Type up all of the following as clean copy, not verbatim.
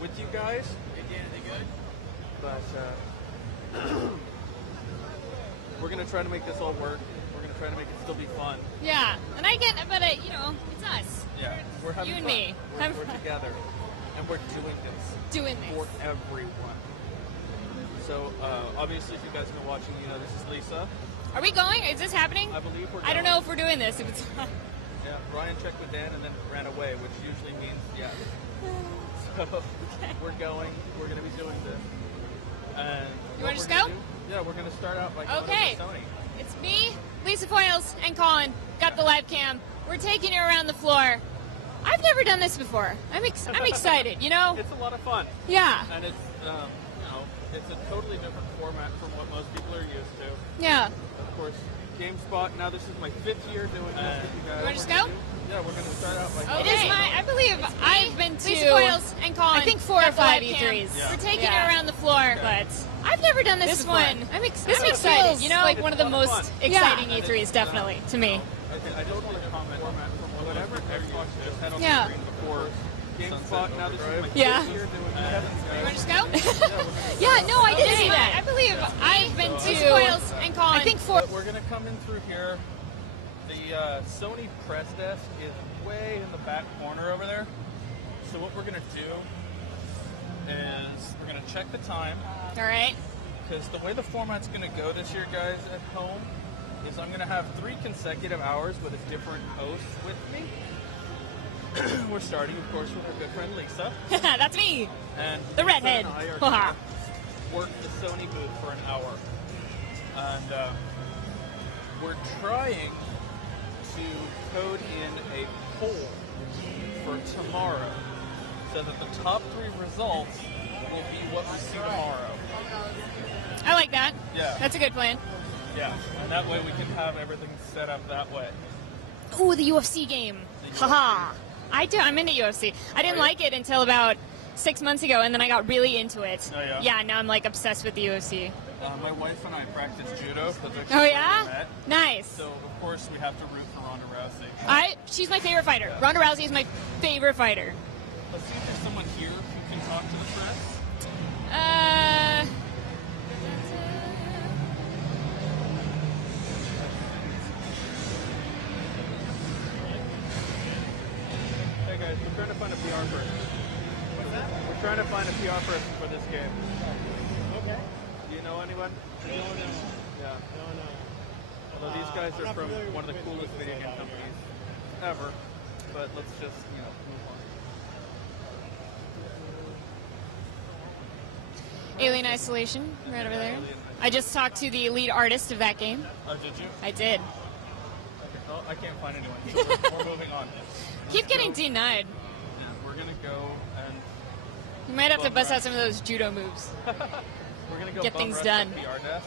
with you guys. Again, are they good? But we're gonna try to make this all work. We're gonna try to make it still be fun. Yeah, and I get, but you know, it's us. Yeah, we're having You and fun. me. We're together, and we're doing this. Doing this. For everyone. So obviously, if you guys have been watching, you know this is Lisa. Are we going? Is this happening? I believe we're. I don't know if we're doing this. If it's Yeah, Ryan checked with Dan and then ran away, which usually means yes. So we're going. We're going to be doing this. And You want to just go? Yeah, we're going to start out by going Okay. to Sony. It's me, Lisa Foyles, and Colin. Got the live cam. We're taking you around the floor. I've never done this before. I'm excited. You know? It's a lot of fun. Yeah. And it's it's a totally different format from what most people are used to. Yeah. Of course, Gamespot. Now this is my 5th year doing this with you guys. You want to just go? Yeah, we're going to start out by. It is my. I believe I've been to Lisa Foyles and Colin. I think 4 or 5 E3s. Yeah. We're taking Yeah. you around the floor, but I've never done this before. one. I'm This excited. feels You know, like one of the It's a lot of most fun. exciting Yeah. E3s, definitely, to me. Okay, I just want to comment on whatever Xbox just had on Yeah. the screen before GameSpot. Now this is my 5th Yeah. year doing this. You want to just go? Yeah, no, I did see I that. believe I've been to Lisa Foyles and Colin. I think 4. But we're going to come in through here. The Sony press desk is way in the back corner over there. So what we're going to do is we're going to check the time. All right. Because the way the format's going to go this year, guys, at home, is I'm going to have 3 consecutive hours with a different host with me. We're starting, of course, with our good friend Lisa. That's me. And The Lisa redhead. and I are gonna work the Sony booth for an hour. And we're trying to code in a poll for tomorrow so that the top 3 results will be what we see tomorrow. I like that. Yeah. That's a good plan. Yeah, and that way we can have everything set up that way. Ooh, the UFC game. Haha. I'm into UFC. I didn't like it until about 6 months ago, and then I got really into it. Oh, yeah? Yeah, now I'm like obsessed with the UFC. My wife and I practice judo. That's actually Oh where we yeah? met. Nice. So of course we have to root for Ronda Rousey. She's my favorite fighter. Ronda Rousey is my favorite fighter. Let's see if there's someone here who can talk to the press. Hey guys, we're trying to find a PR person. What's that? We're trying to find a PR person for this game. Okay. Do you know anyone? No. Yeah. No. Although these guys I'm are not from familiar one of the with coolest the video game design, companies ever. But let's just, move on. Alien Isolation, right over there. I just talked to the lead artist of that game. Oh, did you? I did. Okay. Oh, I can't find anyone. So we're moving on. Keep getting denied. Yeah, we're gonna go and You might have to bust out some of those judo moves. we're gonna go Get bum things rush done. the PR desk.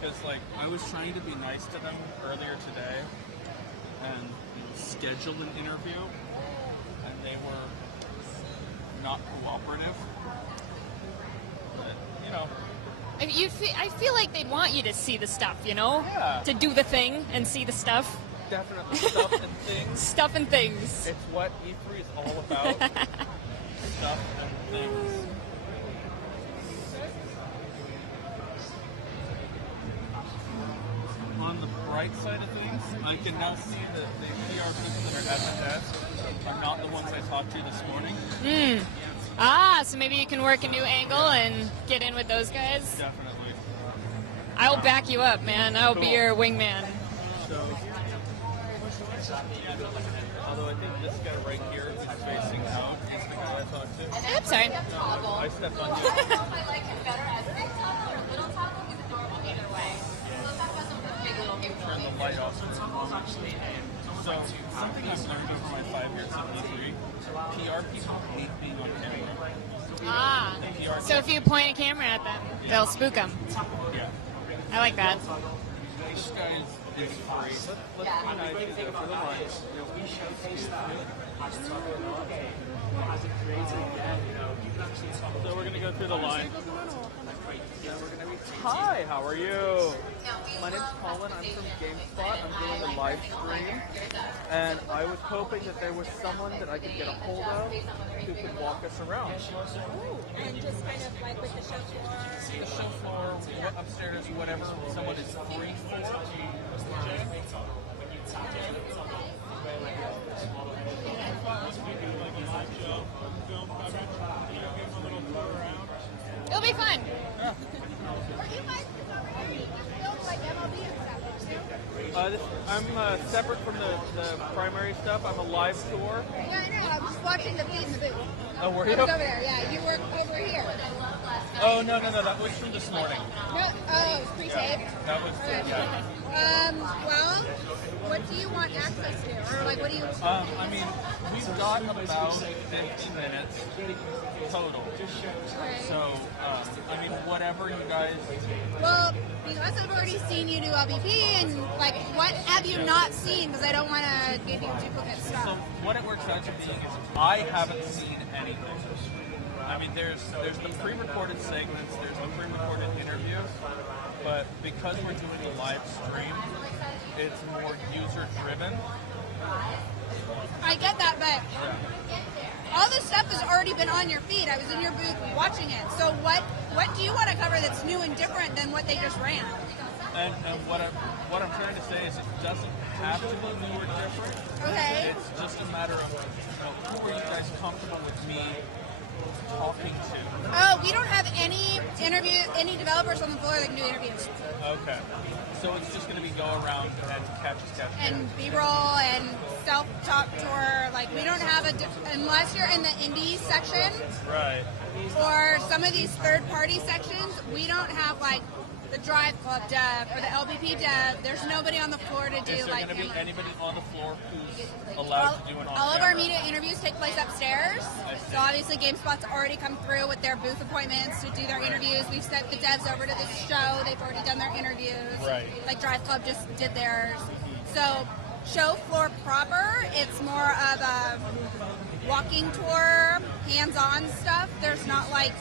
Because I was trying to be nice to them earlier today and schedule an interview, and they were not cooperative. But I feel like they'd want you to see the stuff, you know? Yeah. To do the thing and see the stuff. definitely stuff and things. Stuff and things. It's what E3 is all about. Stuff and things. On the bright side of things, I can now see that the PR people that are at the desk are not the ones I talked to this morning. So maybe you can work a new angle and get in with those guys. Definitely. I'll back you up, man. I'll be Cool. your wingman. So, although I think this guy right here is facing out is the guy I talked to. I'm sorry. I stepped on you. I like him better as a big taco or little taco. He's adorable either way. So let's talk about some big little game. Turn the light off. So, something I've learned over my 5 years at E3, PR people hate being on camera. PR So if you point a camera at them, they'll spook them. yeah. I like that. This guy is great. Let's be nice to go for the lunch. So we're going to go through the line. Hi, how are you? My name's Colin. I'm from Gamespot. I'm doing a live stream, and I was hoping that there was someone that I could get a hold of who could walk us around. And just kind of like with the show floor. The show floor, upstairs, whatever someone is free for. It'll be fun. I'm separate from the primary stuff. I'm a live tour. Yeah, I know. I was watching the feed in the booth. Oh, were I you? was over there. Yeah, you work over here. Oh, no. That was from this morning. No, oh, it's pre-taped. That was, yeah. Well, what do you want access to? Or like, what do you... I mean, we've got about 50 minutes total. Okay. So, I mean, whatever you guys... Well, because I've already seen you do LBP, and like, what have you not seen? Because I don't want to give you duplicate So, stuff. what it works out to be is I haven't seen anything. I mean, there's the pre-recorded segments, there's the pre-recorded interviews, but because we're doing a live stream, it's more user-driven. I get that, but all this stuff has already been on your feed. I was in your booth watching it. So what do you want to cover that's new and different than what they just ran? And what I'm trying to say is it doesn't have to be new or different. Okay. It's just a matter of, who are you guys comfortable with me talking to? Oh, we don't have any developers on the floor that can do interviews. Okay. So it's just going to be go around and catch. And B-roll and self-talk tour. Like, we don't have unless you're in the indie section Right. or some of these third-party sections, we don't have, like, the Drive Club dev or the LBP dev. There's nobody on the floor to do, Is there like, going to be camera. anybody on the floor who's allowed to do an on-camera? All of our media interviews take place upstairs. I see. So obviously GameSpot's already come through with their booth appointments to do their interviews. We've sent the devs over to the show. They've already done their interviews. Right. Like Drive Club just did theirs. So show floor proper, it's more of a walking tour, hands-on stuff. There's not like,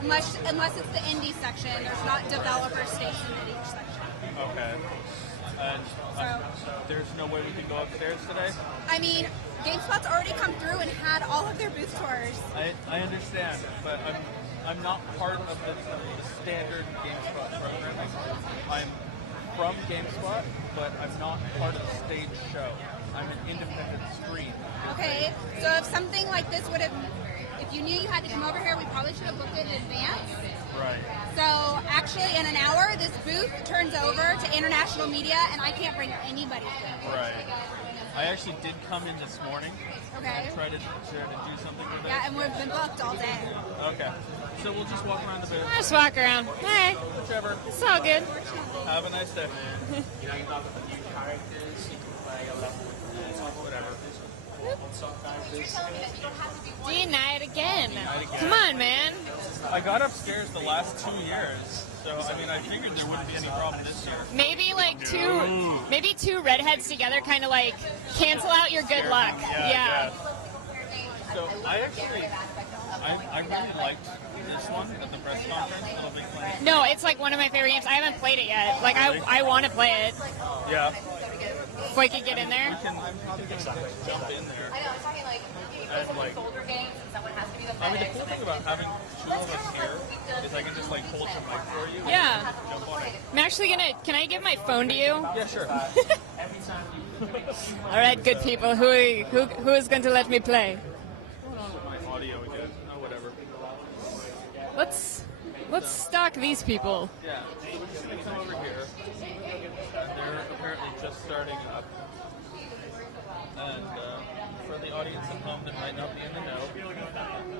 unless it's the indie section, there's not developer stationed at each section. Okay. And So- there's no way we can go upstairs today? I mean, GameSpot's already come through and had all of their booth tours. I understand, but I'm not part of the standard GameSpot programming. I'm from GameSpot, but I'm not part of the stage show. I'm an independent stream. Okay, so if something like this would have, if you knew you had to come over here, we probably should have booked it in advance. Right. So actually, in an hour, this booth turns over to international media, and I can't bring anybody. Right. I actually did come in this morning. Okay. Try to do something with it. Yeah, and we've been booked all day. Okay. So we'll just walk around a bit. Just walk around. Hey, Whichever. it's all good. Have a nice day. You know, you got the new characters, you can play a level with whatever. D-night again. Night again. Come on, man. I got upstairs the last 2 years, so I mean, I figured there wouldn't be any problem this year. Maybe like two redheads together kind of like cancel out your good luck. Yeah. So I actually, I really liked this one at the press conference. Little Big Planet. No, it's like one of my favorite games. I haven't played it yet. Like I want to play it. Yeah. If I could get in there. I'm probably gonna jump in there. I know, I'm talking like And like, older games and someone has to be the I mean, the medic. cool thing about having two of us here is I can just like hold the mic for you. Yeah. And jump on it. I'm actually gonna. Can I give my phone to you? Yeah, sure. All right, good people. Who is going to let me play? What's going on with my audio again? Oh, whatever. Let's stalk these people. Yeah. So they come over here. They're apparently just starting up. And for the audience at home that might not be in the know,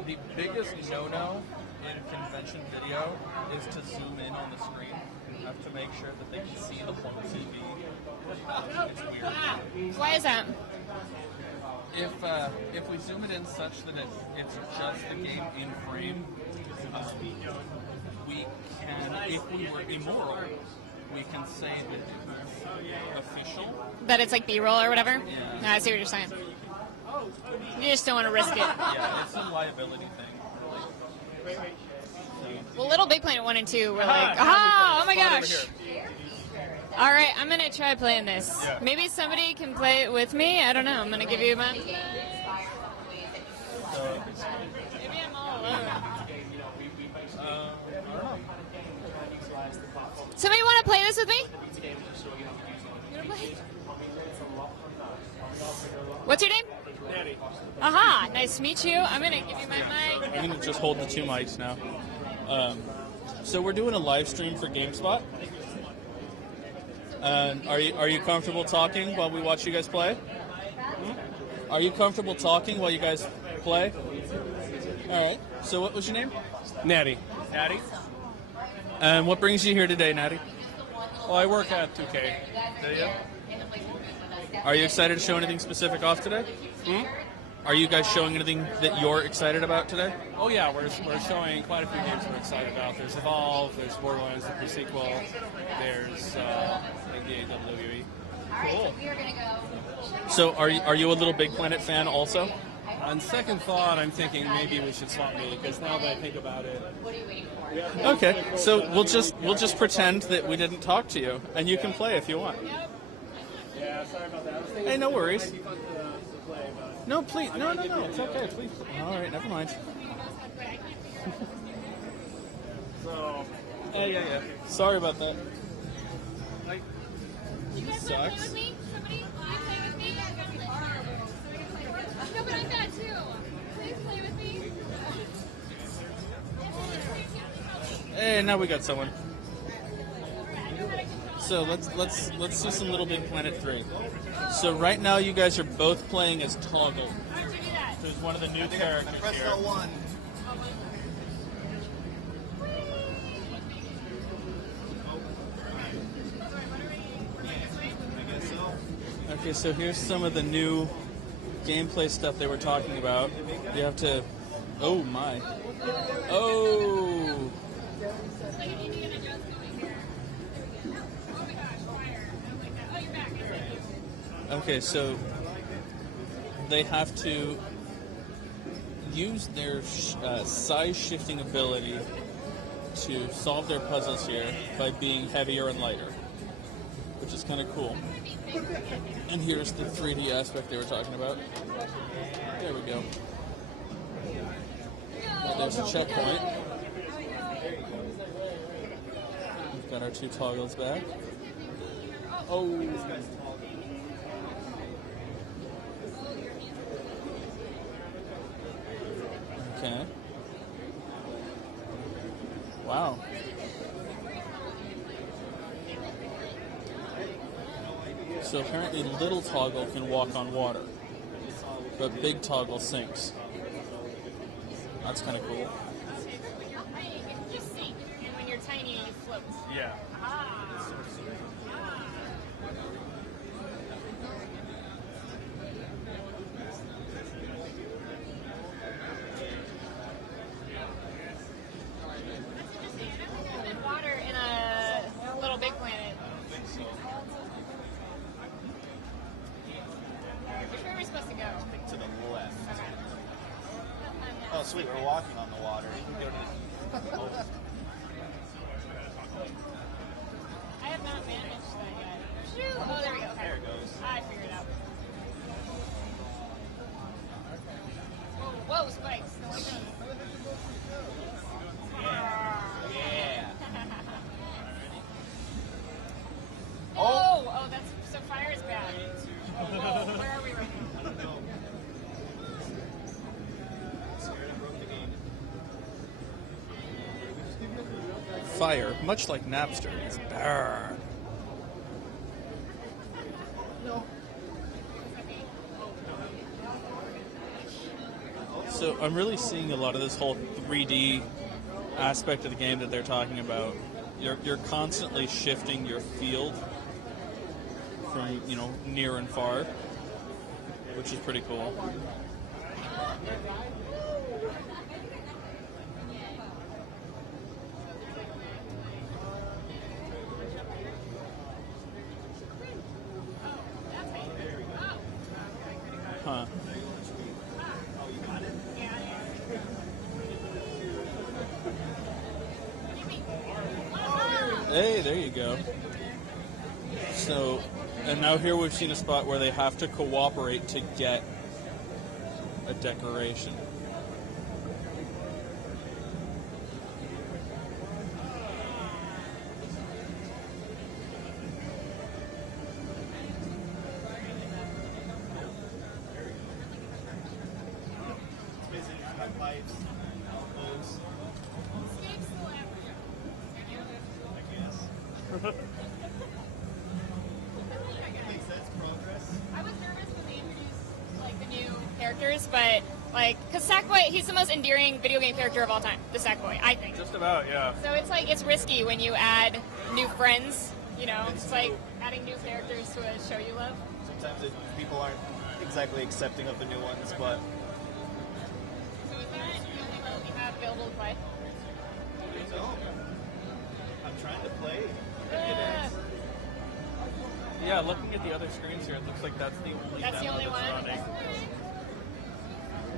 the biggest no-no in convention video is to zoom in on the screen. You have to make sure that they can see the whole TV. It's weird. Why is that? If we zoom it in such that it's just the game in frame, we can, if we were immoral, we can say that it was official. That it's like B-roll or whatever? Yeah. No, I see what you're saying. You just don't want to risk it. Yeah, it's a liability thing. Well, Little Big Planet 1 and 2 were like, Aha, oh my spot over gosh. here. All right, I'm going to try playing this. Yeah. Maybe somebody can play it with me. I don't know. I'm going to give you my... Maybe I'm all alone. I don't know. Somebody want to play this with me? You wanna play? What's your name? Natty. Aha, nice to meet you. I'm going to give you my mic. I'm going to just hold the two mics now. So we're doing a live stream for Gamespot. Are you comfortable talking while we watch you guys play? Are you comfortable talking while you guys play? All right. So what was your name? Natty. Natty. And what brings you here today, Natty? Well, I work at 2K. Do you? Are you excited to show anything specific off today? Are you guys showing anything that you're excited about today? Oh yeah, we're showing quite a few games we're excited about. There's Evolve, there's Borderlands, the sequel, there's NBA WWE. Cool. So are you a Little Big Planet fan also? On second thought, I'm thinking maybe we should swap me because now that I think about it, Okay. So we'll just pretend that we didn't talk to you, and you can play if you want. yeah, sorry about that. I was thinking Hey, no worries. it'd be fun to play, but No, please. No. It's okay. Please. All right. Never mind. so Yeah. Sorry about that. You guys want to play with me? Somebody want to play with me? No, but I'm bad too. Please play with me. Hey, now we got someone. So let's do some Little Big Planet 3. So right now you guys are both playing as Toggle. There's one of the new characters here. Okay, so here's some of the new gameplay stuff they were talking about. You have to... Oh, my. Oh! Okay, so they have to use their size shifting ability to solve their puzzles here by being heavier and lighter, which is kind of cool. And here's the 3D aspect they were talking about. There we go. And there's a checkpoint. We've got our two toggles back. Oh! Okay. Wow. So apparently little toggle can walk on water, but big toggle sinks. That's kind of cool. You sink, and when you're tiny, you float. Yeah. Water in a Little Big Planet. Which way are we supposed to go? To the left. Okay. Oh, sweet. We're walking on the water. You can go to the... I have not managed that yet. Shoo! Oh, there we go. Okay. There it goes. I figured it out. Whoa, spikes. No, wait, no. Yeah. Oh, that's so fire is bad. Whoa, where are we right now? Fire, much like Napster, is bad. So I'm really seeing a lot of this whole 3D aspect of the game that they're talking about. You're constantly shifting your field from, near and far, which is pretty cool. Huh. Hey, there you go. So, and now here we've seen a spot where they have to cooperate to get a decoration. I was nervous when they introduced like the new characters, but like, cause Sackboy, he's the most endearing video game character of all time. The Sackboy, I think. Just about, yeah. So it's like it's risky when you add new friends. You know, it's like adding new characters to a show you love. Sometimes people aren't exactly accepting of the new ones, but So is that the only one we have available to play? no. I'm trying to play. Yeah, looking at the other screens here, it looks like that's the only That's the demo only that's one? running.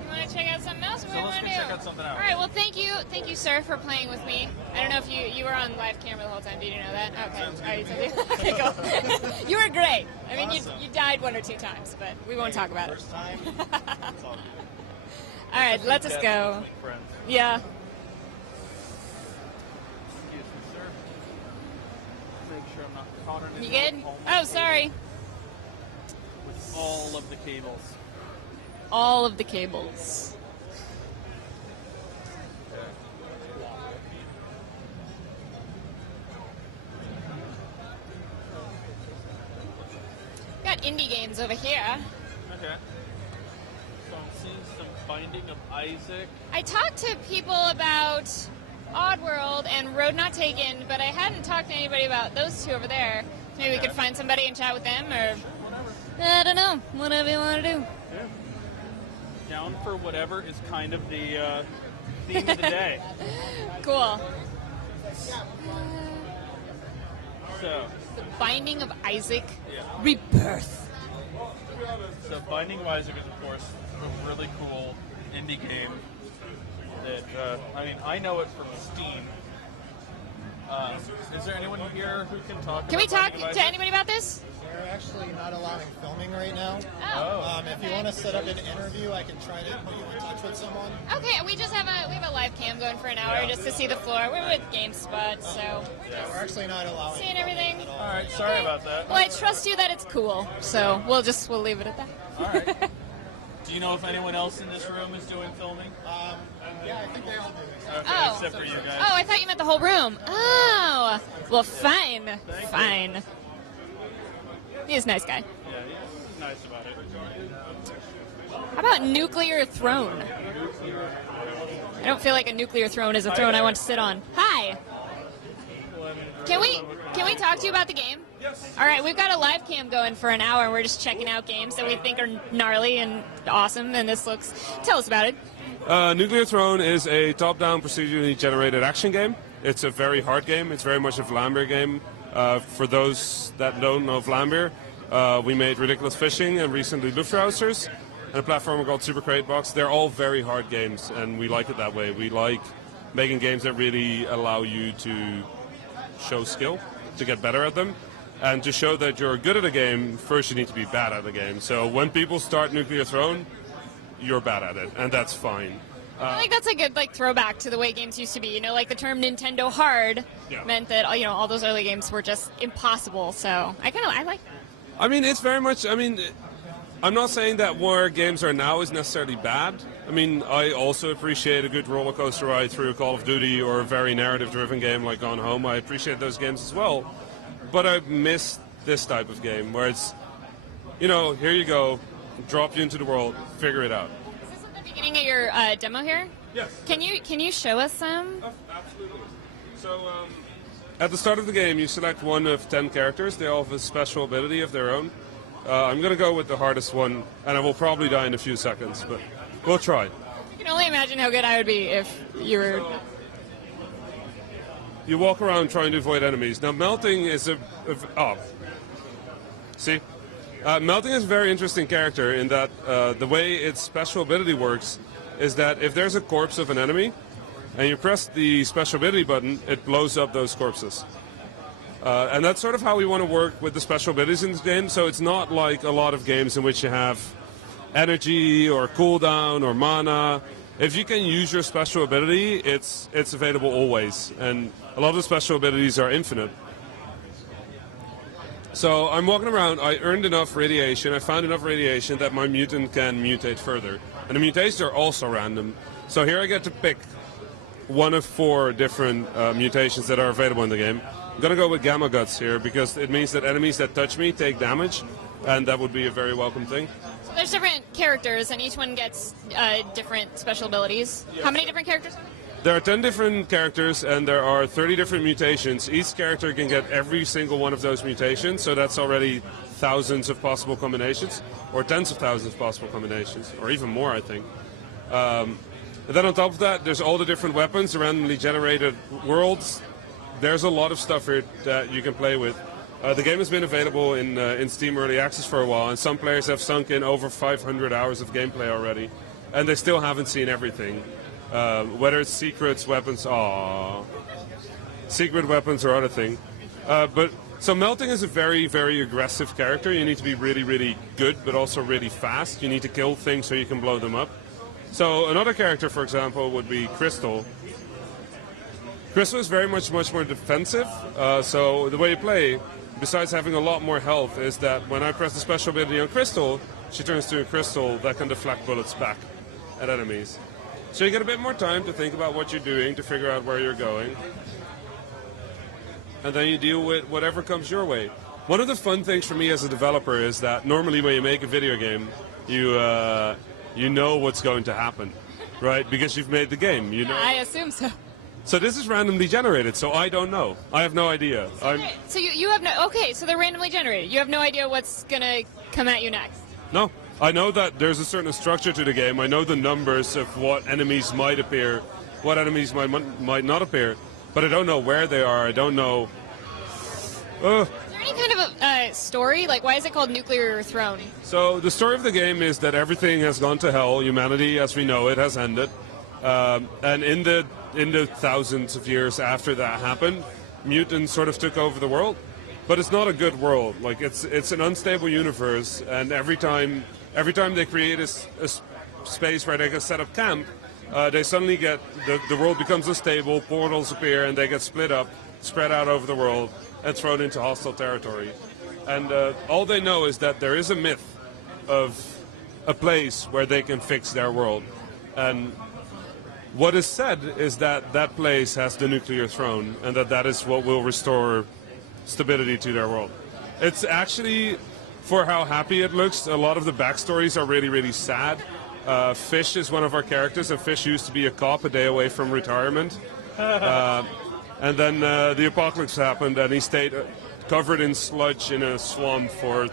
You want to check out something else? What do you let's want go to do? check out something else. All right. Well, thank you, sir, for playing with me. I don't know if you were on live camera the whole time. Did you know that? Okay. All right. So okay, cool. You were great. I mean, Awesome. you died 1 or 2 times, but we won't talk about it. First time. It's all good. All right. Let us go. Friends. Yeah. Excuse me, sir. Make sure I'm not caught in You any good? home Oh, sorry. with all of the cables. All of the cables. Got indie games over here. Okay. So I'm seeing some Binding of Isaac. I talked to people about Oddworld and Road Not Taken, but I hadn't talked to anybody about those two over there. Maybe we could find somebody and chat with them, or I don't know, whatever you want to do. Down for whatever is kind of the theme of the day. Cool. So, The Binding of Isaac Rebirth. so Binding of Isaac is, of course, a really cool indie game that, I mean, I know it from Steam. Is there anyone here who can talk Can we about talk Binding of to Isaac? anybody about this? They're actually not allowing filming right now. Oh. If you want to set up an interview, I can try to put you in touch with someone. Okay, we have a live cam going for an hour just to see the floor. We're with Gamespot, so We're actually not allowing seeing filming everything. at all. All right, sorry about that. Well, I trust you that it's cool, so we'll leave it at that. All right. Do you know if anyone else in this room is doing filming? Yeah, I think they all do. Okay, Oh. except for you guys. Oh, I thought you meant the whole room. Oh, well, fine, fine. He's a nice guy. Yeah, he's nice about it. How about Nuclear Throne? I don't feel like a nuclear throne is a throne I want to sit on. Hi. Can we talk to you about the game? Yes. All right, we've got a live cam going for an hour, and we're just checking out games that we think are gnarly and awesome. And this looks. Tell us about it. Nuclear Throne is a top-down procedurally generated action game. It's a very hard game. It's very much a Vlambeer game. For those that don't know Vlambeer, we made Ridiculous Fishing and recently Luftrausers and a platformer called Super Crate Box. They're all very hard games, and we like it that way. We like making games that really allow you to show skill, to get better at them. And to show that you're good at a game, first you need to be bad at the game. So when people start Nuclear Throne, you're bad at it, and that's fine. I think that's a good throwback to the way games used to be. You know, like the term Nintendo hard meant that all those early games were just impossible. So I like. I mean, it's very much. I mean, I'm not saying that where games are now is necessarily bad. I mean, I also appreciate a good roller coaster ride through a Call of Duty or a very narrative-driven game like Gone Home. I appreciate those games as well. But I miss this type of game where it's, here you go, drop you into the world, figure it out. Is this at the beginning of your demo here? Yes. Can you show us some? Oh, absolutely. So, at the start of the game, you select one of 10 characters. They all have a special ability of their own. I'm going to go with the hardest one, and I will probably die in a few seconds, but we'll try. I can only imagine how good I would be if you were... You walk around trying to avoid enemies. Now, melting is melting is a very interesting character in that the way its special ability works is that if there's a corpse of an enemy and you press the special ability button, it blows up those corpses. And that's sort of how we want to work with the special abilities in this game. So it's not like a lot of games in which you have energy or cooldown or mana. If you can use your special ability, it's available always. And a lot of the special abilities are infinite. So I'm walking around, I earned enough radiation, I found enough radiation that my mutant can mutate further. And the mutations are also random. So here I get to pick one of 4 different mutations that are available in the game. I'm going to go with Gamma Guts here because it means that enemies that touch me take damage, and that would be a very welcome thing. So there's different characters, and each one gets different special abilities. How many different characters are there? There are 10 different characters, and there are 30 different mutations. Each character can get every single one of those mutations, so that's already thousands of possible combinations, or tens of thousands of possible combinations, or even more, I think. And then on top of that, there's all the different weapons, the randomly generated worlds. There's a lot of stuff here that you can play with. The game has been available in Steam Early Access for a while, and some players have sunk in over 500 hours of gameplay already, and they still haven't seen everything. Whether it's secrets, weapons, secret weapons or other thing. So Melting is a very, very aggressive character. You need to be really, really good, but also really fast. You need to kill things so you can blow them up. So another character, for example, would be Crystal. Crystal is very much more defensive. So the way you play, besides having a lot more health, is that when I press the special ability on Crystal, she turns to a crystal that can deflect bullets back at enemies. So you get a bit more time to think about what you're doing, to figure out where you're going. And then you deal with whatever comes your way. One of the fun things for me as a developer is that normally when you make a video game, you know what's going to happen, right? Because you've made the game, you know. I assume so. So this is randomly generated, so I don't know. I have no idea. So you have no... Okay, so they're randomly generated. You have no idea what's going to come at you next. No. I know that there's a certain structure to the game. I know the numbers of what enemies might appear, what enemies might not appear, but I don't know where they are. I don't know... Is there any kind of a story? Like, why is it called Nuclear Throne? So the story of the game is that everything has gone to hell. Humanity, as we know it, has ended. And in the thousands of years after that happened, mutants sort of took over the world. But it's not a good world. Like, it's an unstable universe, and every time they create a space where they can set up camp, they suddenly get the world becomes unstable, portals appear, and they get split up, spread out over the world, and thrown into hostile territory. And all they know is that there is a myth of a place where they can fix their world. And what is said is that that place has the nuclear throne, and that is what will restore stability to their world. It's actually, for how happy it looks, a lot of the backstories are really, really sad. Fish is one of our characters, and Fish used to be a cop a day away from retirement. And then the apocalypse happened, and he stayed covered in sludge in a swamp for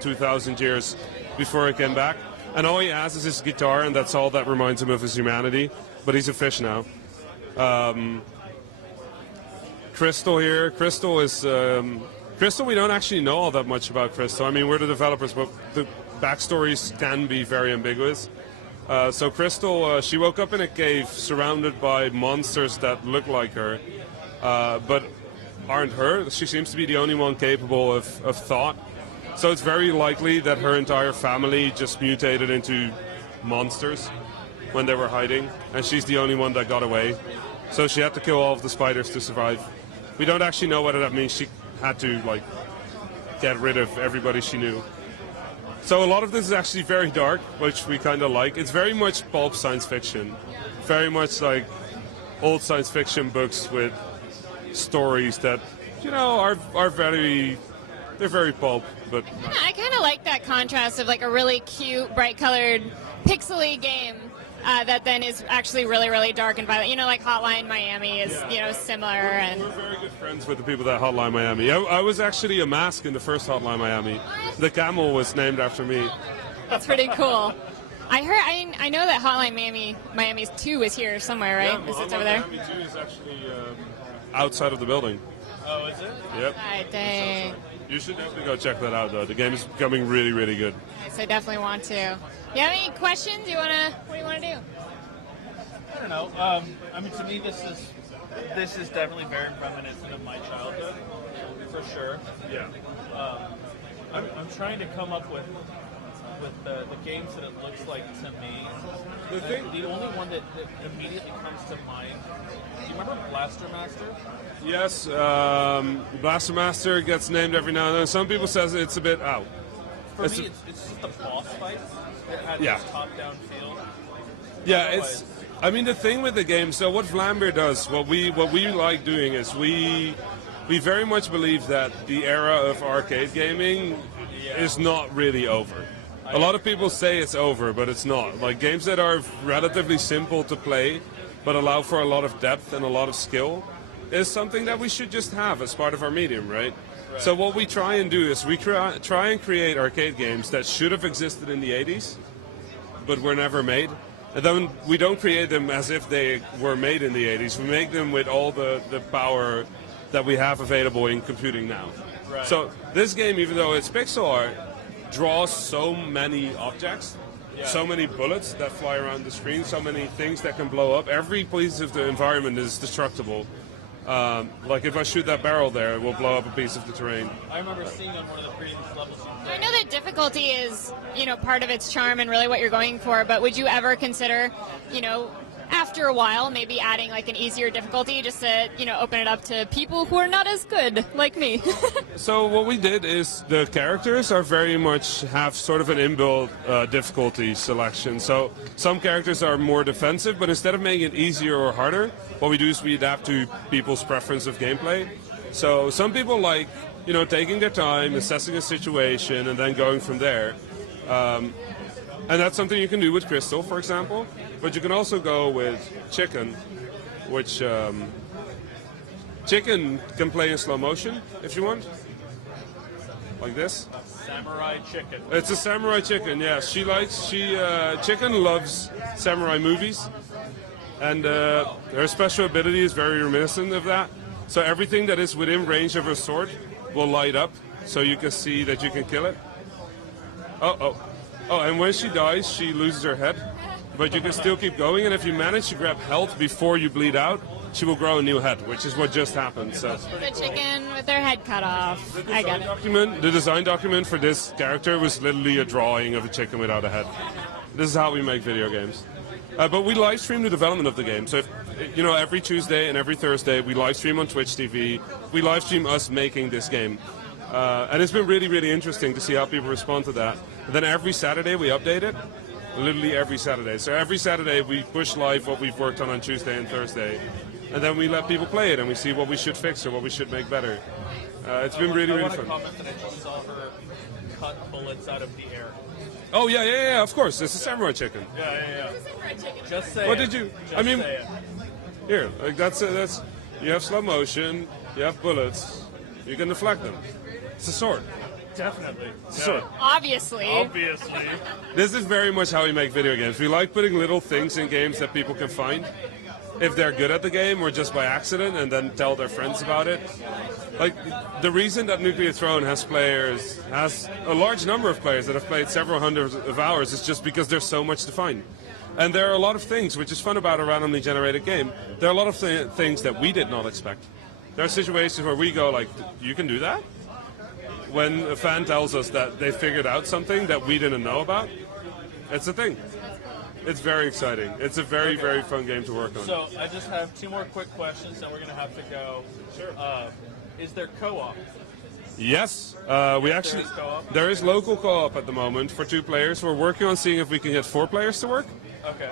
2,000 years before he came back. And all he has is his guitar, and that's all that reminds him of his humanity. But he's a fish now. Crystal here. Crystal is... Crystal, we don't actually know all that much about Crystal. I mean, we're the developers, but the backstories can be very ambiguous. So Crystal, she woke up in a cave surrounded by monsters that look like her, but aren't her. She seems to be the only one capable of thought. So it's very likely that her entire family just mutated into monsters when they were hiding, and she's the only one that got away. So she had to kill all of the spiders to survive. We don't actually know whether that means she had to, like, get rid of everybody she knew. So a lot of this is actually very dark, which we kind of like. It's very much pulp science fiction. Very much like old science fiction books with stories that, you know, are very... They're very pulp, but... Yeah, I kind of like that contrast of, like, a really cute, bright-colored, pixely game that then is actually really, really dark and violent. You know, like Hotline Miami is, you know, similar. And we're very good friends with the people that Hotline Miami. I was actually a mask in the first Hotline Miami. The camel was named after me. That's pretty cool. I know that Hotline Miami's 2 is here somewhere, right? Yeah, It's over there? Miami 2 is actually outside of the building. Oh, is it? Yep. Right, dang. You should definitely go check that out, though. The game is becoming really, really good. Yes, I definitely want to. You have any questions? What do you want to do? I don't know. I mean, to me, this is this is definitely very reminiscent of my childhood, for sure. Yeah. I'm trying to come up with the games that it looks like to me. The only one that immediately comes to mind. Do you remember Blaster Master? Yes, Blaster Master gets named every now and then. Some people says it's a bit out. For me, it's just the boss fights that had this top-down feel. Yeah, it's. I mean, the thing with the game. So what Vlambeer does, what we like doing is we very much believe that the era of arcade gaming is not really over. A lot of people say it's over, but it's not. Like games that are relatively simple to play, but allow for a lot of depth and a lot of skill, is something that we should just have as part of our medium, right? So what we try and do is we try and create arcade games that should have existed in the 80s, but were never made. And then we don't create them as if they were made in the 80s. We make them with all the power that we have available in computing now. Right. So this game, even though it's pixel art, draws so many objects, so many bullets that fly around the screen, so many things that can blow up. Every piece of the environment is destructible. Like if I shoot that barrel there, it will blow up a piece of the terrain. I remember seeing on one of the previous levels. I know that difficulty is, part of its charm and really what you're going for, but would you ever consider, after a while, maybe adding like an easier difficulty just to, open it up to people who are not as good, like me? So what we did is the characters are very much have sort of an inbuilt difficulty selection. So some characters are more defensive, but instead of making it easier or harder, what we do is we adapt to people's preference of gameplay. So some people like, taking their time, assessing a situation, and then going from there. And that's something you can do with Crystal, for example. But you can also go with Chicken, which Chicken can play in slow motion if you want, like this. Samurai Chicken. It's a Samurai Chicken, yeah. Chicken loves samurai movies, and her special ability is very reminiscent of that. So everything that is within range of her sword will light up, so you can see that you can kill it. Oh, and when she dies, she loses her head. But you can still keep going, and if you manage to grab health before you bleed out, she will grow a new head, which is what just happened. So The chicken with their head cut off. I got it. The design document for this character was literally a drawing of a chicken without a head. This is how we make video games. But we live stream the development of the game. So, every Tuesday and every Thursday, we live stream on Twitch TV. We live stream us making this game. And it's been really, really interesting to see how people respond to that. And then every Saturday, we update it. Literally every Saturday. So every Saturday, we push live what we've worked on Tuesday and Thursday. And then we let people play it, and we see what we should fix or what we should make better. It's been really, really fun. I want to comment that I just saw her cut bullets out of the air. Oh, yeah, of course. It's a Samurai Chicken. Yeah. Just say What it. did you... Just say it. Here, like that's you have slow motion, you have bullets, you can deflect them. It's a sword. Definitely. It's a sword. Obviously. This is very much how we make video games. We like putting little things in games that people can find if they're good at the game or just by accident, and then tell their friends about it. Like the reason that Nuclear Throne has a large number of players that have played several hundreds of hours is just because there's so much to find. And there are a lot of things, which is fun about a randomly generated game. There are a lot of things that we did not expect. There are situations where we go like, you can do that? When a fan tells us that they figured out something that we didn't know about, it's a thing. It's very exciting. It's a very, very fun game to work on. So I just have two more quick questions, and we're going to have to go. Sure. Is there co-op? Yes, there is local co-op at the moment for 2 players. We're working on seeing if we can get 4 players to work. Okay.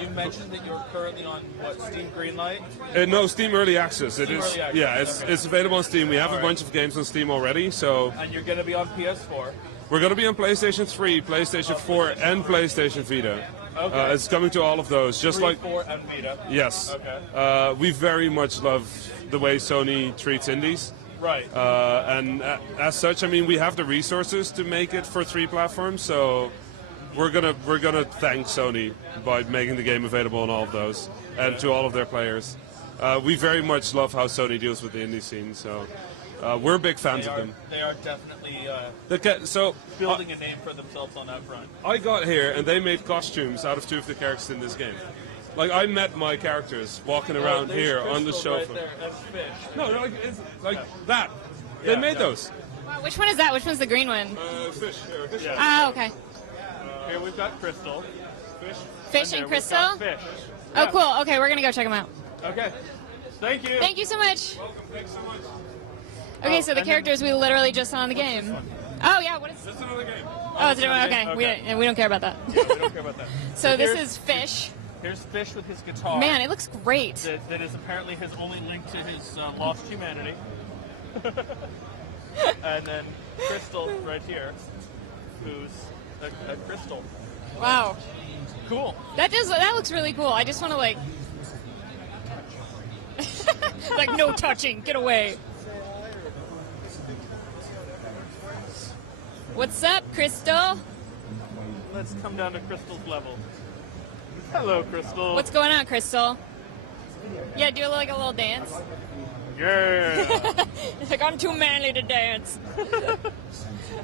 You mentioned that you're currently on Steam Greenlight? No, Steam Early Access. It is. Early Access. Yeah, it's available on Steam. We have a bunch of games on Steam already. So. And you're going to be on PS4. We're going to be on PlayStation 3, PlayStation 4, and PlayStation Vita. Okay. It's coming to all of those, just 3, like 4, and Vita. Yes. Okay. We very much love the way Sony treats indies. Right. And as such, I mean, we have the resources to make it for 3 platforms, so we're gonna thank Sony by making the game available on all of those and to all of their players. We very much love how Sony deals with the indie scene, so we're big fans of them. They are definitely building a name for themselves on that front. I got here and they made costumes out of 2 of the characters in this game. Like, I met my characters walking around here on the show. Right there, and fish. No, it's like that. They made those. Wow, which one is that? Which one's the green one? Fish. Oh, okay. Here we've got Crystal. Fish and there we've Crystal? got Fish. Oh, cool. Okay, we're going to go check them out. Okay. Thank you. Thank you so much. Welcome, thanks so much. Okay, so the characters we literally just saw in the game. Oh, yeah, what is... That's another game. Oh, it's a different... Okay, we don't care about that. Yeah, we don't care about that. So this is Fish. Here's Fish with his guitar. Man, it looks great. That is apparently his only link to his lost humanity. And then Crystal right here, who's a crystal. Wow. Cool. That looks really cool. I just want to, like... like, no touching. Get away. What's up, Crystal? Let's come down to Crystal's level. Hello, Crystal. What's going on, Crystal? Yeah, do like a little dance. Yeah. Like, I'm too manly to dance.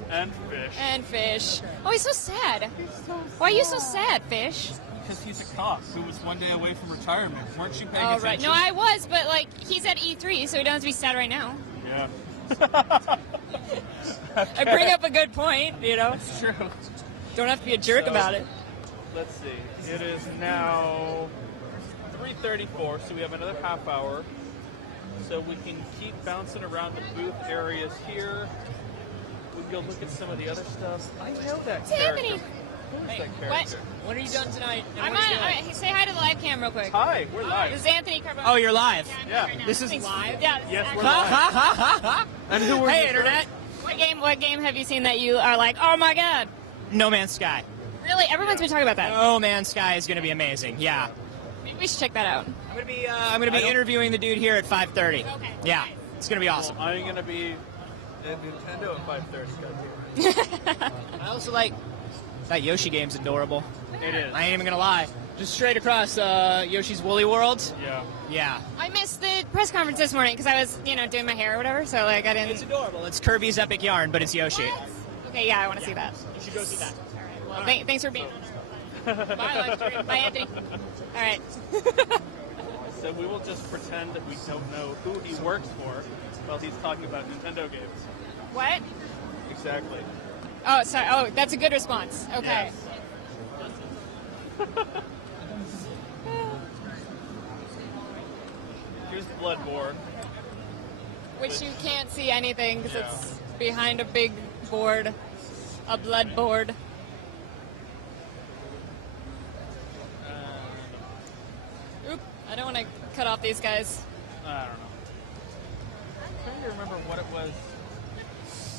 And Fish. And Fish. Oh, he's so sad. Why are you so sad, Fish? Because he's a cop who was one day away from retirement. Weren't you paying Oh, attention? right. No, I was, but, like, he's at E3, so he doesn't have to be sad right now. Yeah. I bring up a good point, you know? It's true. Don't have to be a jerk about it. Let's see. It is now 3:34, so we have another half hour. So we can keep bouncing around the booth areas here. We can go look at some of the other stuff. I know that It's character. Anthony. Who is that What? character? What are you doing tonight? I'm on. Say hi to the live cam real quick. Hi, we're live. This is Anthony Carbone. Oh, you're live. Yeah. This is Thanks. live? Yeah. Yes, we're actually- live. And who are Hey, you? Internet. What game have you seen that you are like, oh my god? No Man's Sky. Really? Everyone's been talking about that. No Man's Sky is going to be amazing. Yeah. Maybe we should check that out. I'm going to be interviewing the dude here at 5:30. Okay. Yeah. It's going to be awesome. Well, I'm going to be at Nintendo at 5:30. I also like that Yoshi game's adorable. It is. I ain't even going to lie. Just straight across Yoshi's Woolly World. Yeah. Yeah. I missed the press conference this morning because I was, doing my hair or whatever. So like I didn't. It's adorable. It's Kirby's Epic Yarn, but it's Yoshi. Okay, yeah, I want to see that. You should go see that. Well, thanks for being. Bye, live stream. Bye, Anthony. All right. So we will just pretend that we don't know who he works for while he's talking about Nintendo games. What? Exactly. Oh, sorry. Oh, that's a good response. Okay. Yes. Here's Bloodborne. Which you can't see anything because it's behind a big board, a blood board. Oop! I don't want to cut off these guys. I don't know. I'm trying to remember what it was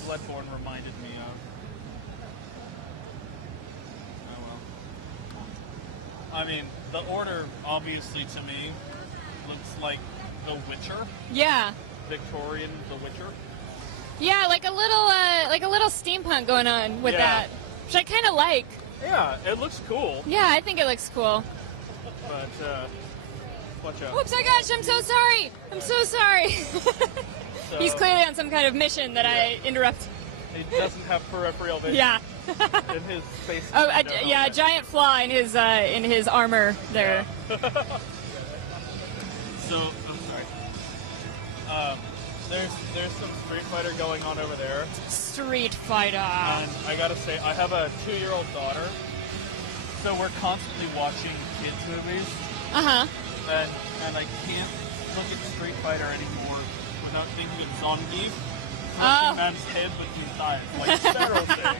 Bloodborne reminded me of. Oh well. I mean, the order, obviously, to me, looks like The Witcher. Yeah. Victorian The Witcher. Yeah, like a little steampunk going on with that, which I kind of like. Yeah, it looks cool. Yeah, I think it looks cool. But, watch out. Whoops! Oh gosh, I'm so sorry. I'm so sorry. So, He's clearly on some kind of mission that I interrupt. He doesn't have peripheral vision. Yeah. In his face. Oh, a giant flaw in his armor there. So, I'm sorry. There's some Street Fighter going on over there. Street Fighter. And I gotta say, I have a 2-year-old daughter, so we're constantly watching kids movies. Uh-huh. And I can't look at Street Fighter anymore without thinking of Zangief crushing man's head with his eyes, like Sparrow thing.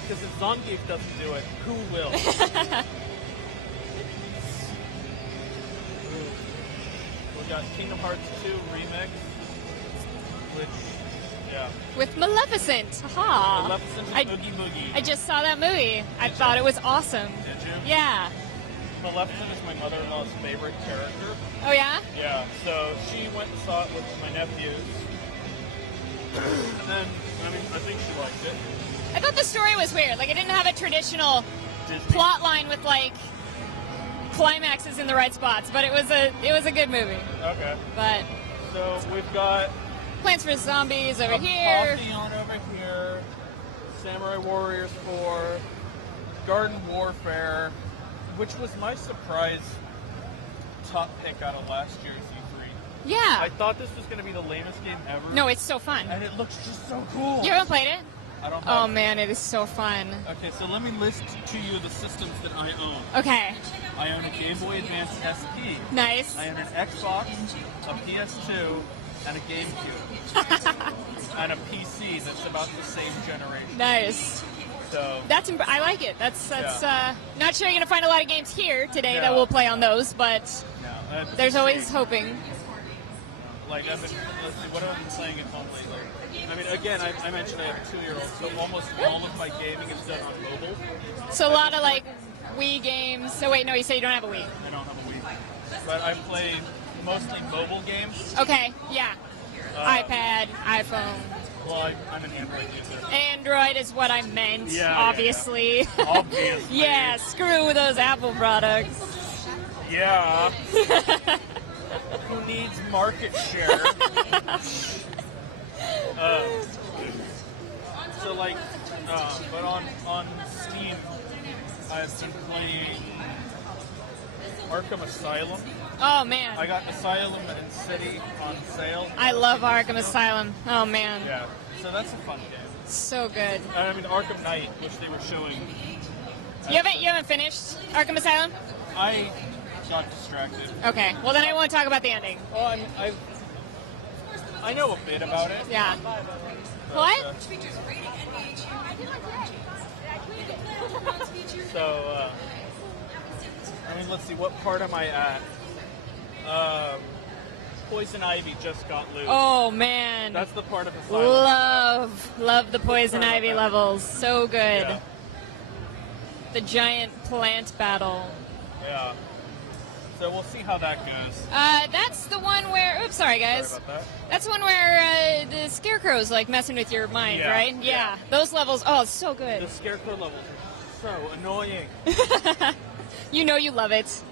Because if Zangief doesn't do it, who will? We got Kingdom Hearts 2 Remix, which, yeah. With Maleficent. Haha. Maleficent and Boogie Boogie. I just saw that movie. I thought it was awesome. Did you? Yeah. Maleficent is my mother-in-law's favorite character. Oh, yeah? Yeah, so she went and saw it with my nephews. And then, I think she liked it. I thought the story was weird. Like, it didn't have a traditional Disney. plot line with, like, climaxes in the right spots, but it was a good movie. Okay. But So we've got Plants vs. Zombies over here. Pantheon over here. Samurai Warriors 4. Garden Warfare, which was my surprise top pick out of last year's E3. Yeah. I thought this was going to be the lamest game ever. No, it's so fun. And it looks just so cool. You haven't played it? I don't Oh have man, it is so fun. Okay, so let me list to you the systems that I own. Okay. I own a Game Boy Advance SP. Nice. I own an Xbox, a PS2, and a GameCube. And a PC that's about the same generation. Nice. So That's I like it. That's not sure you're gonna find a lot of games here today that No. we'll play on those, but yeah, there's always hoping. like I've been, let's see, what have I been playing at home lately? I mean, again, I mentioned I have a 2-year-old, so almost all of my gaming is done on mobile. So a lot of like Wii games. So wait, no, you say you don't have a Wii. I don't have a Wii, but I play mostly mobile games. Okay, yeah. iPad, iPhone. Well, I'm an Android user. Android is what I meant, Yeah, obviously. yeah. Obviously. Yeah, screw those Apple products. Yeah. Who needs market share? So like, but on Steam, I've been playing Arkham Asylum. Oh man. I got Asylum and City on sale. I love Arkham Asylum. Oh man. Yeah, so that's a fun game. So good. I mean Arkham Knight, which they were showing. You haven't finished Arkham Asylum? I got distracted. Okay. Well then I won't talk about the ending. Well, I know a bit about it. Yeah. But, What? So, I mean, let's see, what part am I at? Poison Ivy just got loose. Oh man. That's the part of Asylum. Love the Poison Ivy levels. So good. Yeah. The giant plant battle. Yeah. So we'll see how that goes. That's the one where. Oops, sorry guys. Sorry about that. That's the one where the scarecrow's like messing with your mind, Yeah, right? yeah. Those levels. Oh, it's so good. The Scarecrow levels are so annoying. You know you love it.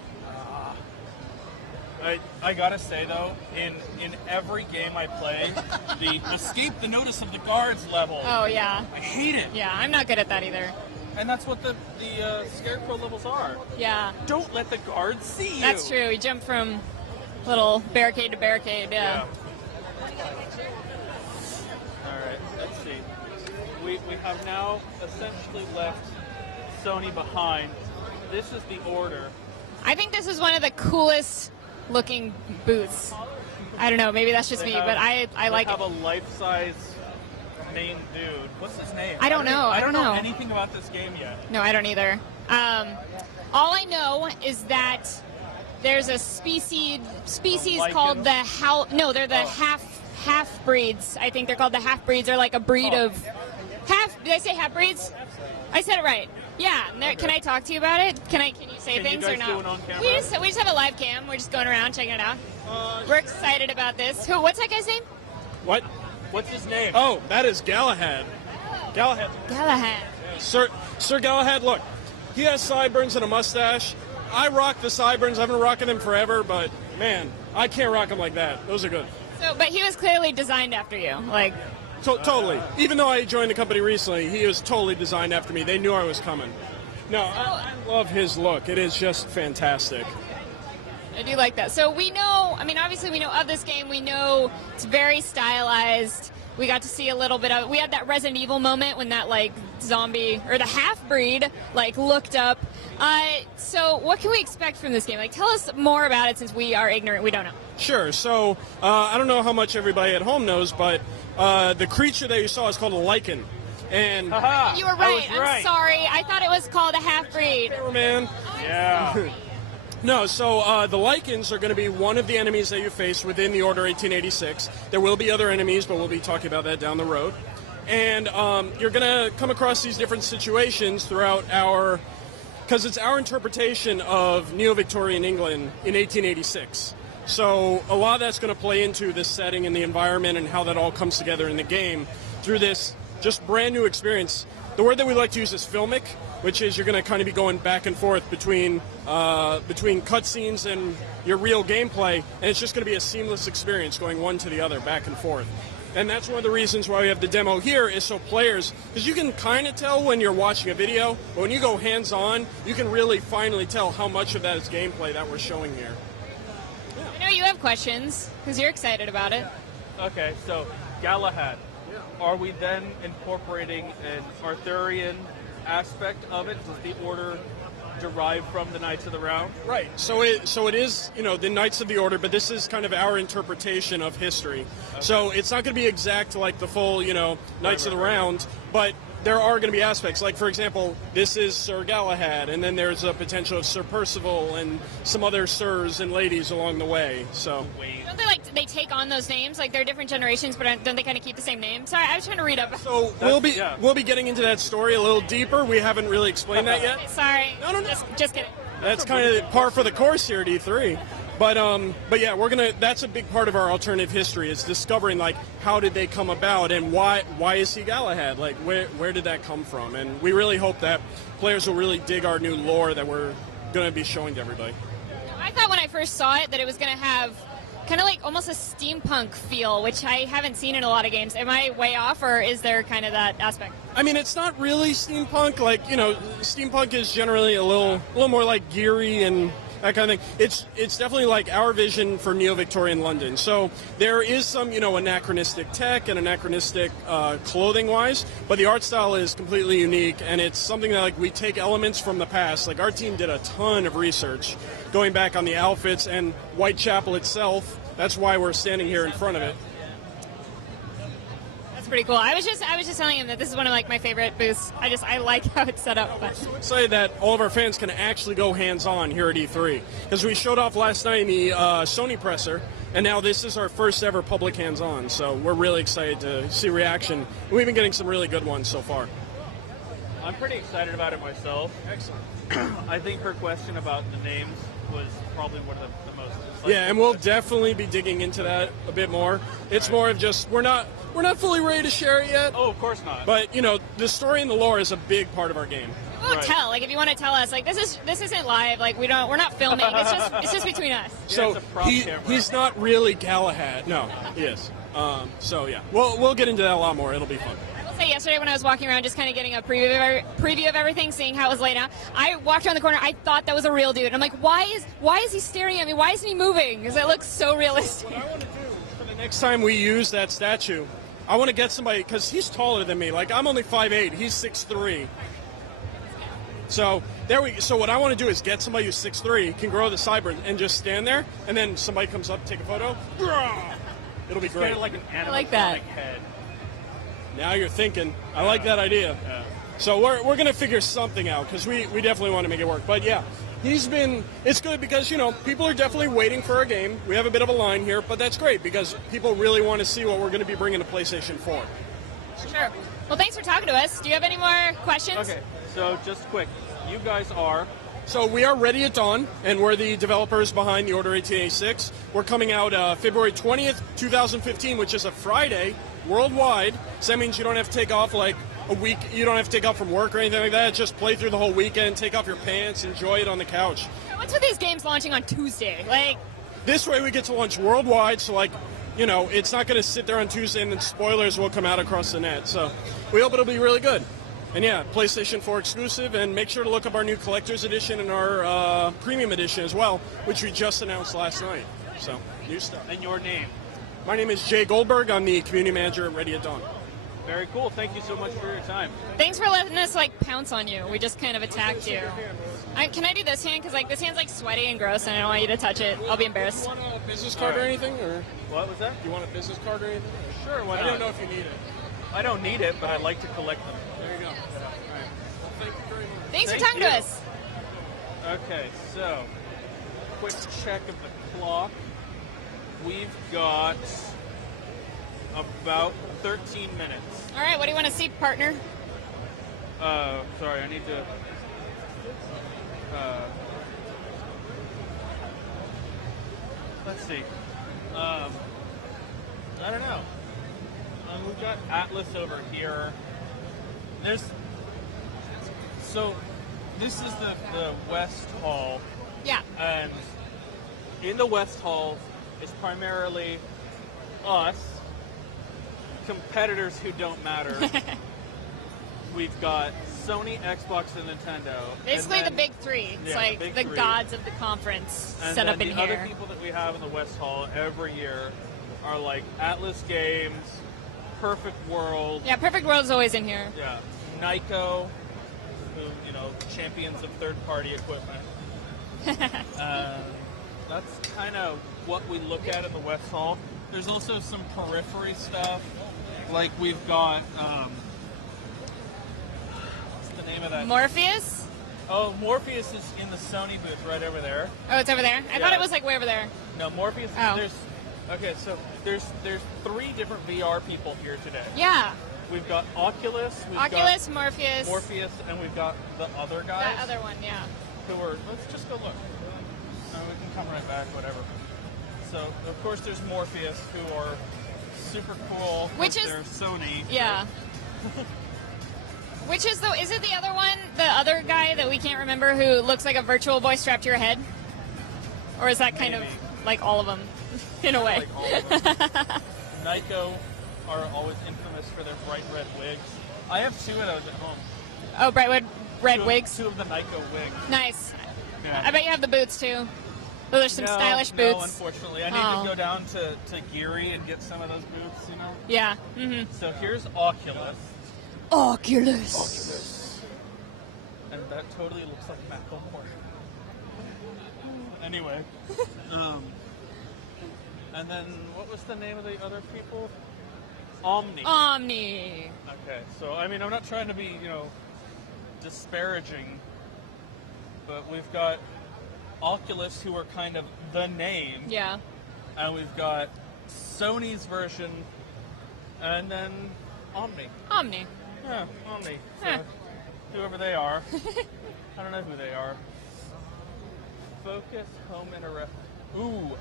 I gotta say though, in every game I play, the escape the notice of the guards level. Oh yeah. I hate it. Yeah, I'm not good at that either. And that's what the Scarecrow levels are. Yeah. Don't let the guards see you. That's true. You jump from little barricade to barricade. Yeah. All right. Let's see. We have now essentially left Sony behind. This is the order. I think this is one of the coolest looking booths. I don't know. Maybe that's just me, but I like They it. have a life-size main dude. What's his name? I don't know. I don't know know anything about this game yet. No, I don't either. All I know is that there's a species called the they're the half breeds. I think they're called the half breeds. They're like a breed of half. Did I say half breeds? I said it right. Yeah. Can I talk to you about it? Can you say Can you things guys or not? do it on camera? We just have a live cam. We're just going around checking it out. We're excited about this. What's that guy's name? What? What's his name? Oh, that is Galahad. Galahad. Galahad. Sir Galahad, look, he has sideburns and a mustache. I rock the sideburns. I've been rocking them forever, but man, I can't rock them like that. Those are good. So, but he was clearly designed after you. Like, Totally. Even though I joined the company recently, he was totally designed after me. They knew I was coming. No, I love his look. It is just fantastic. I do like that. So we know, obviously we know of this game. We know it's very stylized. We got to see a little bit of, we had that Resident Evil moment when that like zombie, or the half-breed, like looked up. So what can we expect from this game? Like tell us more about it since we are ignorant, we don't know. Sure. So I don't know how much everybody at home knows, but the creature that you saw is called a lichen. And You were right. I'm sorry. I thought it was called a half-breed. Man. Yeah. No, so the lichens are going to be one of the enemies that you face within the Order 1886. There will be other enemies, but we'll be talking about that down the road. And you're going to come across these different situations throughout because it's our interpretation of Neo-Victorian England in 1886. So a lot of that's going to play into this setting and the environment and how that all comes together in the game through this just brand new experience. The word that we like to use is filmic, which is you're going to kind of be going back and forth between cutscenes and your real gameplay, and it's just going to be a seamless experience going one to the other, back and forth. And that's one of the reasons why we have the demo here is so players, because you can kind of tell when you're watching a video, but when you go hands-on, you can really finally tell how much of that is gameplay that we're showing here. I know you have questions because you're excited about it. Okay, so Galahad. Are we then incorporating an Arthurian aspect of it? Does the order derive from the Knights of the Round? Right. So it is, the Knights of the Order, but this is kind of our interpretation of history. Okay. So it's not going to be exact like the full, Knights of the Round, but there are going to be aspects. Like, for example, this is Sir Galahad, and then there's a potential of Sir Percival and some other sirs and ladies along the way. So. Don't they take on those names? Like, they're different generations, but don't they kind of keep the same name? Sorry, I was trying to read up. So we'll be getting into that story a little deeper. We haven't really explained that yet. Sorry. No. Just kidding. That's kind of par for the course here at E3. But yeah, that's a big part of our alternative history is discovering, like, how did they come about and why is he Galahad? Like, where did that come from? And we really hope that players will really dig our new lore that we're going to be showing to everybody. I thought when I first saw it that it was going to have kind of like almost a steampunk feel, which I haven't seen in a lot of games. Am I way off, or is there kind of that aspect? I mean, it's not really steampunk. Like, steampunk is generally a little more like geary and that kind of thing. It's definitely like our vision for neo-Victorian London. So there is some, anachronistic tech and anachronistic clothing-wise, but the art style is completely unique, and it's something that, like, we take elements from the past. Like, our team did a ton of research going back on the outfits and Whitechapel itself. That's why we're standing here in front of it. That's pretty cool. I was just telling him that this is one of my favorite booths. I like how it's set up. But. We're excited that all of our fans can actually go hands-on here at E3 because we showed off last night in the Sony presser, and now this is our first ever public hands-on. So we're really excited to see reaction. We've been getting some really good ones so far. I'm pretty excited about it myself. Excellent. I think her question about the names was probably one of the most. Yeah, and we'll definitely be digging into that a bit more. It's more of just we're not fully ready to share it yet. Oh, of course not. But the story and the lore is a big part of our game. We'll tell. Like, if you want to tell us, like, this isn't live. Like, we're not filming. It's just between us. So he's not really Galahad. No, he is. So yeah, we'll get into that a lot more. It'll be fun. Say yesterday when I was walking around just kind of getting a preview of everything, seeing how it was laid out, I walked around the corner, I thought that was a real dude. I'm like, why is he staring at me? Why isn't he moving? Because it looks so realistic. What I want to do for the next time we use that statue, I want to get somebody, because he's taller than me. Like, I'm only 5'8", he's 6'3". So what I want to do is get somebody who's 6'3", can grow the sideburns, and just stand there, and then somebody comes up, take a photo. It'll be great. Kind of like an animatronic I like that. head. Now you're thinking. I like that idea. Yeah. So we're going to figure something out because we definitely want to make it work. But yeah, it's good because, people are definitely waiting for our game. We have a bit of a line here, but that's great because people really want to see what we're going to be bringing to PlayStation 4. Sure. Well, thanks for talking to us. Do you have any more questions? Okay, so just quick. You guys are... So we are Ready at Dawn, and we're the developers behind the Order 1886. We're coming out February 20th, 2015, which is a Friday, worldwide. So that means you don't have to take off like a week. You don't have to take off from work or anything like that. Just play through the whole weekend, take off your pants, enjoy it on the couch. What's with these games launching on Tuesday? Like, this way we get to launch worldwide, so it's not going to sit there on Tuesday and then spoilers will come out across the net. So we hope it'll be really good. And yeah, PlayStation 4 exclusive, and make sure to look up our new Collector's Edition and our Premium Edition as well, which we just announced last night. So, new stuff. And your name? My name is Jay Goldberg. I'm the Community Manager at Ready at Dawn. Very cool. Thank you so much for your time. Thanks for letting us, pounce on you. We just kind of attacked you. Can I do this hand? Because, this hand's, sweaty and gross, and I don't want you to touch it. I'll be embarrassed. Do you want a business card or anything? Or what was that? Do you want a business card or anything? Sure, why not? I don't know if you need it. I don't need it, but I'd like to collect them. There you go. All right. Well, thank you very much. Thanks for talking to us. Okay, so, quick check of the clock. We've got about 13 minutes. All right, what do you want to see, partner? Sorry, I need to... let's see. I don't know. We've got Atlas over here. So, this is the West Hall. Yeah. And in the West Hall is primarily us competitors who don't matter. We've got Sony, Xbox, and Nintendo. Basically and the then- big three. It's yeah, like big the three. gods of the conference And set then up in the here. other people that we have in the West Hall every year are like Atlas Games, Perfect World, Yeah, Perfect World's always in here. yeah, Nyko, who, champions of third-party equipment. That's kind of what we look at in the West Hall. There's also some periphery stuff. Like we've got, what's the name of that? Morpheus? Oh, Morpheus is in the Sony booth right over there. Oh, it's over there? I thought Yeah. it was like way over there. No, Morpheus. Oh. There's 3 different VR people here today. Yeah. We've got Oculus, Oculus, got Morpheus. Morpheus, and we've got the other guys. That other one, yeah. Who are? Let's just go look. We can come right back. Whatever. So of course there's Morpheus, who are super cool. Which is- they're Sony. Yeah. Which is is it the other one, the other guy that we can't remember who looks like a virtual boy strapped to your head? Or is that kind Maybe. of like all of them, in a way? Like all of them. Nyko are always infamous for their bright red wigs. I have 2 of those at home. Oh, Brightwood red 2 wigs. 2 of the Nyko wigs. Nice. Yeah. I bet you have the boots too. Those are some stylish No, boots. unfortunately. I need Oh. to go down to Geary and get some of those boots, Yeah. Mm-hmm. So here's Oculus. Oculus. And that totally looks like Macklemore. Anyway. And then, what was the name of the other people? Omni. Omni. Okay, so, I'm not trying to be, disparaging, but we've got Oculus, who are kind of the name. Yeah. And we've got Sony's version, and then Omni. Omni. Yeah, Omni. So, Huh. whoever they are. I don't know who they are. Focus, Home Interactive. Ooh,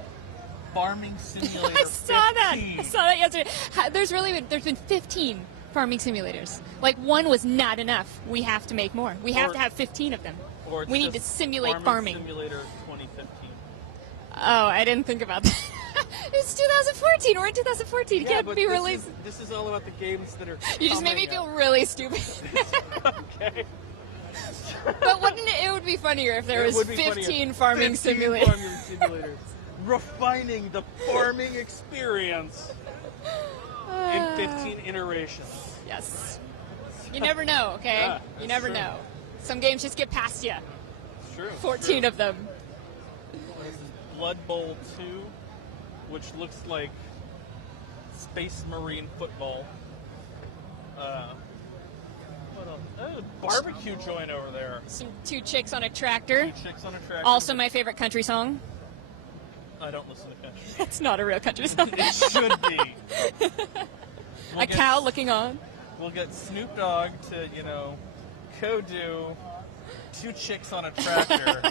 Farming Simulator I saw that. 15. I saw that yesterday. There's been 15 farming simulators. Like one was not enough. We have to make more. We have Or- to have 15 of them. Or it's We need to just simulate farming. Simulator 2015. Oh, I didn't think about that. It's 2014. We're in 2014. It Yeah, can't but be released. This is all about the games that are. You just made me feel really stupid. Okay. But it would be funnier if there It was would be 15 funnier. farming 15 simulators. farming simulators. Refining the farming experience in 15 iterations. Yes. You never know, okay? Yeah, you that's never true. know. Some games just get past you. It's true. 14 of them. This is Blood Bowl 2, which looks like Space Marine football. What else? Oh, a barbecue joint over there. Some 2 chicks on a tractor. 2 chicks on a tractor. Also my favorite country song. I don't listen to country. It's not a real country song. It should be. A cow looking on. We'll get Snoop Dogg to, co-do 2 chicks on a tractor.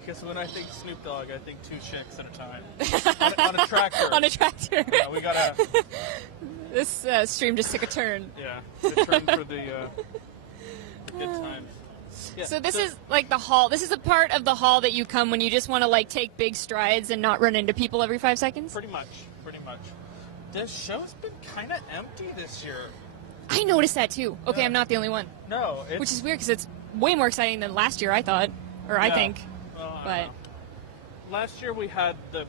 Because when I think Snoop Dogg, I think 2 chicks at a time. on a tractor. On a tractor. Yeah, we gotta, This stream just took a turn. yeah, return for the good times. Yeah, So this is like the hall. This is a part of the hall that you come when you just want to like take big strides and not run into people every 5 seconds. Pretty much. This show's been kind of empty this year. I noticed that too. Okay, Yeah. I'm not the only one. No, it's... Which is weird because it's way more exciting than last year, I thought. Or I Yeah. think. Well, I don't But know. Last year we had the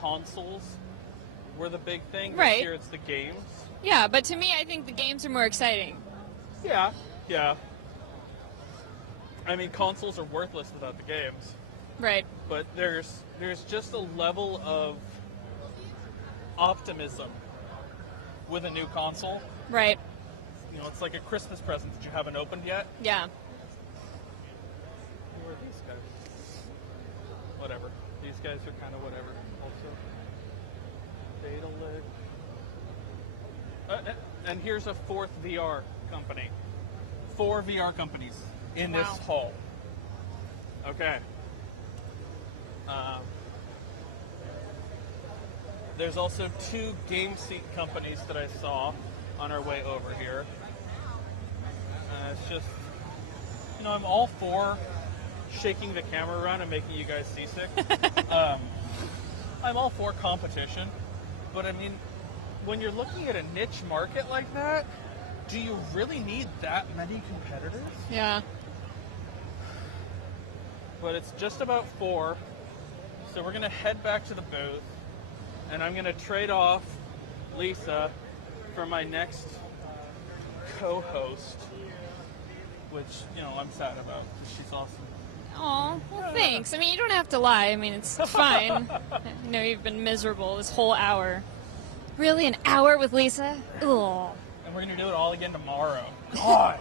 consoles were the big thing. Right. This year it's the games. yeah, but to me, I think the games are more exciting. Yeah. I mean, consoles are worthless without the games. Right. But there's just a level of optimism with a new console. Right. It's like a Christmas present that you haven't opened yet. Yeah. Who are these guys? Whatever. These guys are kind of whatever. Also, Data and here's a 4th VR company. 4 VR companies in this hall. Okay. There's also 2 game seat companies that I saw on our way over here. It's just, I'm all for shaking the camera around and making you guys seasick. I'm all for competition, but I mean, when you're looking at a niche market like that, do you really need that many competitors? Yeah. But it's just about 4, so we're gonna head back to the booth, and I'm gonna trade off Lisa for my next co-host, which, you know, I'm sad about because she's awesome. Aw, well, thanks. I mean, you don't have to lie. I mean, it's fine. I know you've been miserable this whole hour. Really, an hour with Lisa? Ugh. And we're gonna do it all again tomorrow. God.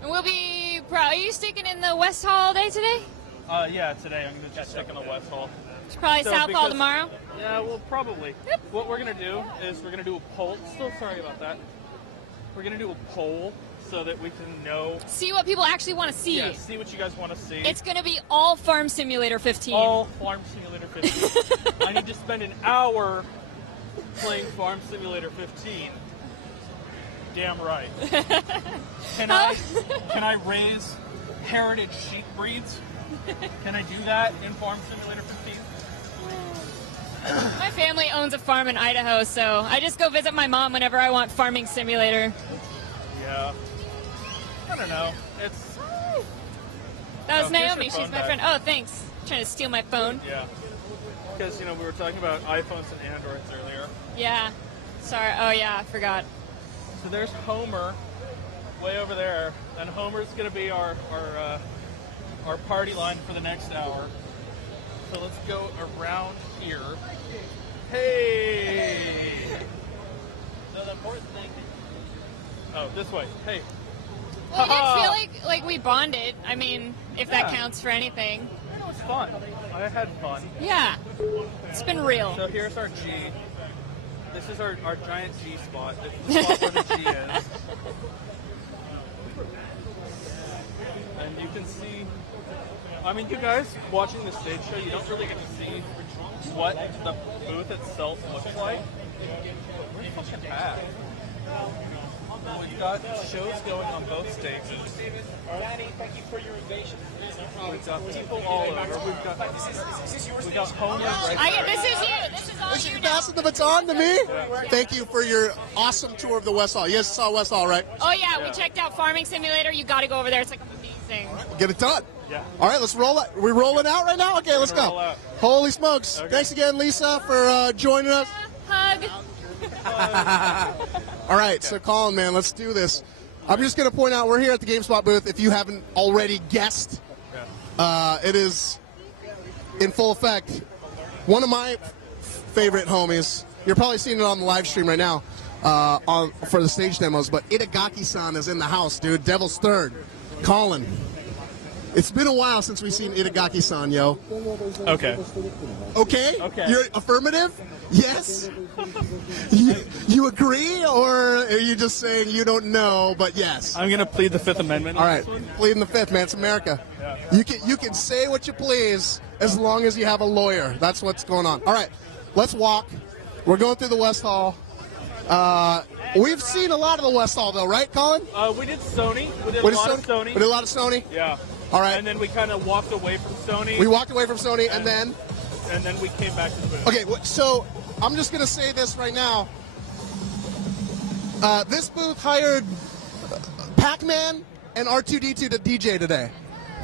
And we'll be. Are you sticking in the West Hall all day today? Yeah, today I'm gonna just stick in the West Hall. It's probably South Hall tomorrow. Yeah, well, probably. Yep. What we're gonna do is we're gonna do a poll. Still sorry about that. We're gonna do a poll so that we can know. See what people actually want to see. Yeah, see what you guys want to see. It's gonna be all Farm Simulator 15. All Farm Simulator 15. I need to spend an hour playing Farm Simulator 15. Damn right. Can I raise heritage sheep breeds? Can I do that in Farm Simulator 15? My family owns a farm in Idaho, so I just go visit my mom whenever I want Farming Simulator. Yeah. I don't know. It's. That was Oh, here's Naomi. your She's phone my back. friend. Oh, thanks. Trying to steal my phone. Yeah. Because, you know, we were talking about iPhones and Androids earlier. Yeah. Sorry. Oh, yeah. I forgot. So there's Homer way over there, and Homer's going to be our party line for the next hour. So let's go around here. Hey! So the important thing. Oh, this way. Hey. Well, I did feel like we bonded. I mean, if that Yeah. counts for anything. It was fun. I had fun. Yeah. It's been real. So here's our G. This is our giant G spot. This is the spot where the G is. And you can see, I mean, you guys watching the stage show, you don't really get to see what the booth itself looks like. We're fucking packed. We've got shows going on both stages. Thank you for your invasion. We've got people all over. We've got Homer right This is you. This is all Is you you now. passing the baton to me? Thank you for your awesome tour of the West Hall. You guys saw West Hall, right? Oh, yeah. We checked out Farming Simulator. You got to go over there. It's like amazing. We'll get it done. Yeah. All right, let's roll it. Are we rolling out right now? Okay, let's Roll go. out. Holy smokes. Okay. Thanks again, Lisa, for joining us. Hug. All right, so Colin, man, let's do this. I'm just going to point out we're here at the Gamespot booth. If you haven't already guessed, it is in full effect. One of my favorite homies. You're probably seeing it on the live stream right now for the stage demos, but Itagaki-san is in the house, dude. Devil's Third. Colin. It's been a while since we've seen Itagaki-san, yo. Okay. Okay? Okay. You're affirmative? Yes? you agree, or are you just saying you don't know, but yes? I'm going to plead the Fifth Amendment. All right, pleading the Fifth, man. It's America. Yeah. You can say what you please as long as you have a lawyer. That's what's going on. All right, let's walk. We're going through the West Hall. We've seen a lot of the West Hall, though, right, Colin? We did Sony. We did a lot of Sony. We did a lot of Sony? Yeah. All right. And then we kind of walked away from Sony. We walked away from Sony, and then? And then we came back to the booth. Okay, so I'm just going to say this right now. This booth hired Pac-Man and R2-D2 to DJ today.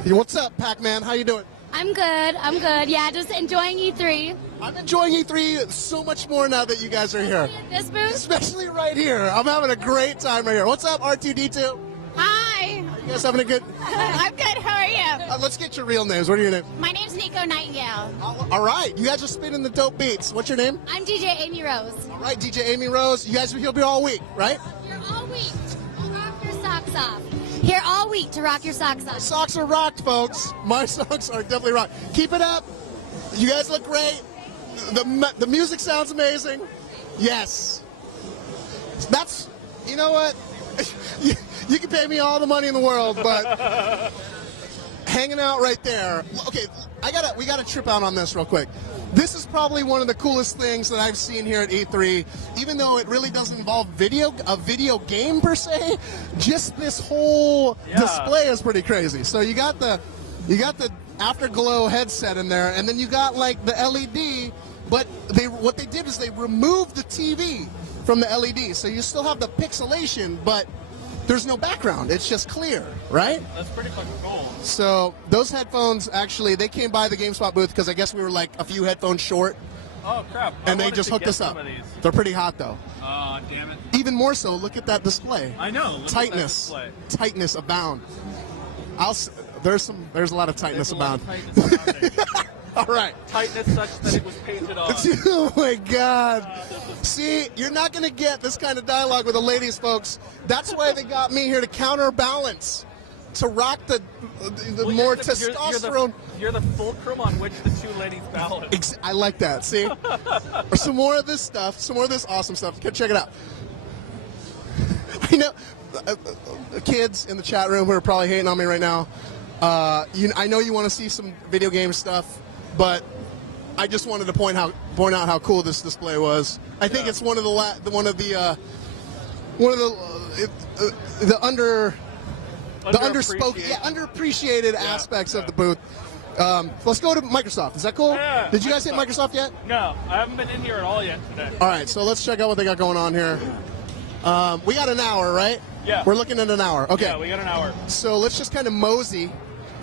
What's up, Pac-Man? How you doing? I'm good. I'm good. Yeah, just enjoying E3. I'm enjoying E3 so much more now that you guys are here. This booth? Especially right here. I'm having a great time right here. What's up, R2-D2? Hi. You guys having a good... I'm good. How are you? Let's get your real names. What are your names? My name's Nico Nightingale. All right. You guys are spinning the dope beats. What's your name? I'm DJ Amy Rose. All right, DJ Amy Rose. You guys will be here all week, right? Here all week to rock your socks off. Here all week to rock your socks off. Socks are rocked, folks. My socks are definitely rocked. Keep it up. You guys look great. The music sounds amazing. Yes. That's, you know what? You can pay me all the money in the world, but hanging out right there. Okay, we gotta trip out on this real quick. This is probably one of the coolest things that I've seen here at E3, even though it really doesn't involve a video game per se. Just this whole display is pretty crazy. So you got the Afterglow headset in there, and then you got like the LED but what they did is they removed the TV from the LED, so you still have the pixelation, but there's no background. It's just clear, right? That's pretty fucking cool. So those headphones, actually, they came by the GameSpot booth because I guess we were like a few headphones short. Oh, crap. And they just hooked us up. They're pretty hot, though. Oh, damn it. Even more so, look at that display. I know. Look Tightness. at that display. Tightness abound. There's a lot of tightness abound. All right. Tightness such that it was painted on. Oh, my God. See, you're not going to get this kind of dialogue with the ladies, folks. That's why they got me here to counterbalance, to rock the more testosterone. You're the fulcrum on which the two ladies balance. I like that. See? Or some more of this stuff, some more of this awesome stuff. Check it out. I know the kids in the chat room who are probably hating on me right now. I know you want to see some video game stuff, but I just wanted to point out how cool this display was. I think it's one of the underappreciated aspects of the booth. Let's go to Microsoft. Is that cool? Yeah, Did you guys hit Microsoft yet? No, I haven't been in here at all yet today. All right, so let's check out what they got going on here. We got an hour, right? Yeah. We're looking at an hour. Okay. Yeah, we got an hour. So let's just kind of mosey.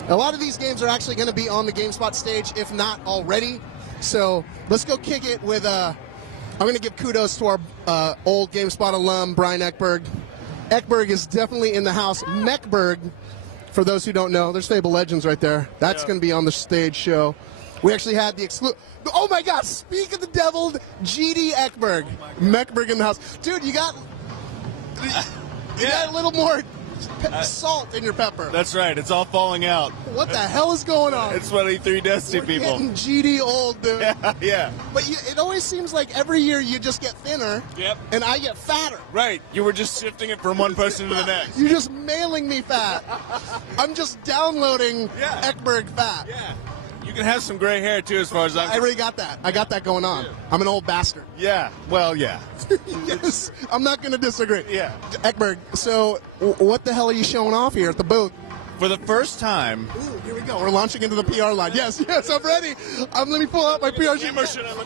A lot of these games are actually going to be on the GameSpot stage, if not already. So let's go kick it with I'm going to give kudos to our old GameSpot alum, Brian Eckberg. Eckberg is definitely in the house. Meckberg, for those who don't know, there's Fable Legends right there. That's going to be on the stage show. We actually had the oh my God, speak of the devil, GD Eckberg. Meckberg in the house. Dude, you got a little more salt in your pepper. That's right. It's all falling out. What the hell is going on? It's what E3 does to people. Getting GD old, dude. Yeah. But it always seems like every year you just get thinner. Yep. And I get fatter. Right. You were just shifting it from one person to the next. You're just mailing me fat. I'm just downloading Eckberg fat. Yeah. You can have some gray hair, too, as far as I already got that. I got that going on. I'm an old bastard. Yeah. Well, yeah. Yes. I'm not going to disagree. Yeah. Eckberg, so what the hell are you showing off here at the booth? For the first time. Ooh, here we go. We're launching into the PR line. Yes, I'm ready. Let me pull out my PR sheet.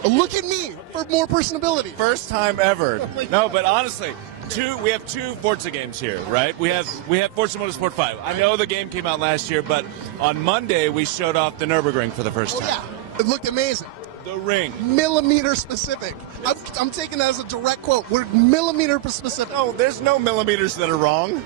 Look at me for more personability. First time ever. No, but honestly, we have two Forza games here, right? We have Forza Motorsport 5. I know the game came out last year, but on Monday we showed off the Nürburgring for the first time. Yeah, it looked amazing. The ring. Millimeter specific. I'm taking that as a direct quote. We're millimeter specific. No, there's no millimeters that are wrong.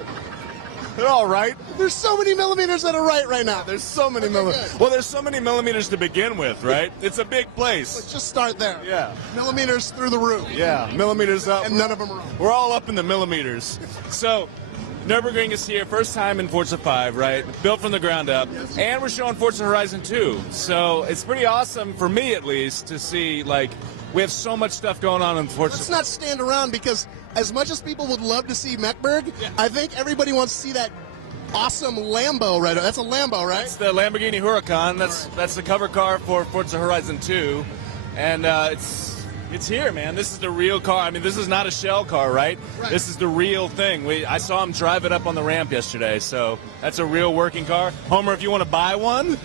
They're all right. There's so many millimeters that are right now. There's so many millimeters. Well, there's so many millimeters to begin with, right? It's a big place. Let's just start there. Yeah. Millimeters through the roof. Yeah, millimeters up. And none of them are wrong. We're all up in the millimeters. So, Nürburgring is here, first time in Forza 5, right? Built from the ground up. Yes. And we're showing Forza Horizon 2. So, it's pretty awesome, for me at least, to see, we have so much stuff going on in Forza. Let's not stand around because as much as people would love to see Meckberg, I think everybody wants to see that awesome Lambo right. That's a Lambo, right? That's the Lamborghini Huracan. That's the cover car for Forza Horizon 2. And it's here, man. This is the real car. I mean, this is not a shell car, right? This is the real thing. I saw him drive it up on the ramp yesterday, so that's a real working car. Homer, if you want to buy one,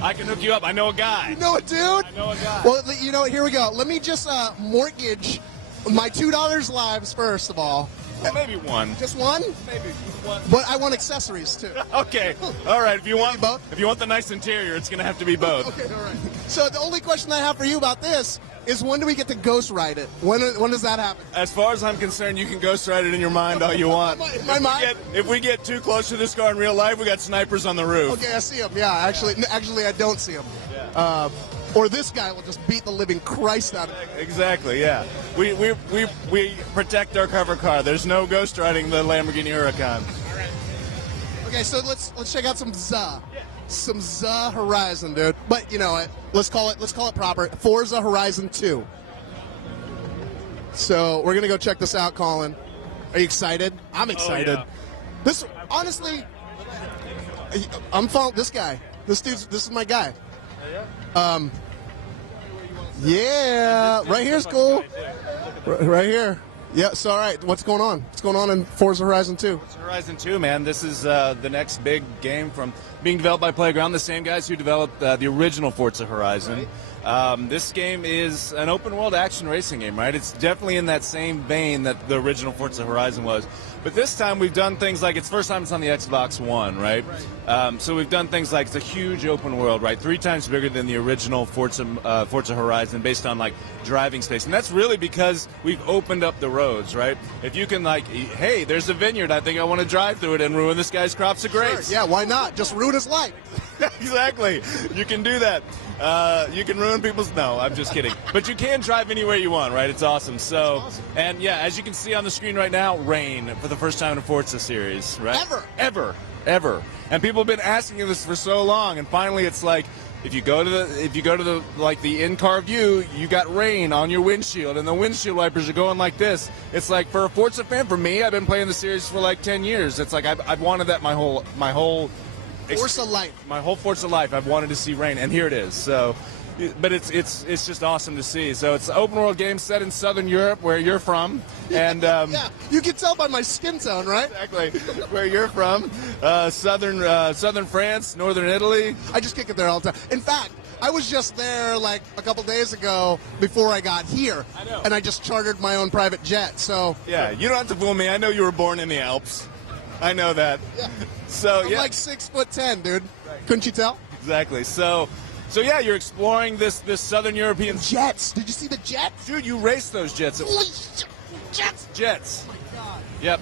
I can hook you up. I know a guy. You know a dude? I know a guy. Well, you know, here we go. Let me just mortgage my $2 lives first of all. Well, maybe one. Just one? Maybe one. But I want accessories too. Okay. All right. If you want both, if you want the nice interior, it's going to have to be both. Okay. All right. So the only question I have for you about this is when do we get to ghost ride it? When does that happen? As far as I'm concerned, you can ghost ride it in your mind all you want. My mind? If we get too close to this car in real life, we got snipers on the roof. Okay, I see them. Yeah, actually, I don't see them. Yeah. Or this guy will just beat the living Christ out of it. Exactly, yeah. We protect our cover car. There's no ghost riding the Lamborghini Huracan. All right. Okay, so let's check out some ZA. Some ZA Horizon, dude. But you know what? Let's call it proper. Forza Horizon 2. So we're gonna go check this out, Colin. Are you excited? I'm excited. Oh, yeah. This honestly, I'm following this guy. This is my guy. Yeah, right here's cool. Right here. Yeah, so all right, what's going on? What's going on in Forza Horizon 2? Forza Horizon 2, man. This is the next big game from being developed by Playground, the same guys who developed the original Forza Horizon. This game is an open-world action racing game, right? It's definitely in that same vein that the original Forza Horizon was. But this time we've done things like, it's the first time it's on the Xbox One, right? So we've done things like, it's a huge open world, right? 3 times bigger than the original Forza Horizon, based on like driving space. And that's really because we've opened up the roads, right? If you can like, hey, there's a vineyard, I think I want to drive through it and ruin this guy's crops of grapes. Sure, yeah, why not? Just ruin his life. Exactly. You can do that. You can ruin people's... No, I'm just kidding. But you can drive anywhere you want, right? It's awesome. So, and yeah, as you can see on the screen right now, rain for the first time in a Forza series, right? Ever. And people have been asking this for so long, and finally it's like, if you go to the like the in-car view, you got rain on your windshield, and the windshield wipers are going like this. It's like, for a Forza fan, for me, I've been playing the series for like 10 years. It's like I've wanted that my whole Forza life. My whole Forza life, I've wanted to see rain, and here it is. So, but it's just awesome to see. So it's an open world game set in Southern Europe, where you're from, and yeah, you can tell by my skin tone, right? Exactly, where you're from, southern France, northern Italy. I just kick it there all the time. In fact, I was just there like a couple days ago before I got here, I know. And I just chartered my own private jet. So yeah, you don't have to fool me. I know you were born in the Alps. I know that. Yeah. So I'm yeah, like 6'10", dude. Couldn't you tell? Exactly. So yeah, you're exploring this Southern European jets. Did you see the jets? Dude, you raced those jets. Holy jets. Oh my God. Yep.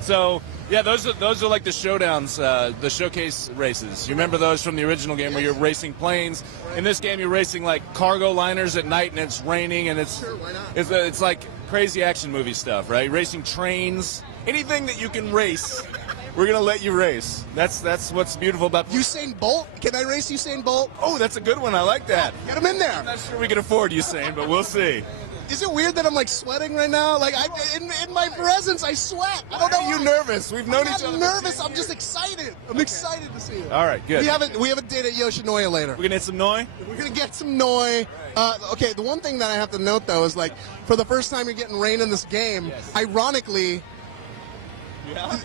So yeah, those are like the showdowns, the showcase races. You remember those from the original game where you're racing planes? In this game, you're racing like cargo liners at night, and it's raining, and it's sure, why not? It's like crazy action movie stuff, right? Racing trains, anything that you can race. We're gonna let you race. That's what's beautiful about Usain Bolt. Can I race Usain Bolt? Oh, that's a good one. I like that. Get him in there. I'm not sure we can afford Usain, but we'll see. Is it weird that I'm like sweating right now? Like in my presence, I sweat. I don't know. Are you nervous? We've known each other. I'm nervous. I'm just excited. I'm excited to see you. All right, good. We have a date at Yoshinoya later. We're gonna hit some noi. We're gonna get some noi. Okay, the one thing that I have to note though is like, for the first time you're getting rain in this game. Yes. Ironically,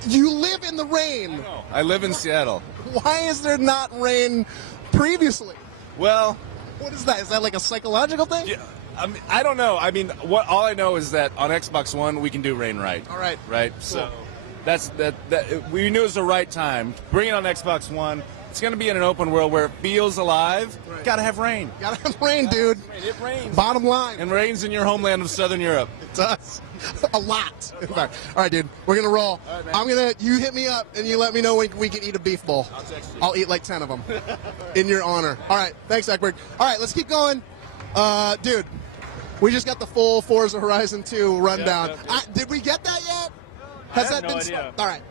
you live in the rain. I live in Seattle. Why is there not rain previously? Well, what is that? Is that like a psychological thing? Yeah, I don't know. I mean, all I know is that on Xbox One we can do rain right. All right. Right. Cool. So that's we knew it was the right time. Bring it on Xbox One. It's going to be in an open world where it feels alive. Right. Gotta have rain. Gotta have rain, dude. It rains. Bottom line. And rains in your homeland of Southern Europe. It does. A lot. In fact. All right, dude. We're going to roll. All right, you hit me up and you let me know when we can eat a beef bowl. I'll text you. I'll eat like 10 of them. In your honor. All right. Thanks, Eckberg. All right, let's keep going. Dude, we just got the full Forza Horizon 2 rundown. Yeah. Did we get that yet? Has that been idea. All right.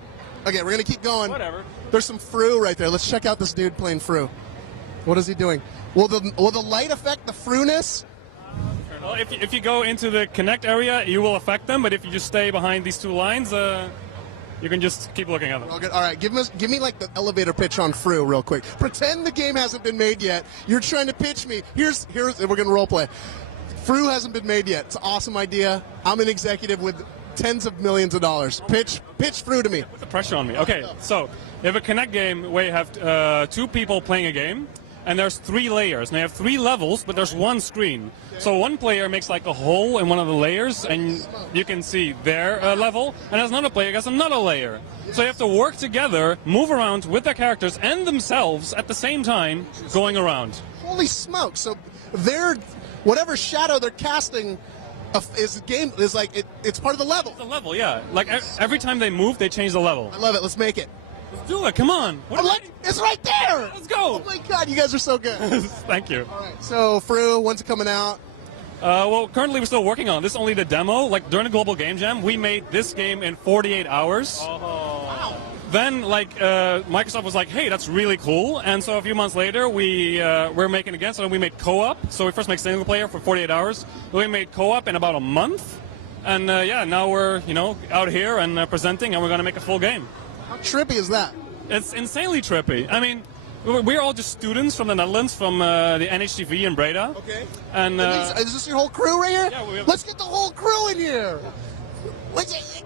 Okay, we're going to keep going. Whatever. There's some Fru right there. Let's check out this dude playing Fru. What is he doing? Will the light affect the Fru-ness? Well, if you go into the Connect area, you will affect them. But if you just stay behind these 2 lines, you can just keep looking at them. Okay, all right, give me like the elevator pitch on Fru real quick. Pretend the game hasn't been made yet. You're trying to pitch me. Here's we're gonna role play. Fru hasn't been made yet. It's an awesome idea. I'm an executive with tens of millions of dollars. Pitch Fru to me. Put the pressure on me. Okay, so you have a Connect game where you have 2 people playing a game, and there's 3 layers. And they have 3 levels, but there's 1 screen. So one player makes like a hole in one of the layers, and you can see their level, and there's another player gets another layer. So you have to work together, move around with their characters and themselves at the same time, going around. Holy smoke! So whatever shadow they're casting is like it's part of the level. It's a level, yeah. Like every time they move, they change the level. I love it. Let's make it. Let's do it. Come on. It's right there. Let's go. Oh my God, you guys are so good. Thank you. All right. So Fru, when's it coming out? Well, currently we're still working on it. This is only the demo. Like during the Global Game Jam, we made this game in 48 hours. Oh. Wow. Then, Microsoft was like, "Hey, that's really cool." And so a few months later, we're making again. So we made co-op. So we first made single player for 48 hours. Then we made co-op in about a month. And now we're out here and presenting, and we're going to make a full game. How trippy is that? It's insanely trippy. I mean, we're all just students from the Netherlands, from the NHTV in Breda. Okay. And is this your whole crew right here? Yeah. Let's get the whole crew in here.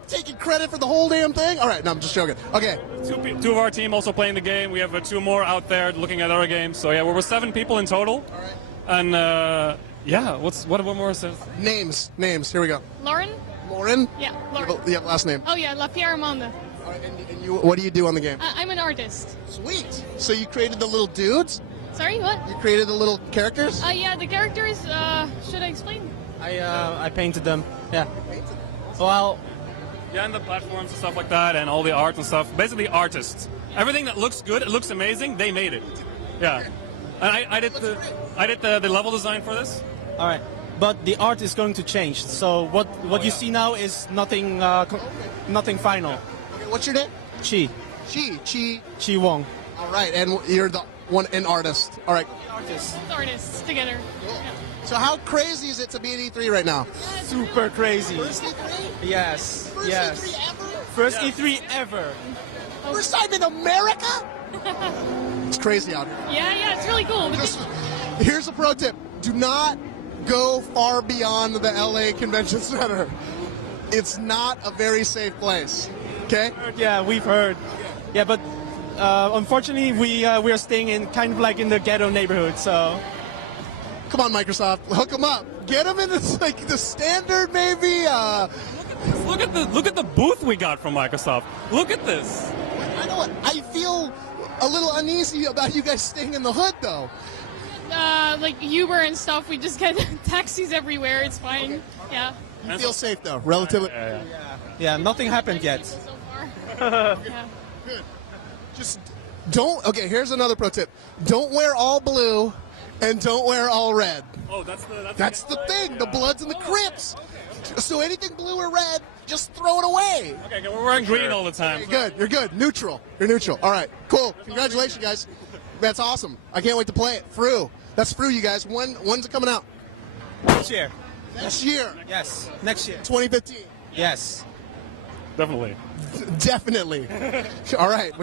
Taking credit for the whole damn thing? All right, no, I'm just joking. Okay. 2 of our team also playing the game. We have 2 more out there looking at other games. So yeah, we're 7 people in total. All right. And yeah, what more is there? Names. Here we go. Lauren? Lauren? Yeah, Lauren. You have last name. Oh yeah, LaPierre Armand. All right, and you, what do you do on the game? I'm an artist. Sweet. So you created the little dudes? Sorry, what? You created the little characters? Yeah, the characters. Should I explain? I painted them. Yeah. Well. Yeah, and the platforms and stuff like that, and all the art and stuff. Basically, artists. Everything that looks good, it looks amazing. They made it. Yeah. And I did the level design for this. All right. But the art is going to change. So what you see now is nothing nothing final. Okay, what's your name? Chi Wong. All right, and you're an artist. All right. Artists together. Yeah. So how crazy is it to be at E3 right now? Super crazy. First E3? Yes. First yes. E3 ever? First E3 ever. First time in America? It's crazy out here. Yeah, it's really cool. Here's a pro tip. Do not go far beyond the LA Convention Center. It's not a very safe place. Okay? Yeah, we've heard. Yeah, but unfortunately we are staying in kind of like in the ghetto neighborhood, so. Come on, Microsoft, hook them up. Get them in the standard, maybe. Look at the booth we got from Microsoft. Look at this. I know what. I feel a little uneasy about you guys staying in the hood, though. Like Uber and stuff, we just get taxis everywhere. It's fine. Okay. Yeah. You feel safe though, relatively. Yeah, nothing happened yet. So far. Yeah. Good. Just don't. Okay, here's another pro tip. Don't wear all blue. And don't wear all red. Oh, that's the thing. Yeah. The Bloods and the Crips. Okay. So anything blue or red, just throw it away. Okay, we're wearing green all the time. Okay, good. You're good. Neutral. You're neutral. All right. Cool. Congratulations, guys. That's awesome. I can't wait to play it. Fru. That's Fru, you guys. When's it coming out? Next year. Next year. Yes. Next year. 2015. Yes. Definitely. Definitely. All right.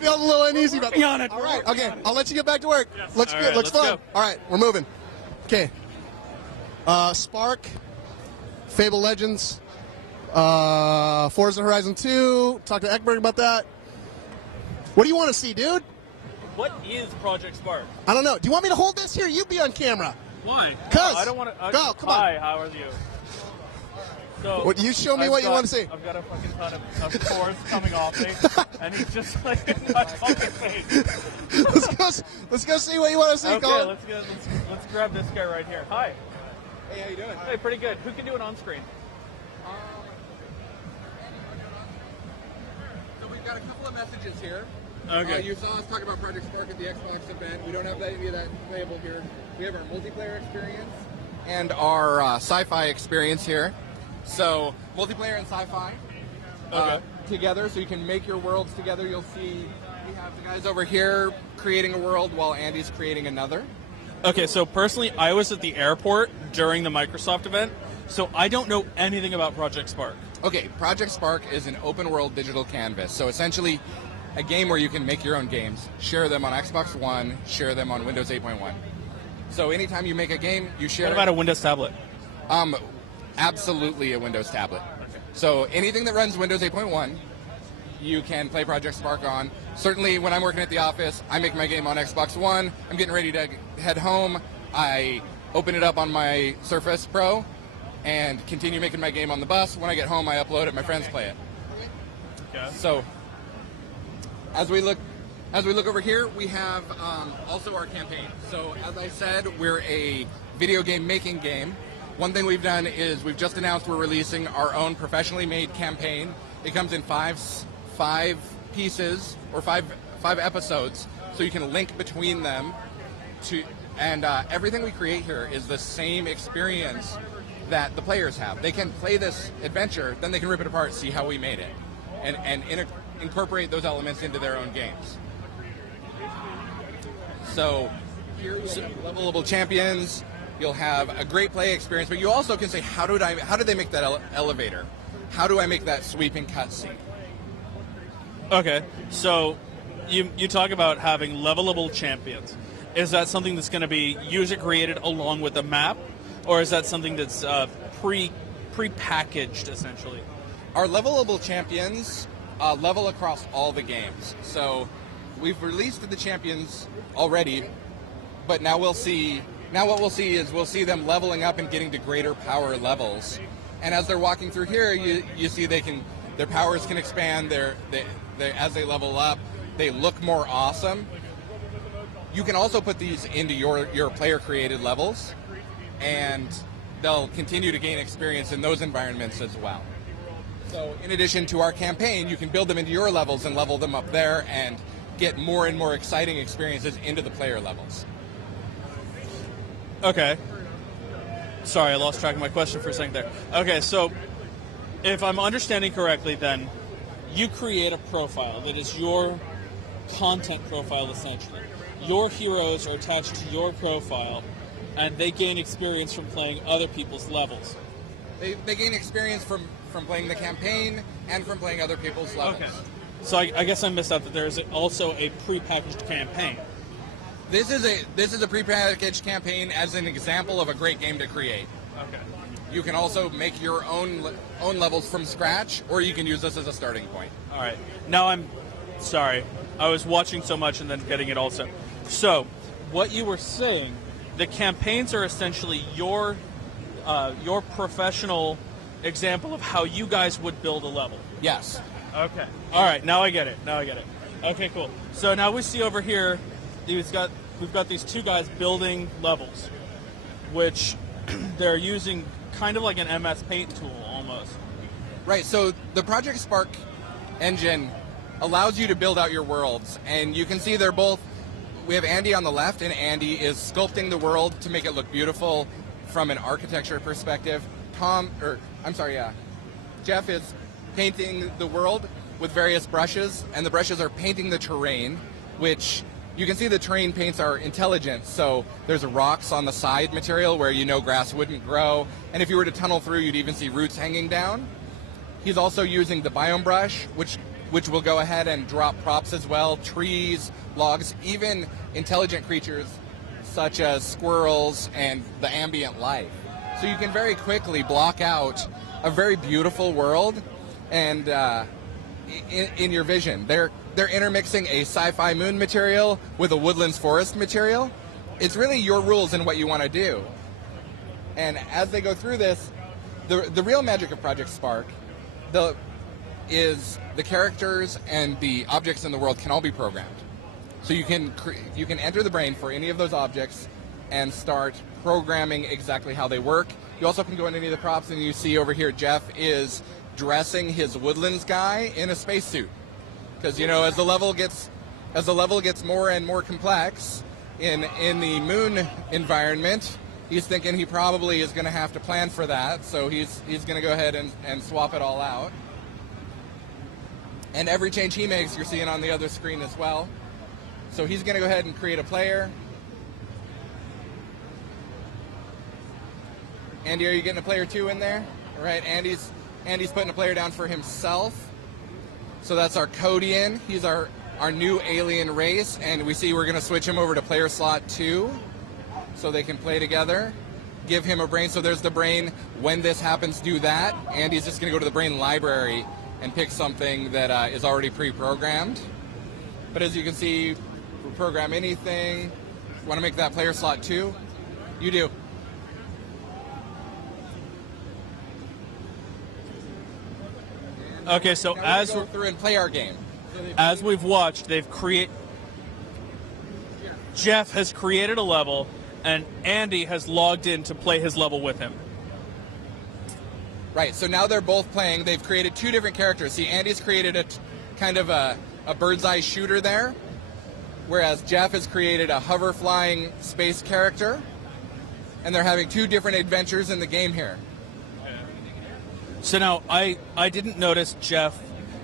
Feel a little uneasy about that. All right, okay. I'll let you get back to work. Yes. Looks good. Right, looks fun. Go. All right, we're moving. Okay. Spark, Fable Legends, Forza Horizon 2. Talk to Ekberg about that. What do you want to see, dude? What is Project Spark? I don't know. Do you want me to hold this here? You be on camera. Why? Cause. I don't want to. Go. Come on. Hi. How are you? So what, you show me what you want to see. I've got a fucking ton of cores coming off me, and it's just like in my fucking face. Let's go see what you want to see, okay, Colin. let's grab this guy right here. Hi. Hey, how you doing? Hey, pretty good. Who can do it on screen? So we've got a couple of messages here. Okay. You saw us talk about Project Spark at the Xbox event. We don't have any of that playable here. We have our multiplayer experience and our sci-fi experience here. So multiplayer and sci-fi together, so you can make your worlds together. You'll see we have the guys over here creating a world while Andy's creating another. Okay, so personally, I was at the airport during the Microsoft event, so I don't know anything about Project Spark. Okay, Project Spark is an open world digital canvas. So essentially a game where you can make your own games, share them on Xbox One, share them on Windows 8.1. So anytime you make a game, you share What about a Windows tablet? Absolutely a Windows tablet. Okay. So anything that runs Windows 8.1, you can play Project Spark on. Certainly when I'm working at the office, I make my game on Xbox One. I'm getting ready to head home. I open it up on my Surface Pro and continue making my game on the bus. When I get home, I upload it. My friends play it. Okay. So as we look over here, we have also our campaign. So as I said, we're a video game making game. One thing we've done is we've just announced we're releasing our own professionally made campaign. It comes in five pieces or five episodes, so you can link between them. And everything we create here is the same experience that the players have. They can play this adventure, then they can rip it apart, see how we made it, and incorporate those elements into their own games. So here we have levelable champions. You'll have a great play experience, but you also can say, how did they make that elevator? How do I make that sweeping cutscene? Okay, so you talk about having levelable champions. Is that something that's going to be user created along with the map, or is that something that's pre-packaged essentially? Our levelable champions level across all the games. So we've released the champions already but now we'll see. Now what we'll see is we'll see them leveling up and getting to greater power levels. And as they're walking through here, you see their powers can expand. As they level up, they look more awesome. You can also put these into your player-created levels, and they'll continue to gain experience in those environments as well. So in addition to our campaign, you can build them into your levels and level them up there and get more and more exciting experiences into the player levels. Okay. Sorry, I lost track of my question for a second there. Okay, so if I'm understanding correctly, then you create a profile that is your content profile, essentially. Your heroes are attached to your profile, and they gain experience from playing other people's levels. They gain experience from playing the campaign and from playing other people's levels. Okay. So I guess I missed out that there is also a prepackaged campaign. This is a prepackaged campaign as an example of a great game to create. Okay. You can also make your own levels from scratch, or you can use this as a starting point. All right. Now I'm sorry. I was watching so much and then getting it also. So, what you were saying, the campaigns are essentially your professional example of how you guys would build a level. Yes. Okay. All right. Now I get it. Okay, cool. So now we see over here, we've got these two guys building levels, which they're using kind of like an MS Paint tool almost. Right. So the Project Spark engine allows you to build out your worlds, and you can see they're both. We have Andy on the left, and Andy is sculpting the world to make it look beautiful from an architecture perspective. Jeff is painting the world with various brushes, and the brushes are painting the terrain, which you can see the terrain paints are intelligent. So there's rocks on the side material where grass wouldn't grow, and if you were to tunnel through, you'd even see roots hanging down. He's also using the biome brush, which will go ahead and drop props as well, trees, logs, even intelligent creatures such as squirrels and the ambient life. So you can very quickly block out a very beautiful world and in your vision. They're intermixing a sci-fi moon material with a woodlands forest material. It's really your rules and what you want to do. And as they go through this, the real magic of Project Spark is the characters and the objects in the world can all be programmed. So you can enter the brain for any of those objects and start programming exactly how they work. You also can go into any of the props, and you see over here Jeff is dressing his woodlands guy in a spacesuit. Because as the level gets more and more complex in the moon environment, he's thinking he probably is going to have to plan for that. So he's going to go ahead and swap it all out. And every change he makes, you're seeing on the other screen as well. So he's going to go ahead and create a player. Andy, are you getting a player 2 in there? All right, Andy's putting a player down for himself. So that's our Codian. He's our new alien race, and we see we're going to switch him over to player slot 2 so they can play together. Give him a brain. So there's the brain. When this happens, do that. Andy's just going to go to the brain library and pick something that is already pre-programmed. But as you can see, we program anything. Want to make that player slot 2? You do. Okay, so as we go through and play our game, as we've watched, Jeff has created a level, and Andy has logged in to play his level with him. Right, so now they're both playing. They've created two different characters. See, Andy's created a kind of a bird's eye shooter there, whereas Jeff has created a hover flying space character, and they're having two different adventures in the game here. So now, I didn't notice Jeff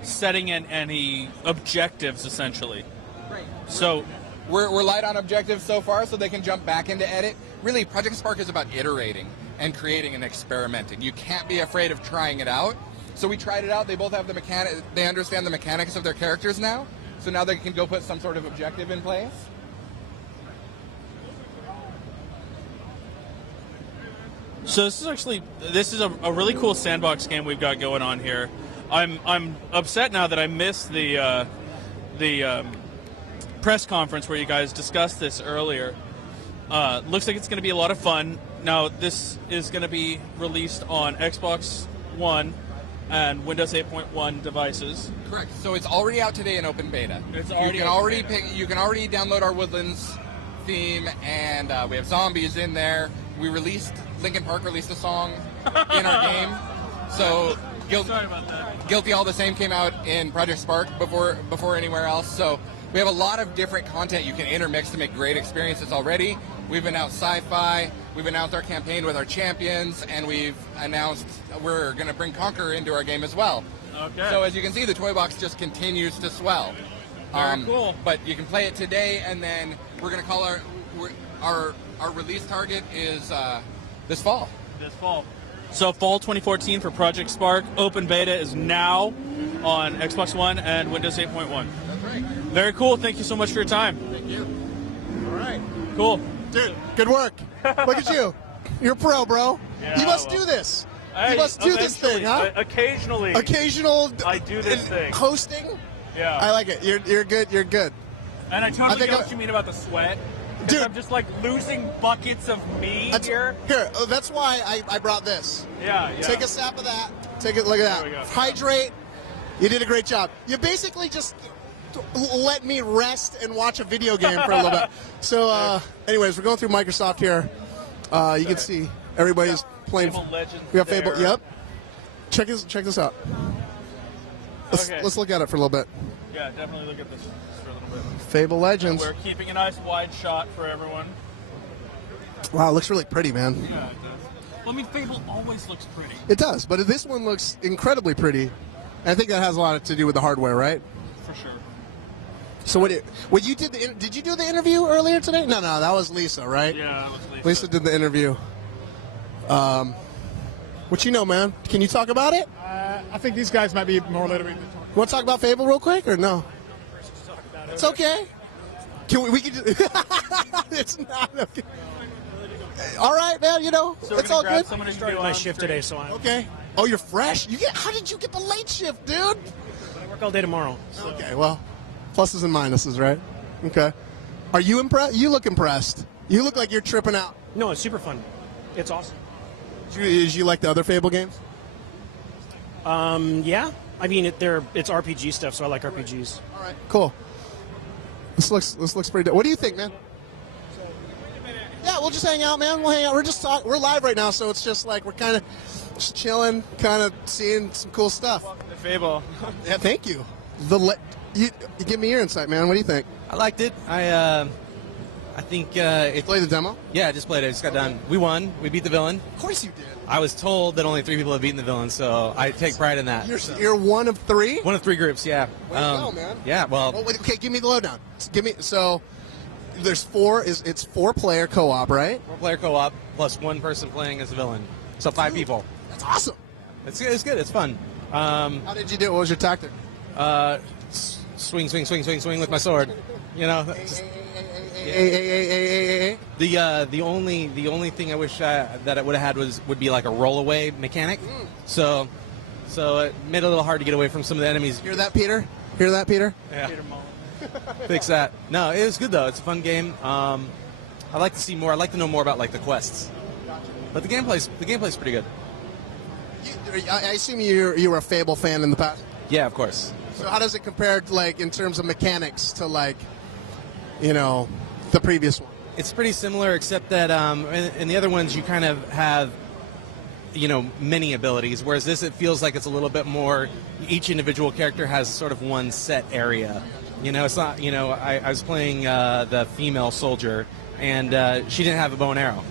setting in any objectives, essentially. Right. So we're light on objectives so far, so they can jump back into edit. Really, Project Spark is about iterating and creating and experimenting. You can't be afraid of trying it out. So we tried it out. They both have the mechanic. They understand the mechanics of their characters now. So now they can go put some sort of objective in place. So this is a really cool sandbox game we've got going on here. I'm upset now that I missed the press conference where you guys discussed this earlier. Looks like it's going to be a lot of fun. Now, this is going to be released on Xbox One and Windows 8.1 devices. Correct. So it's already out today in open beta. It's already you can already download our Woodlands theme, and we have zombies in there. We released Linkin Park released a song in our game. So Sorry about that. Guilty All the Same came out in Project Spark before anywhere else. So we have a lot of different content you can intermix to make great experiences already. We've announced sci-fi, we've announced our campaign with our champions, and we've announced we're going to bring Conquer into our game as well. Okay. So as you can see, the toy box just continues to swell. Very cool. But you can play it today, and then we're going to call our release target is this fall. This fall. So fall 2014 for Project Spark. Open beta is now on Xbox One and Windows 8.1. That's right. Very cool. Thank you so much for your time. Thank you. All right. Cool. Dude, good work. Look at you. You're a pro, bro. Yeah, you must well, do this. Hey, you must do this thing, huh? Occasionally. Occasional. I do this thing. Hosting. Yeah. I like it. You're good. You're good. And I totally think get what you mean about the sweat. Dude, I'm just like losing buckets of me here. Here, that's why I brought this. Yeah. Take a sip of that. Take it. Look at There we that. go. Hydrate. You did a great job. You basically just let me rest and watch a video game for a little bit. So, anyways, we're going through Microsoft here. You can see everybody's playing. Fable Legends We have Fable. there. Yep. Check this out. Let's look at it for a little bit. Yeah, definitely look at this for a little bit. Fable Legends. And we're keeping a nice wide shot for everyone. Wow, it looks really pretty, man. Yeah, it does. Well, I mean, Fable always looks pretty. It does, but this one looks incredibly pretty. And I think that has a lot to do with the hardware, right? For sure. So what you did did you do the interview earlier today? No, that was Lisa, right? Yeah, that was Lisa. Lisa did the interview. What you know, man? Can you talk about it? I think these guys might be more literate. You want to talk about Fable real quick, or no? It's okay. We can. It's not okay. All right, man. You know, So we're it's gonna all grab good. someone to Started do my on shift stream. today, so I'm Okay. Oh, you're fresh. How did you get the late shift, dude? I work all day tomorrow. So. Okay, well, pluses and minuses, right? Okay. Are you impressed? You look impressed. You look like you're tripping out. No, it's super fun. It's awesome. Did you like the other Fable games? Yeah. I mean, it's RPG stuff, so I like RPGs. All right, cool. This looks pretty. What do you think, man? Yeah, we'll just hang out, man. We'll hang out. We're just talking. We're live right now, so it's just like we're kind of just chilling, kind of seeing some cool stuff. The Fable. Yeah, thank you. You give me your insight, man. What do you think? I liked it. I think it. Play the demo? Yeah, I just played it. I just got done. We won. We beat the villain. Of course you did. I was told that only 3 people have beaten the villain, so I take pride in that. You're one of 3. One of 3 groups. Yeah. Way to go, man. Yeah. Well. Oh, wait, okay, give me the lowdown. So there's 4. It's 4-player co-op, right? 4-player co-op plus 1 person playing as the villain. So 5 people. That's awesome. It's good. It's fun. How did you do it? What was your tactic? Swing with my sword. You know. The only thing I wish that I would have had would be like a roll-away mechanic. So it made it a little hard to get away from some of the enemies. Hear that, Peter? Hear that, Peter? Yeah. Fix that. No, it was good though. It's a fun game. I'd like to see more. I'd like to know more about like the quests. But the gameplay's pretty good. I assume you were a Fable fan in the past. Yeah, of course. So how does it compare, like, in terms of mechanics to, like, the previous one? It's pretty similar, except that in the other ones you kind of have, many abilities, whereas this it feels like it's a little bit more. Each individual character has sort of one set area. It's not. I was playing the female soldier, and she didn't have a bow and arrow.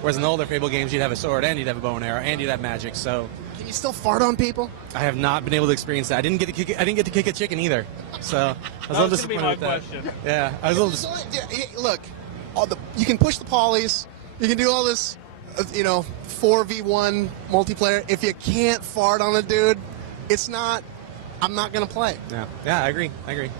Whereas in the older Fable games, you'd have a sword and you'd have a bow and arrow and you'd have magic. So. Can you still fart on people? I have not been able to experience that. I didn't get to kick a chicken either. So I was a little disappointed with that. Question. Yeah, I was a little disappointed. Look, you can push the polys. You can do all this, 4v1 multiplayer. If you can't fart on a dude, it's not. I'm not gonna play. Yeah, I agree. Good.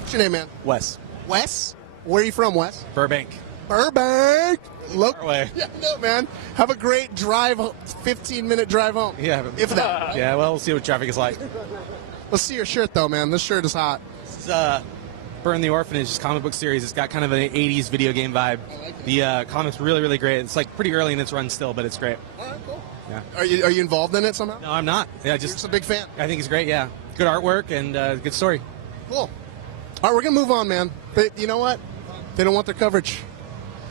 What's your name, man? Wes. Wes? Where are you from, Wes? Burbank. Burbank. Look. Way. Yeah, no, man. Have a great drive. 15-minute drive home. Yeah. If that. Yeah. Well, we'll see what traffic is like. Let's see your shirt, though, man. This shirt is hot. This is Burn the Orphanage comic book series. It's got kind of an 80s video game vibe. The comic's really, really great. It's like pretty early in its run still, but it's great. All right, cool. Yeah. Are you involved in it somehow? No, I'm not. Yeah, You're just a big fan. I think it's great. Yeah, good artwork and good story. Cool. All right, we're gonna move on, man. But you know what? They don't want their coverage.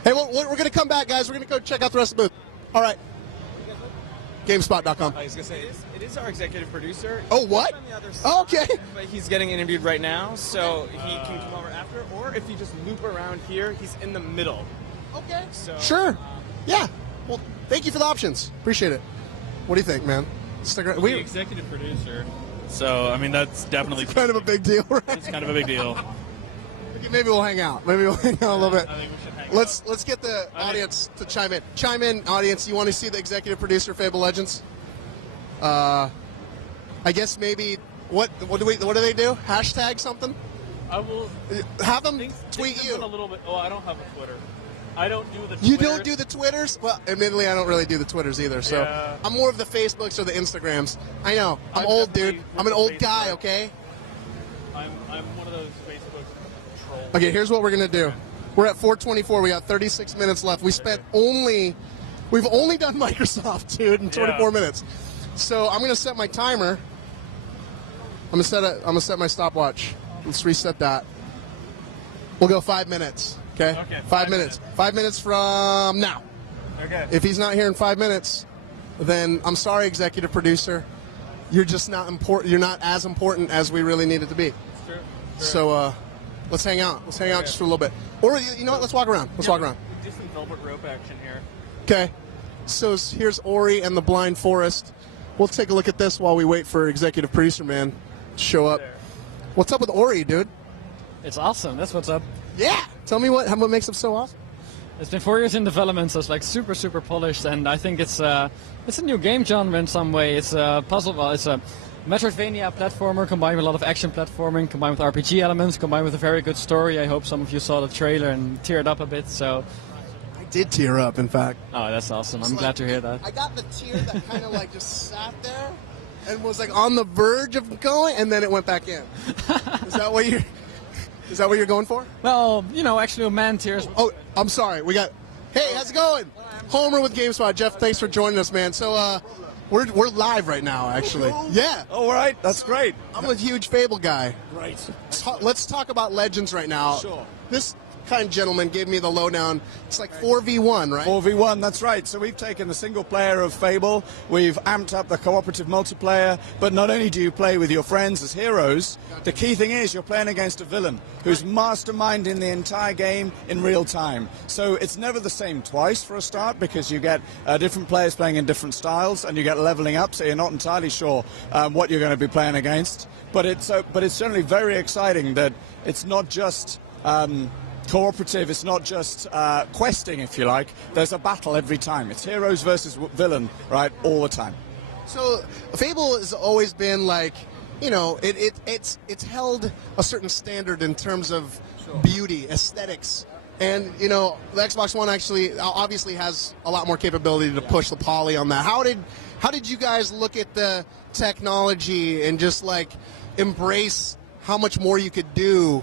Hey, we're gonna come back, guys. We're gonna go check out the rest of the booth. All right. Gamespot.com. I was gonna say it is our executive producer. Oh, what? He's on the other Oh, side, okay. But he's getting interviewed right now, so he can come over after. Or if you just loop around here, he's in the middle. Okay. So Sure. Yeah. Well, thank you for the options. Appreciate it. What do you think, man? Stick around. The executive producer. So, I mean, that's definitely kind of a big deal, right? It's kind of a big deal. Maybe we'll hang out. Maybe we'll hang out a little bit. I think we should hang Let's get the audience to chime in. Chime in, audience. You want to see the executive producer, Fable Legends? I guess maybe what do they do? Hashtag something? I will have them tweet you. A little bit. Oh, I don't have a Twitter. I don't do the Twitter. You don't do the Twitters? Well, admittedly, I don't really do the Twitters either. So Yeah. I'm more of the Facebooks or the Instagrams. I know. I'm old, dude. I'm an old guy. Okay. I'm one of those Facebook trolls. Okay. Here's what we're gonna do. We're at 4:24. We got 36 minutes left. We've only done Microsoft, dude, in 24 minutes. So I'm gonna set my timer. I'm gonna set my stopwatch. Let's reset that. We'll go 5 minutes. Okay. 5 minutes. 5 minutes from now. Okay. If he's not here in 5 minutes, then I'm sorry, executive producer. You're just not important. You're not as important as we really need it to be. True. So let's hang out. Let's hang out just for a little bit. Or you know what? Let's walk around. Let's walk around. Do some velvet rope action here. Okay. So here's Ori and the Blind Forest. We'll take a look at this while we wait for executive producer man to show up. What's up with Ori, dude? It's awesome. That's what's up. Yeah. Tell me what makes it so awesome. It's been 4 years in development, so it's like super, super polished, and I think it's a new game genre in some way. It's a puzzle. Well, it's a Metroidvania platformer combined with a lot of action platforming, combined with RPG elements, combined with a very good story. I hope some of you saw the trailer and teared up a bit. So I did tear up, in fact. Oh, that's awesome. I'm glad to hear that. I got the tear that kind of like just sat there and was like on the verge of going, and then it went back in. Is that what you're going for? Well, actually, a man tears. Oh, I'm sorry. Hey, how's it going? Homer with GameSpot. Jeff, thanks for joining us, man. So, we're live right now, actually. Yeah. All right. That's great. I'm a huge Fable guy. Great. Let's talk about Legends right now. Sure. This kind gentleman gave me the lowdown. It's like 4v1, right? 4v1, that's right. So we've taken the single player of Fable, we've amped up the cooperative multiplayer, but not only do you play with your friends as heroes, the key thing is you're playing against a villain who's masterminding the entire game in real time. So it's never the same twice for a start, because you get different players playing in different styles, and you get leveling up, so you're not entirely sure what you're going to be playing against. But it's certainly very exciting that it's not just cooperative, it's not just questing, if you like. There's a battle every time. It's heroes versus villain, right, all the time. So Fable has always been like, it's held a certain standard in terms of beauty, aesthetics. And, the Xbox One actually obviously has a lot more capability to push the poly on that. How did you guys look at the technology and just like embrace how much more you could do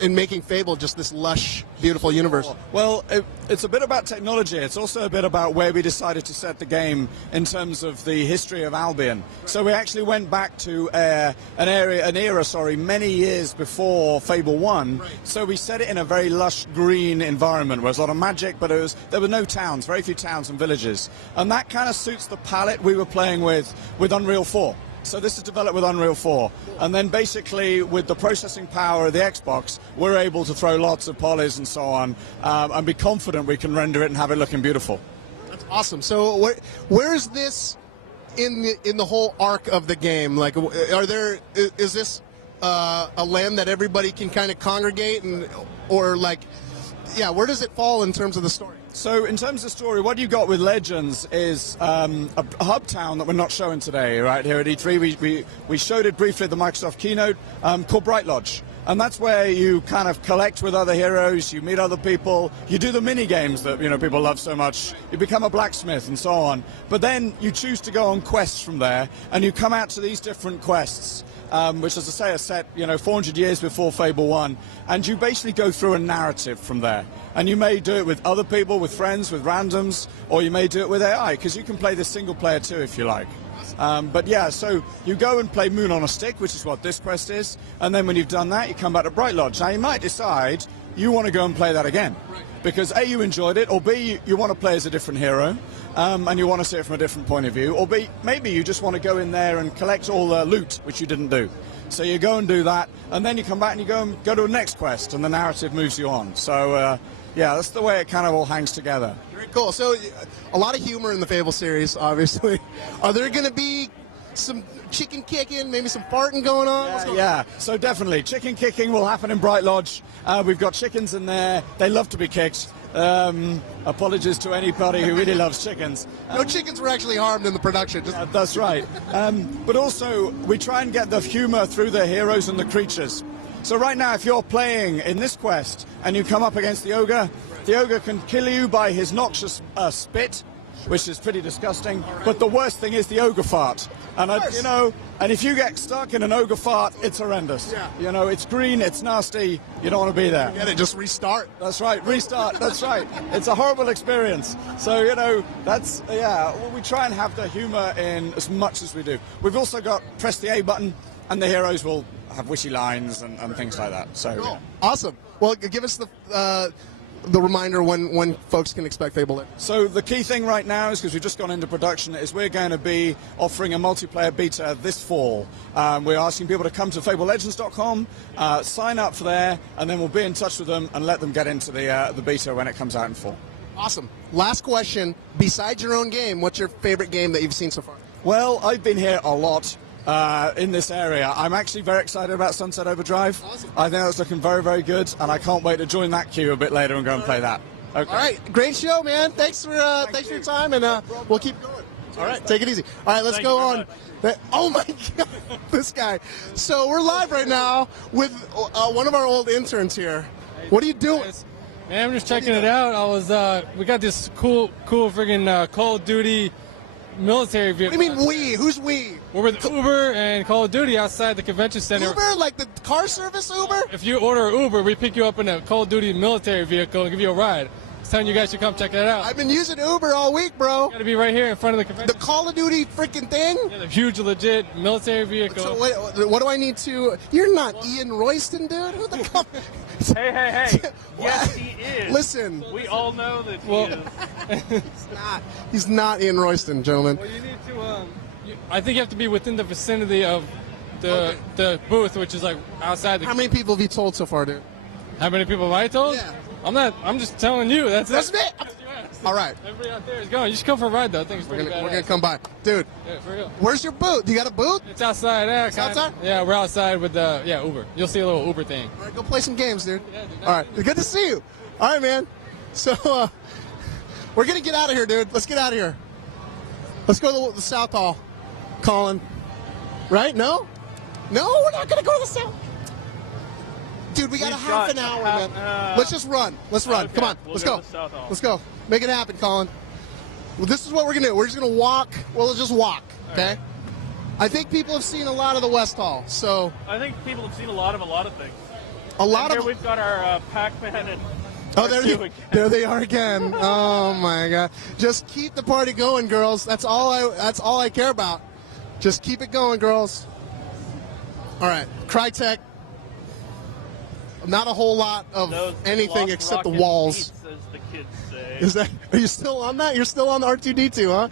in making Fable just this lush, beautiful universe? Well, it's a bit about technology. It's also a bit about where we decided to set the game in terms of the history of Albion. So we actually went back to an era, many years before Fable 1. Right. So we set it in a very lush green environment where there's a lot of magic, but there were no towns, very few towns and villages. And that kind of suits the palette we were playing with Unreal 4. So this is developed with Unreal 4. And then basically with the processing power of the Xbox, we're able to throw lots of polys and so on and be confident we can render it and have it looking beautiful. That's awesome. So where is this in the whole arc of the game? Like, is this a land that everybody can kind of congregate where does it fall in terms of the story? So in terms of story, what you got with Legends is a hub town that we're not showing today, right here at E3. We showed it briefly at the Microsoft keynote, called Bright Lodge. And that's where you kind of collect with other heroes, you meet other people, you do the mini games that people love so much, you become a blacksmith and so on. But then you choose to go on quests from there, and you come out to these different quests. which, as I say, are set 400 years before Fable 1, and you basically go through a narrative from there. And you may do it with other people, with friends, with randoms, or you may do it with AI, because you can play this single player too if you like. But yeah, so you go and play Moon on a Stick, which is what this quest is, and then when you've done that, you come back to Bright Lodge. Now, you might decide you want to go and play that again, because A, you enjoyed it, or B, you want to play as a different hero, and you want to see it from a different point of view, or B, maybe you just want to go in there and collect all the loot, which you didn't do. So you go and do that, and then you come back and you go to the next quest, and the narrative moves you on. So, yeah, that's the way it kind of all hangs together. Very cool. So, a lot of humor in the Fable series, obviously. Are there going to be some chicken kicking, maybe some farting going on? Yeah, so definitely. Chicken kicking will happen in Bright Lodge. We've got chickens in there. They love to be kicked. Apologies to anybody who really loves chickens. No chickens were actually harmed in the production. That's right. But also, we try and get the humor through the heroes and the creatures. So right now, if you're playing in this quest and you come up against the ogre can kill you by his noxious spit, which is pretty disgusting. But the worst thing is the ogre fart. And, and if you get stuck in an ogre fart, it's horrendous. Yeah. It's green, it's nasty, you don't want to be there. Yeah, they just restart. That's right, restart, that's right. It's a horrible experience. So, we try and have the humor in as much as we do. We've also got press the A button, and the heroes will have wishy lines and things like that. So cool. Awesome. Well, give us the reminder when folks can expect Fable. So the key thing right now is, because we've just gone into production, is we're going to be offering a multiplayer beta this fall. We're asking people to come to FableLegends.com, sign up for there, and then we'll be in touch with them and let them get into the beta when it comes out in fall. Awesome. Last question. Besides your own game, what's your favorite game that you've seen so far? Well, I've been here a lot. In this area. I'm actually very excited about Sunset Overdrive. Awesome. I think that's looking very, very good, and I can't wait to join that queue a bit later and go and play that. Okay. All right, great show, man. Thanks for your time, and we'll keep going. All right, take it easy. All right, let's go on. Oh my God, this guy. So we're live right now with one of our old interns here. What are you doing? Man, I'm just checking it out. We got this cool friggin' Call of Duty military vehicle. What do you mean we? Who's we? We're with Uber and Call of Duty outside the convention center. Uber? Like the car service Uber? If you order Uber, we pick you up in a Call of Duty military vehicle and give you a ride. It's telling you guys to come check that out. I've been using Uber all week, bro. You gotta be right here in front of the convention. The Call of Duty freaking thing? Yeah, the huge, legit military vehicle. So what do I need to... You're not Ian Royston, dude? Who the fuck? Hey. Yes, he is. Listen. We all know that he is. He's not Ian Royston, gentlemen. Well, you need to... I think you have to be within the vicinity of the booth, which is like outside the... How many people have you told so far, dude? How many people have I told? Yeah. I'm just telling you. That's me. All right. Everybody out there is going. You should come for a ride, though. I think it's pretty badass. We're going to come by. Dude, yeah, for real. Where's your booth? You got a booth? It's outside. Yeah, it's outside? Yeah, we're outside with Uber. You'll see a little Uber thing. All right, go play some games, dude. Yeah, all right. Good to see you. All right, man. So, we're going to get out of here, dude. Let's get out of here. Let's go to the South Hall. Colin. Right? No? No, we're not going to go to the South. Dude, we got a half an hour, man. Let's just run. Let's run. Okay. Come on. Let's go. Let's go. Make it happen, Colin. Well, this is what we're going to do. We're just going to walk. Well, let's just walk, okay? I think people have seen a lot of the West Hall, so... I think people have seen a lot of things. Here we've got our Pac-Man and... Oh, there they are again. Oh, my God. Just keep the party going, girls. That's all I care about. Just keep it going, girls. All right. Crytek. Not a whole lot of anything except the walls. Beats, as the kids say. Is that? Are you still on that? You're still on the R2-D2, huh?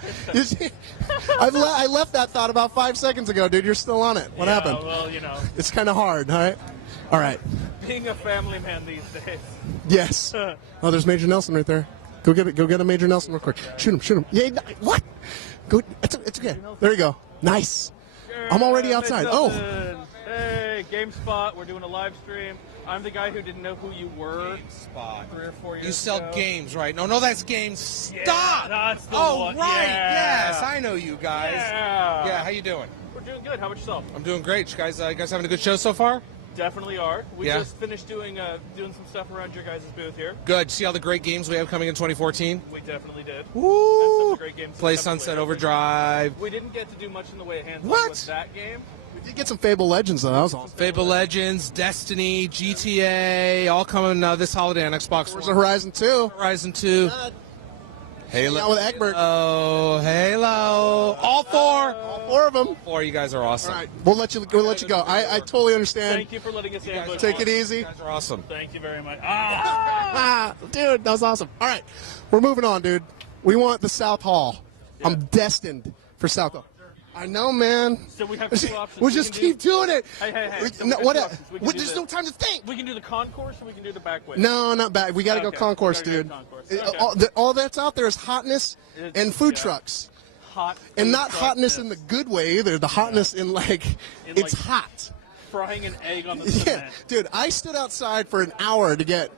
I left that thought about 5 seconds ago, dude. You're still on it. What happened? Well, it's kind of hard, all right? All right. Being a family man these days. Yes. Oh, there's Major Nelson right there. Go get a Major Nelson real quick. Shoot him. Yeah. What? Go. It's okay. There you go. Nice. I'm already outside. Oh. Hey, GameSpot. We're doing a live stream. I'm the guy who didn't know who you were. GameSpot. 3 or 4 years You sell ago. games, right? No, that's GameStop. Yeah, that's the one. Right. Yeah. Yes, I know you guys. Yeah. How you doing? We're doing good. How about yourself? I'm doing great. You guys having a good show so far? Definitely are. We Yeah. just finished doing some stuff around your guys' booth here. Good. See all the great games we have coming in 2014? We definitely did. Woo! Great games Play Sunset Overdrive. We didn't get to do much in the way of hands-on What? with that game. We You get some Fable Legends though. That was awesome. Fable Legends, Destiny, GTA, all coming this holiday on Xbox One. Forza Horizon 2. Horizon 2. Halo. Out with Egbert. Oh, Halo. All four. All four of them. Four. You guys are awesome. All right, we'll let you go. I totally understand. Thank you for letting us in. Take it easy. You guys are awesome. Thank you very much. Dude, that was awesome. All right, we're moving on, dude. We want the South Hall. Yeah. I'm destined for South Hall. I know, man. So we have two options. We'll just keep doing it. Hey. There's no time to think. We can do the concourse or we can do the back way. No, not back. We got to go concourse, dude. All that's out there is hotness and food trucks. Hot. And not hotness in the good way either. The hotness in it's hot. Frying an egg on the cement. Yeah, dude. I stood outside for an hour to get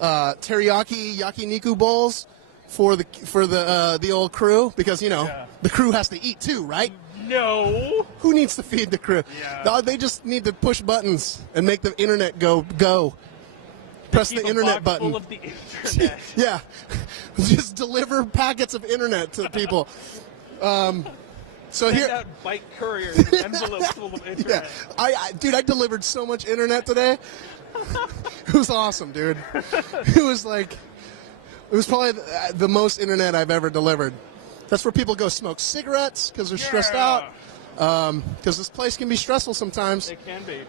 teriyaki yakiniku bowls for the old crew because the crew has to eat too, right? No. Who needs to feed the crew? Yeah. They just need to push buttons and make the internet go. Press the internet button. Full of the internet. Yeah. Just deliver packets of internet to people. So Send here, out bike couriers and envelopes full of internet. Yeah. Dude, I delivered so much internet today. It was awesome, dude. It was probably the most internet I've ever delivered. That's where people go smoke cigarettes because they're stressed out. Because this place can be stressful sometimes. It can be.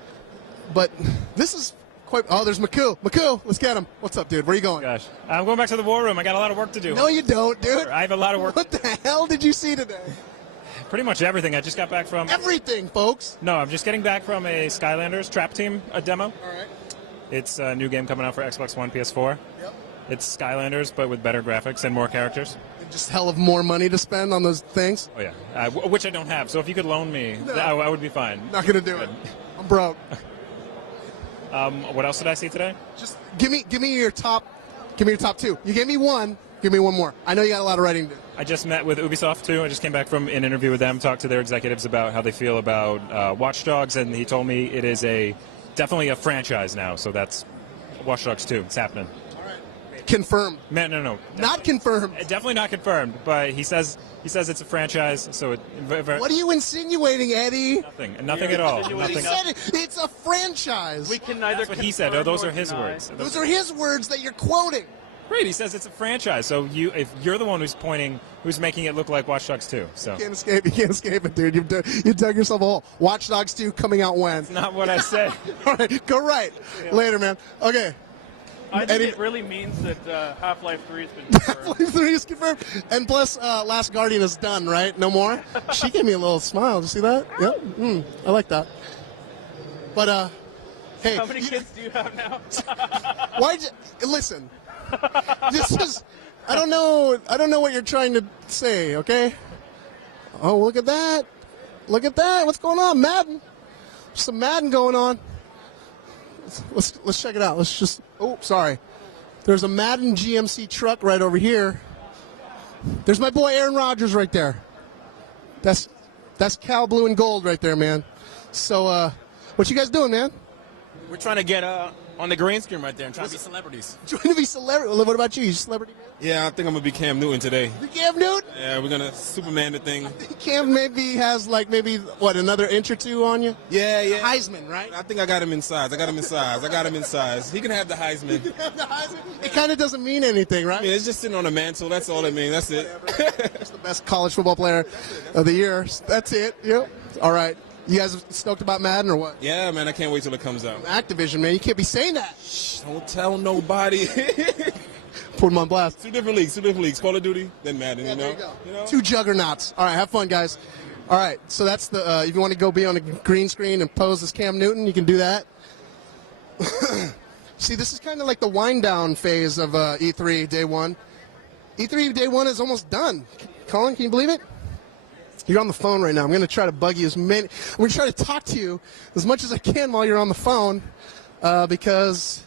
But this is quite... Oh, there's Maku. Maku, let's get him. What's up, dude? Where are you going? Gosh, I'm going back to the war room. I got a lot of work to do. No, you don't, dude. I have a lot of work. What the hell did you see today? Pretty much everything. I just got back from... Everything, folks. No, I'm just getting back from a Skylanders Trap Team demo. All right. It's a new game coming out for Xbox One, PS4. Yep. It's Skylanders, but with better graphics and more characters. And just hell of more money to spend on those things? Oh, yeah. Which I don't have, so if you could loan me, I would be fine. Not going to do it. I'm broke. What else did I see today? Just give me your top two. You gave me one. Give me one more. I know you got a lot of writing to do. I just met with Ubisoft, too. I just came back from an interview with them, talked to their executives about how they feel about Watch Dogs, and he told me it is definitely a franchise now, so that's Watch Dogs 2. It's happening. Confirmed. No. Not confirmed. Definitely not confirmed, but he says it's a franchise, so what are you insinuating, Eddie? Nothing at all. He said it's a franchise. We can neither. That's what he said. Oh, those are his words. Those are his words that you're quoting. Great. He says it's a franchise. So if you're the one who's making it look like Watch Dogs 2. So you can't escape it, dude. You dug yourself a hole. Watch Dogs 2 coming out when? That's not what I said. All right, go right. Yeah. Later, man. Okay. I think it really means that Half-Life 3 has been confirmed. Half-Life 3 is confirmed. And plus, Last Guardian is done, right? No more? She gave me a little smile. Did you see that? Yep. I like that. But, hey. How many kids do you have now? Listen. This is... I don't know what you're trying to say, okay? Oh, look at that. Look at that. What's going on? Madden. There's some Madden going on. Let's check it out. Let's just... Oh, sorry. There's a Madden GMC truck right over here. There's my boy Aaron Rodgers right there. That's Cal Blue and Gold right there, man. So, what you guys doing, man? We're trying to get on the green screen right there and trying to be celebrities. Trying to be celebrity? What about you? You a celebrity, man? Yeah, I think I'm going to be Cam Newton today. Cam Newton? Yeah, we're going to Superman the thing. Cam maybe has, another inch or two on you? Yeah. Heisman, right? I think I got him in size. He can have the Heisman. It kind of doesn't mean anything, right? I mean, it's just sitting on a mantle. That's all it means. That's it. He's the best college football player of the year. That's it. Yep. All right. You guys stoked about Madden or what? Yeah, man. I can't wait till it comes out. Activision, man. You can't be saying that. Shh, don't tell nobody. Put them on blast. Two different leagues. Call of Duty, then Madden, you know? Two juggernauts. All right, have fun, guys. All right, so that's the, if you want to go be on a green screen and pose as Cam Newton, you can do that. See, this is kind of like the wind down phase of E3 Day 1. E3 Day 1 is almost done. Colin, can you believe it? You're on the phone right now. I'm going to try to bug you I'm going to try to talk to you as much as I can while you're on the phone because...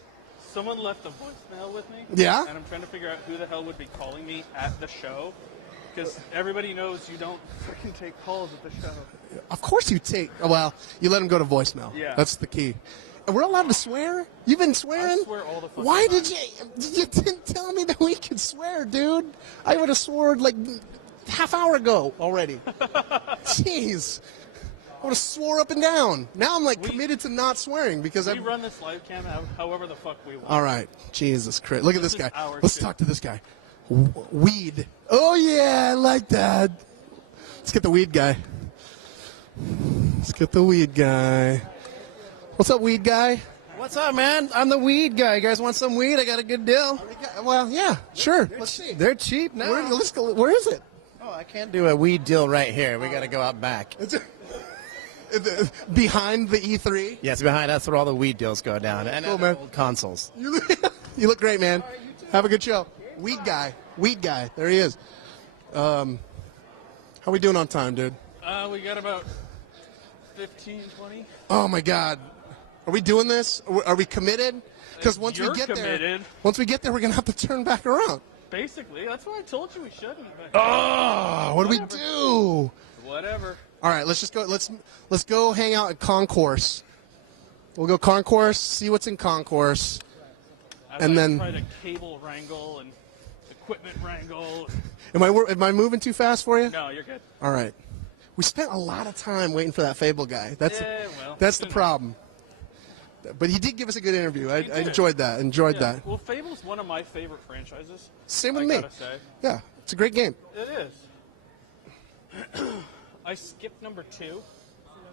Someone left a voicemail with me. Yeah? And I'm trying to figure out who the hell would be calling me at the show. Because everybody knows you don't freaking take calls at the show. Of course you take... Well, you let them go to voicemail. Yeah. That's the key. And we're allowed to swear? You've been swearing? I swear all the fucking Why time. You didn't tell me that we could swear, dude. I would have sworn half hour ago already. Jeez. I would have swore up and down. Now I'm like committed to not swearing because We run this live cam however the fuck we want. All right, Jesus Christ! Look at this This guy. is our Let's shit. talk to this guy. Weed. Oh yeah, I like that. Let's get the weed guy. Let's get the weed guy. What's up, weed guy? What's up, man? I'm the weed guy. You guys want some weed? I got a good deal. Well, yeah, sure. Let's see. They're cheap now. Where is it? Oh, I can't do a weed deal right here. We got to go out back. Behind the E3? Yes, behind. That's where all the weed deals go down. And Cool, man. old consoles. You look great, man. Have a good show. Weed guy. There he is. How we doing on time, dude? We got about 15, 20. Oh my God. Are we doing this? Are we committed? Because once You're we get committed. we're gonna have to turn back around. Basically, that's why I told you we shouldn't. Oh, what do we do? Whatever. All right, let's just go. Let's go hang out at Concourse. We'll go Concourse, see what's in Concourse, and then. Try to cable wrangle and equipment wrangle. Am I moving too fast for you? No, you're good. All right. We spent a lot of time waiting for that Fable guy. That's well, the problem. But he did give us a good interview. I enjoyed that. That. Well, Fable's one of my favorite franchises. Same with I me. gotta say. Yeah, it's a great game. It is. I skipped number 2,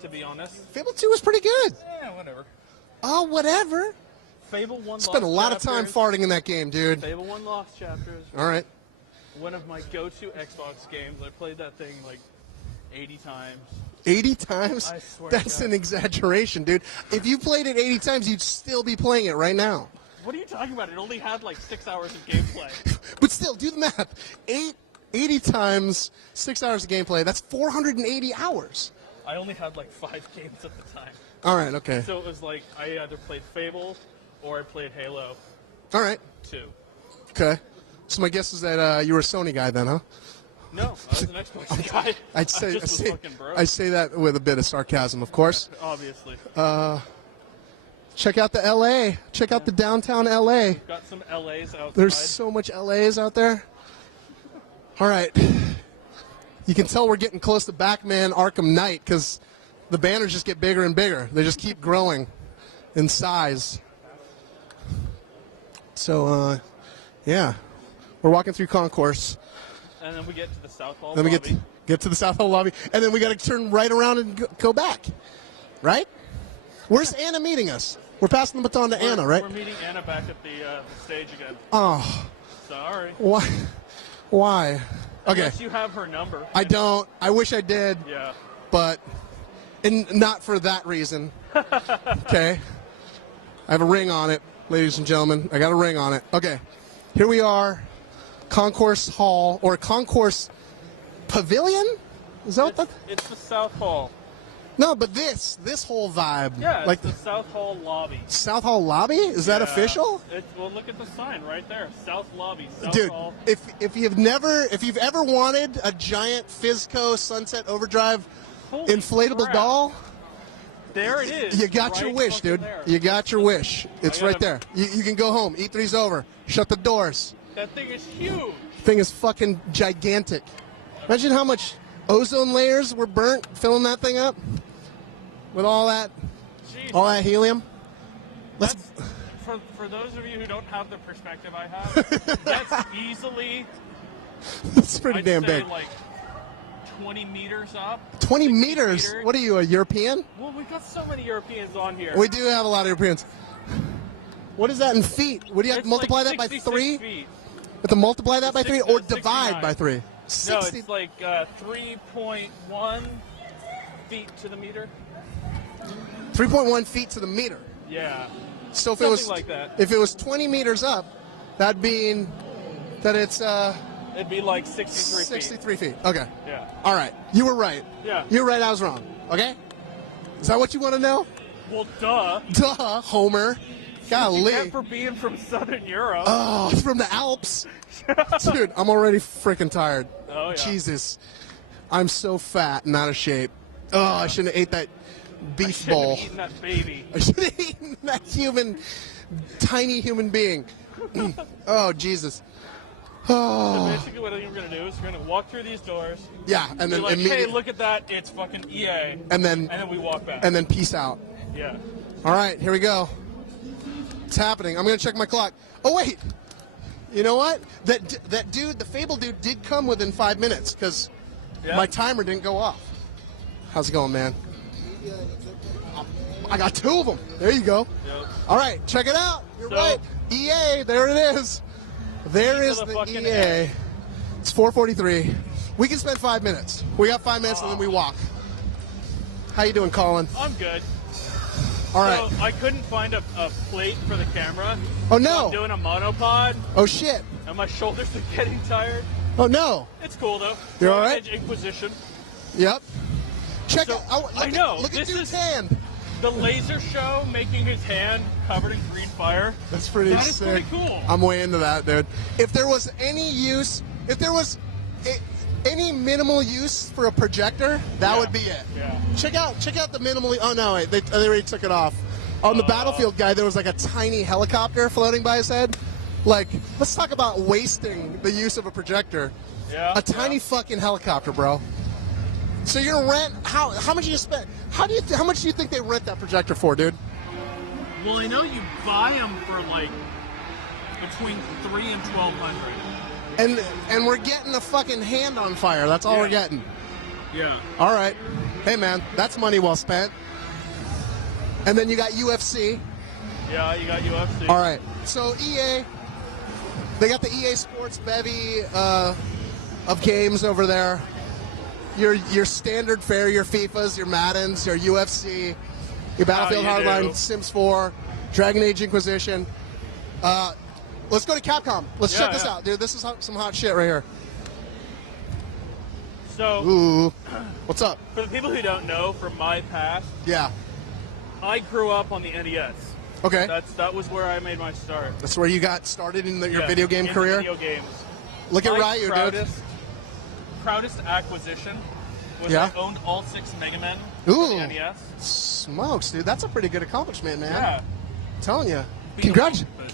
to be honest. Fable 2 was pretty good. Yeah, whatever. Oh, whatever. Fable 1 Spent a lot of time farting in that game, dude. Fable 1 Lost Chapters. All right. One of my go-to Xbox games. I played that thing like 80 times. 80 times? I swear to That's God. an exaggeration, dude. If you played it 80 times, you'd still be playing it right now. What are you talking about? It only had like 6 hours of gameplay. But still, do the math. 80 times 6 hours of gameplay, that's 480 hours. I only had like 5 games at the time. All right, okay. So it was like I either played Fable or I played Halo All right. 2. Okay. So my guess is that you were a Sony guy then, huh? No, I was an Xbox guy. I just was fucking broke. I say that with a bit of sarcasm, of course. Obviously. Check out the LA. Check out the downtown LA. Got some LAs outside. There's so much LAs out there. All right. You can tell we're getting close to Batman Arkham Knight because the banners just get bigger and bigger. They just keep growing in size. So, yeah. We're walking through Concourse. And then we get to the South Hall Then we lobby. get to the South Hall lobby, and then we got to turn right around and go back, right? Where's Anna meeting us? We're passing the baton to Anna, right? We're meeting Anna back at the stage again. Oh, Sorry. why? Why? Okay, Unless you have her number. I don't. I wish I did, Yeah. but not for that reason. Okay, I have a ring on it, ladies and gentlemen. I got a ring on it. Okay, here we are. Concourse Hall or Concourse Pavilion? Is that what It's the South Hall. No, but this whole vibe. Yeah, it's like the South Hall lobby. South Hall lobby? Is that Yeah. official? Well, look at the sign right there. South lobby. South Dude, Hall. if you've ever wanted a giant Fizco Sunset Overdrive Holy inflatable crap. doll, There it is. you got your right wish, fucking dude. there. You got your wish. It's I right gotta- there. You can go home. E3's over. Shut the doors. That thing is huge. Thing is fucking gigantic. Imagine how much ozone layers were burnt filling that thing up with all that helium. That's, for those of you who don't have the perspective I have, that's easily It's pretty I'd damn say big. like 20 meters up. 20 60 meters? meters. What are you, a European? Well, we've got so many Europeans on here. We do have a lot of Europeans. What is that in feet? What do you have to It's multiply like that by 66 3? feet. You have to multiply that by 3 or 69. divide by 3? No, 60. it's like 3.1 feet to the meter. 3.1 feet to the meter. Yeah. So if Something it was like that. if it was 20 meters up, that'd mean that it's It'd be like 63 feet. 63 feet. Okay. Yeah. All right. You were right. Yeah. You were right. I was wrong. Okay. Is that what you want to know? Well, duh. Duh, Homer. Golly. You get for being from Southern Europe. Oh, it's from the Alps. Dude, I'm already freaking tired. Oh, yeah. Jesus. I'm so fat and out of shape. Oh, I shouldn't have ate that beef bowl. Eating that baby. I should have eaten that tiny human being. Oh, Jesus. So basically, what I think we're gonna do is we're gonna walk through these doors. Yeah, and then be like, hey, immediately, look at that! It's fucking EA. and then we walk back. and then peace out. Yeah. All right, here we go. It's happening. I'm gonna check my clock. Oh wait, you know what? That dude, the Fable dude, did come within 5 minutes because my timer didn't go off. How's it going, man? I got 2 of them. There you go. Yep. All right, check it out. You're right. EA, there it is. There is the EA. It's 4:43. We can spend 5 minutes. We got 5 minutes and then we walk. How you doing, Colin? I'm good. All right. So I couldn't find a plate for the camera. Oh, no. So I'm doing a monopod. Oh, shit. And my shoulders are getting tired. Oh, no. It's cool, though. You're all right? Edge Inquisition. Yep. Check So, it out. I know. Look at This dude's is hand. the laser show making his hand covered in green fire. That's pretty That is sick. pretty cool. I'm way into that, dude. If there was any use, if there was any minimal use for a projector, that would be it. Yeah. Check out the minimally. Oh no, wait, they already took it off. On the Battlefield guy, there was like a tiny helicopter floating by his head. Like, let's talk about wasting the use of a projector. Yeah. A tiny fucking helicopter, bro. So you're gonna rent? How much do you spend? How much do you think they rent that projector for, dude? Well, I know you buy them for like between $300 and $1,200. And we're getting a fucking hand on fire. That's all we're getting. Yeah. All right. Hey, man, that's money well spent. And then you got UFC. Yeah, you got UFC. All right. So EA, they got the EA Sports bevy of games over there. Your standard fare, your FIFAs, your Maddens, your UFC, your Battlefield Hardline, Sims 4, Dragon Age Inquisition. Let's go to Capcom. Let's check this out, dude. This is some hot shit right here. So, ooh, what's up? For the people who don't know from my past, yeah, I grew up on the NES. Okay. That was where I made my start. That's where you got started in your video game career? Video games. Look at My Ryu, dude. Proudest acquisition was Yeah? I owned all 6 Mega Men Ooh. for the NES. Smokes, dude. That's a pretty good accomplishment, man. Yeah. I'm telling you. But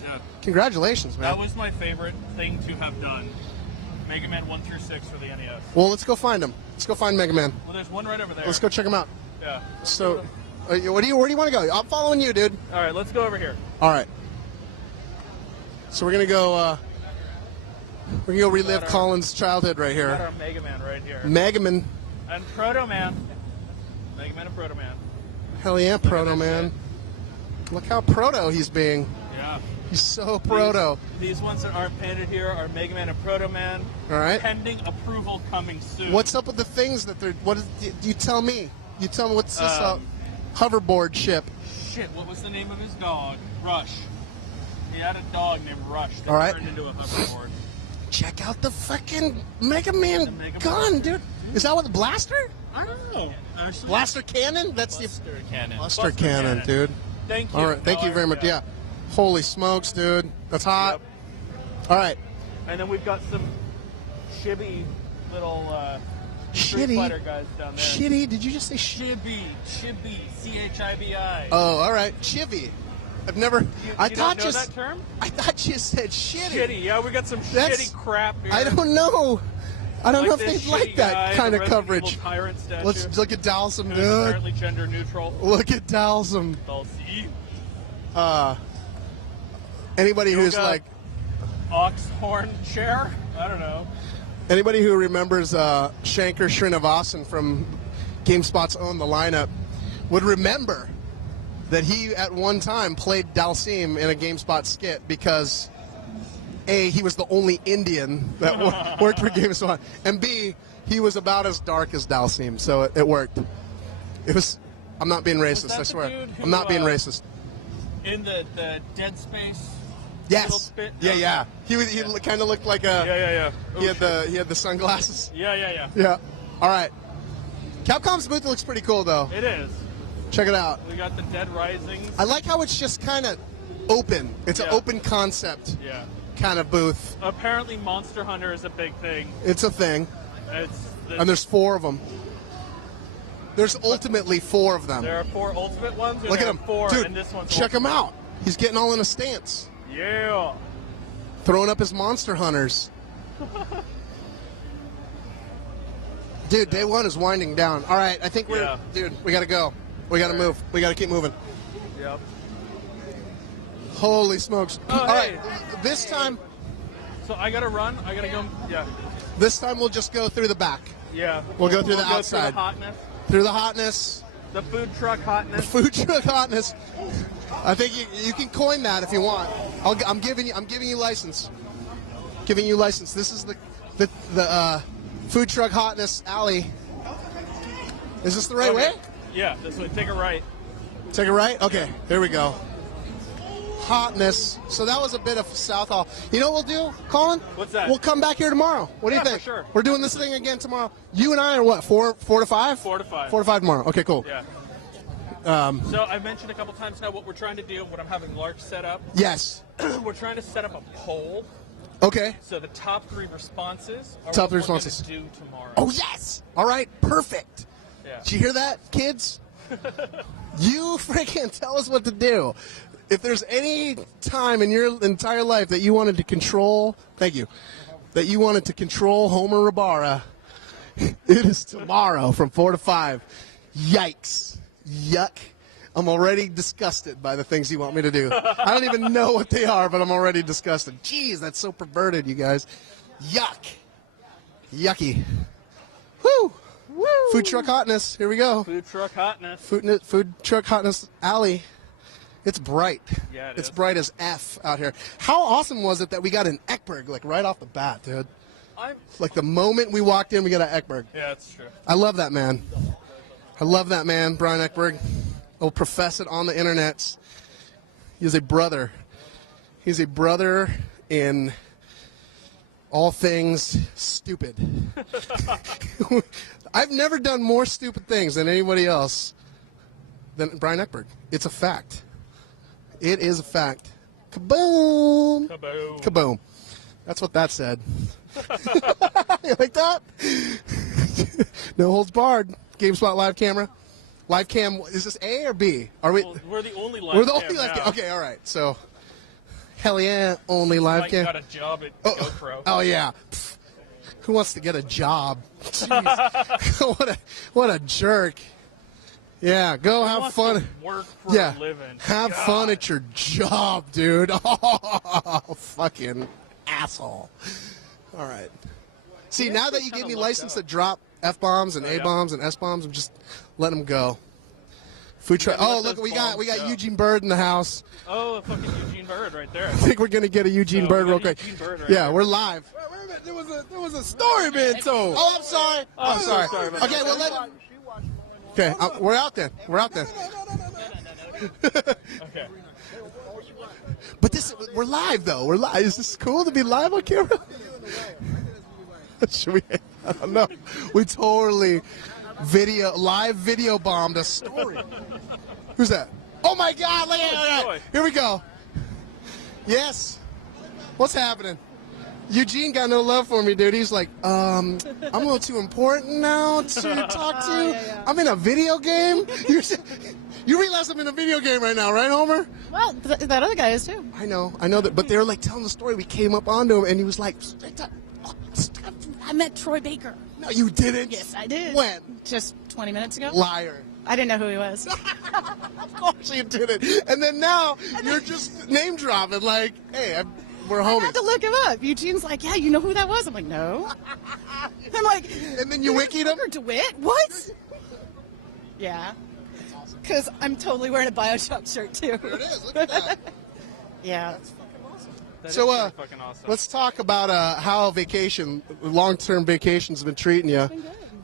yeah. Congratulations, man. That was my favorite thing to have done. Mega Man 1 through 6 for the NES. Well, let's go find him. Let's go find Mega Man. Well, there's one right over there. Let's go check him out. Yeah. So, where do you want to go? I'm following you, dude. All right, let's go over here. All right. So we're gonna go. We're gonna go relive Colin's childhood right We got here. our Mega Man right here. Mega Man. And Proto Man. Mega Man and Proto Man. Hell yeah, Proto Man. Look how proto he's being. Yeah. He's so proto. These ones that aren't painted here are Mega Man and Proto Man. All right. Pending approval coming soon. What's up with the things that they're? What is? You tell me. You tell me what's this hoverboard ship? Shit, what was the name of his dog? Rush. He had a dog named Rush that All right. turned into a hoverboard. Check out the fucking Mega Man gun, dude. Is that what the blaster? I don't know. Actually, Blaster cannon? That's Buster Cannon. Buster cannon, dude. Thank you. All right, thank you very much. Yeah. Holy smokes, dude. That's hot. All right. And then we've got some shibby little Street Shitty? Fighter guys down there. Shitty? Did you just say Chibi, CHIBI. Oh, all right. Chivy. I've never. I you thought don't know just. that term? I thought you said shitty. Shitty, yeah, we got some That's- shitty crap here. I don't know. I don't know if this they like shitty that guy, kind the of Resident coverage. Evil Tyrant statue, Let's look at Dalsum, who's dude. apparently gender neutral. Look at Dalsum. Dalsum. Anybody who's Yoga like. Oxhorn chair? I don't know. Anybody who remembers Shankar Srinivasan from GameSpot's Own the Lineup would remember that he at one time played Dalsim in a GameSpot skit because A, he was the only Indian that worked for GameSpot, and B, he was about as dark as Dalsim, so it worked. It was. I'm not being racist, that I the swear. dude who, I'm not being racist. In the Dead Space Yes. little spit? Yeah. He kind of looked like a. Yeah. He had the sunglasses. Yeah. Yeah. All right. Capcom's booth looks pretty cool, though. It is. Check it out. We got the Dead Risings. I like how it's just kind of open. It's an open concept Yeah. kind of booth. Apparently, Monster Hunter is a big thing. It's a thing. It's And there's 4 of them. There's ultimately 4 of them. There are 4 ultimate ones. Look at him. 4, Dude, and this one's check him ultimate. out. He's getting all in a stance. Yeah. Throwing up his Monster Hunters. Dude, day one is winding down. All right, I think we're... Dude, we got to go. We got to move. We got to keep moving. Yep. Holy smokes. Oh, All right, this time... So I gotta run. I gotta go. Yeah. This time we'll just go through the back. Yeah. We'll go through the Through outside. the hotness. Through the hotness. The food truck hotness. The food truck hotness. I think you can coin that if you want. I'm giving you license. Giving you license. This is the food truck hotness alley. Is this the right way? Yeah. This way. Take a right. Take a right? Okay. Here we go. Hotness. So that was a bit of South Hall. You know what we'll do, Colin? What's that? We'll come back here tomorrow. What do you think? For sure. We're doing this thing again tomorrow. You and I are what? 4 to 5? 4 to 5. 4 to 5 tomorrow. Okay, cool. Yeah. So I've mentioned a couple times now what we're trying to do when I'm having Lark set up. Yes. We're trying to set up a poll. Okay. So the top 3 responses are Top 3 what we're responses. gonna do tomorrow. Oh, yes. All right. Perfect. Yeah. Did you hear that, kids? You freaking tell us what to do. If there's any time in your entire life that you wanted to control, thank you, that you wanted to control Homer Rabara, it is tomorrow from 4 to 5. Yikes. Yuck. I'm already disgusted by the things you want me to do. I don't even know what they are, but I'm already disgusted. Jeez, that's so perverted, you guys. Yuck. Yucky. Woo. Woo. Food truck hotness. Here we go. Food truck hotness. Food truck hotness alley. It's bright. Yeah, it's bright as F out here. How awesome was it that we got an Ekberg like right off the bat, dude? Like the moment we walked in, we got an Ekberg. Yeah, that's true. I love that man. I love that man, Brian Ekberg. Will profess it on the internet. He's a brother. He's a brother in all things stupid. I've never done more stupid things than anybody else than Brian Ekberg. It's a fact. It is a fact. Kaboom! Kaboom! Kaboom! That's what that said. You like that? No holds barred. GameSpot live camera. Live cam. Is this A or B? Are we? Well, we're the only live. We're the only cam live now. cam. Okay, all right. So, hell yeah, only live Mike cam. got a job at GoPro. Oh yeah. Pfft. Who wants to get a job? Jeez. what a jerk. Yeah, go Who have wants fun. to work for a living? Have fun at your job, dude. Oh, fucking asshole. All right. See, now that you gave me license to drop F-bombs and A-bombs and S-bombs, I'm just letting them go. Food truck. Oh, look, we got Eugene Bird in the house. Oh, a fucking Eugene Bird right there. I think we're gonna get a Eugene Bird real quick. We're live. Wait a minute, there was a story being told. Oh, I'm sorry. I'm sorry. Okay, well let. Okay, we're out then. We're out then. Okay. But we're live though. We're live. Is this cool to be live on camera? Should we? I don't know. We totally live video bombed a story. Who's that? Oh my God! Look at that! Here we go. Yes. What's happening? Eugene got no love for me, dude. He's like, I'm a little too important now to talk to. Yeah. I'm in a video game. You realize I'm in a video game right now, right, Homer? Well, that other guy is too. I know that. But they were like telling the story. We came up onto him, and he was like, I met Troy Baker. No, you didn't. Yes, I did. When? Just 20 minutes ago. Liar. I didn't know who he was. Of course you didn't. And then now you're just name dropping like, hey, we're homies. I had to look him up. Eugene's like, yeah, you know who that was? I'm like, no. I'm like, and then you wikied him? DeWitt? What? Yeah. Because I'm totally wearing a Bioshock shirt too. There it is. Look at that. Yeah. So let's talk about how long-term vacations have been treating you.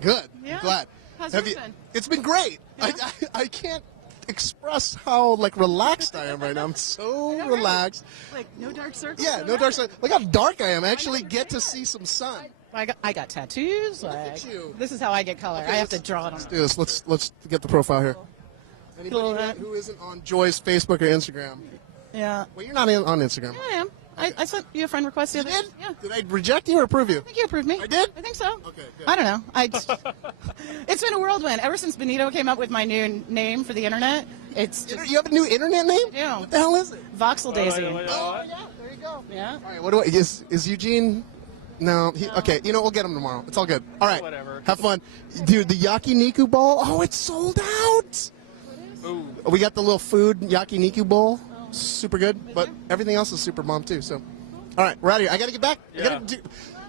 Good. Yeah. I'm glad. How's yours been? It's been great. Yeah. I can't express how relaxed I am right now. I'm so relaxed. Like no dark circles. Yeah, no dark circles. Look how dark I am. I actually get to see some sun. I got tattoos. Like, this is how I get color. Okay, I have to draw it on. Let's do this. Let's get the profile here. Anybody who isn't on Joy's Facebook or Instagram? Yeah. Well, you're not on Instagram. Yeah, I am. I sent you a friend request the other day. Yeah. Did I reject you or approve you? I think you approved me. I did? I think so. Okay, good. I don't know. It's been a whirlwind. Ever since Benito came up with my new name for the internet, it's just... You have a new internet name? Yeah. What the hell is it? Voxel Daisy. Oh, yeah. There you go. Yeah. All right, is Eugene No. Okay. You know, we'll get him tomorrow. It's all good. All right. Whatever. Have fun, dude. The yakiniku bowl. Oh, it's sold out. Ooh. We got the little food yakiniku bowl. Super good, but everything else is super bomb too. So, all right, we're out of here. I gotta get back. I gotta do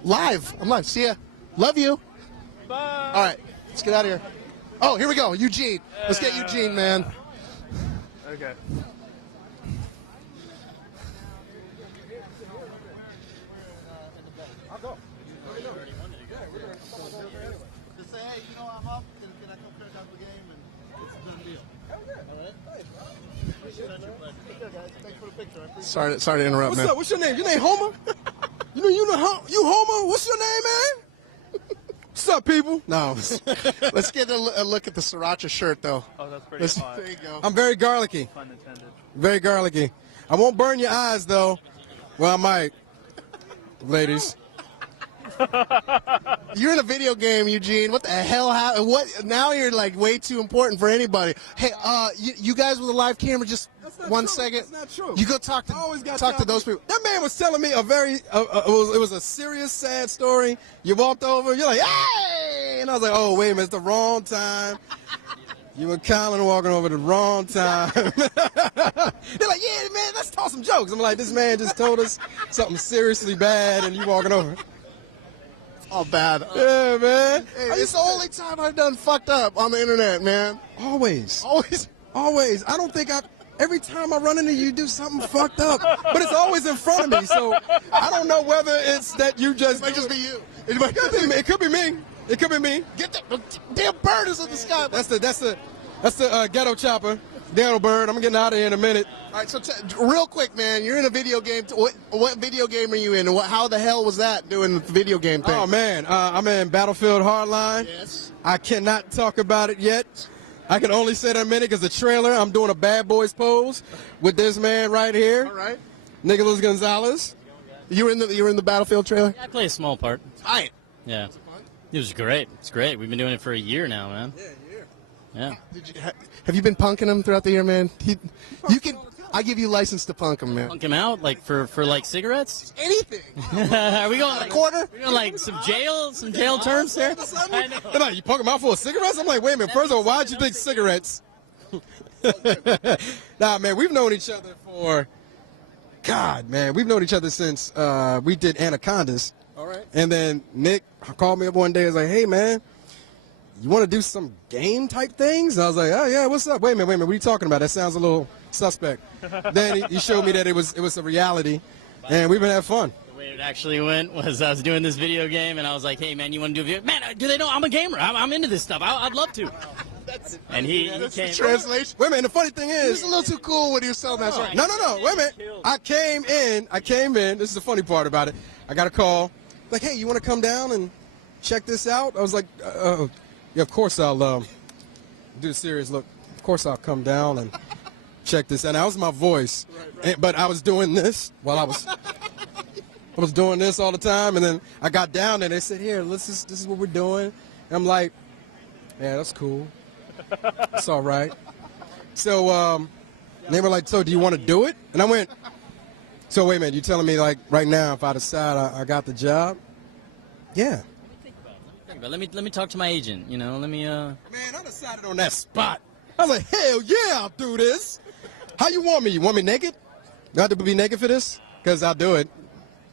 live. I'm live. See ya. Love you. Bye. All right, let's get out of here. Oh, here we go. Eugene. Let's get Eugene, man. Okay. I'll go. Just say, hey, you know I'm up. Can I come finish out the game? And it's a done deal. All right. Appreciate it. Take care, guys. Thanks for the picture. I appreciate it. Sorry to interrupt, What's man. up? What's your name? Your name Homer? you Homer? What's your name, man? What's up, people? No. Let's get a look at the sriracha shirt, though. Oh, that's pretty hot. There you go. I'm very garlicky. Pun intended. Very garlicky. I won't burn your eyes, though. Well, I might. Ladies. You're in a video game, Eugene. What the hell happened? What? Now you're like way too important for anybody. Hey, you guys with a live camera, just 1 second. That's not true. You go talk to those people. That man was telling me a very, it was a serious, sad story. You walked over, you're like, hey! And I was like, oh, wait a minute, it's the wrong time. You and Colin walking over the wrong time. They're like, yeah, man, let's talk some jokes. I'm like, this man just told us something seriously bad, and you walking over. All bad. Yeah, man. Hey, it's the only time I've done fucked up on the internet, man. Always. Always. I don't think every time I run into you, do something fucked up. But it's always in front of me, so I don't know whether it's that you just... It might just be you. It could be me. It could be me. Get the damn bird is in the sky. That's the ghetto chopper. Ghetto bird. I'm getting out of here in a minute. All right, so real quick, man, you're in a video game. What video game are you in? And how the hell was that doing the video game thing? Oh, man. I'm in Battlefield Hardline. Yes. I cannot talk about it yet. I can only say that in a minute because the trailer, I'm doing a bad boys pose with this man right here. All right. Nicholas Gonzalez. You were in the Battlefield trailer? I play a small part. Tight. Yeah. It was great. It's great. We've been doing it for a year now, man. Yeah, a year. Yeah. Have you been punking him throughout the year, man? I give you license to punk him, man. Punk him out, like for like cigarettes? Anything. Are we going like quarter? We're going like some jail terms there? I know. They're like, you punk him out for cigarettes? I'm like, wait a minute. First of all, why'd you think cigarettes? Nah, man, we've known each other for, God, man, we've known each other since we did Anacondas. All right. And then Nick called me up one day and was like, hey, man, you want to do some game type things? And I was like, oh, yeah, what's up? Wait a minute, what are you talking about? That sounds a little suspect. Then he showed me that it was a reality, and we've been having fun. The way it actually went was I was doing this video game, and I was like, hey, man, you want to do a video? Man, do they know I'm a gamer? I'm into this stuff. I'd love to. And he came. Translation. Wait a minute, the funny thing is. He was a little too cool when he was selling that shit. No, wait a minute. I came in. This is the funny part about it. I got a call. Like, hey, you want to come down and check this out? I was like, yeah, of course I'll do a serious look. Of course I'll come down and check this out. And that was my voice. Right. But I was doing this while I was doing this all the time. And then I got down and they said, here, this is what we're doing. And I'm like, yeah, that's cool. It's all right. So they were like, so do you want to do it? And I went, so wait a minute, you telling me like right now if I decide I got the job? Yeah. Let me talk to my agent, you know, let me Man, I decided on that spot. I was like, hell yeah, I'll do this. How you want me? You want me naked? Do I have to be naked for this? Because I'll do it.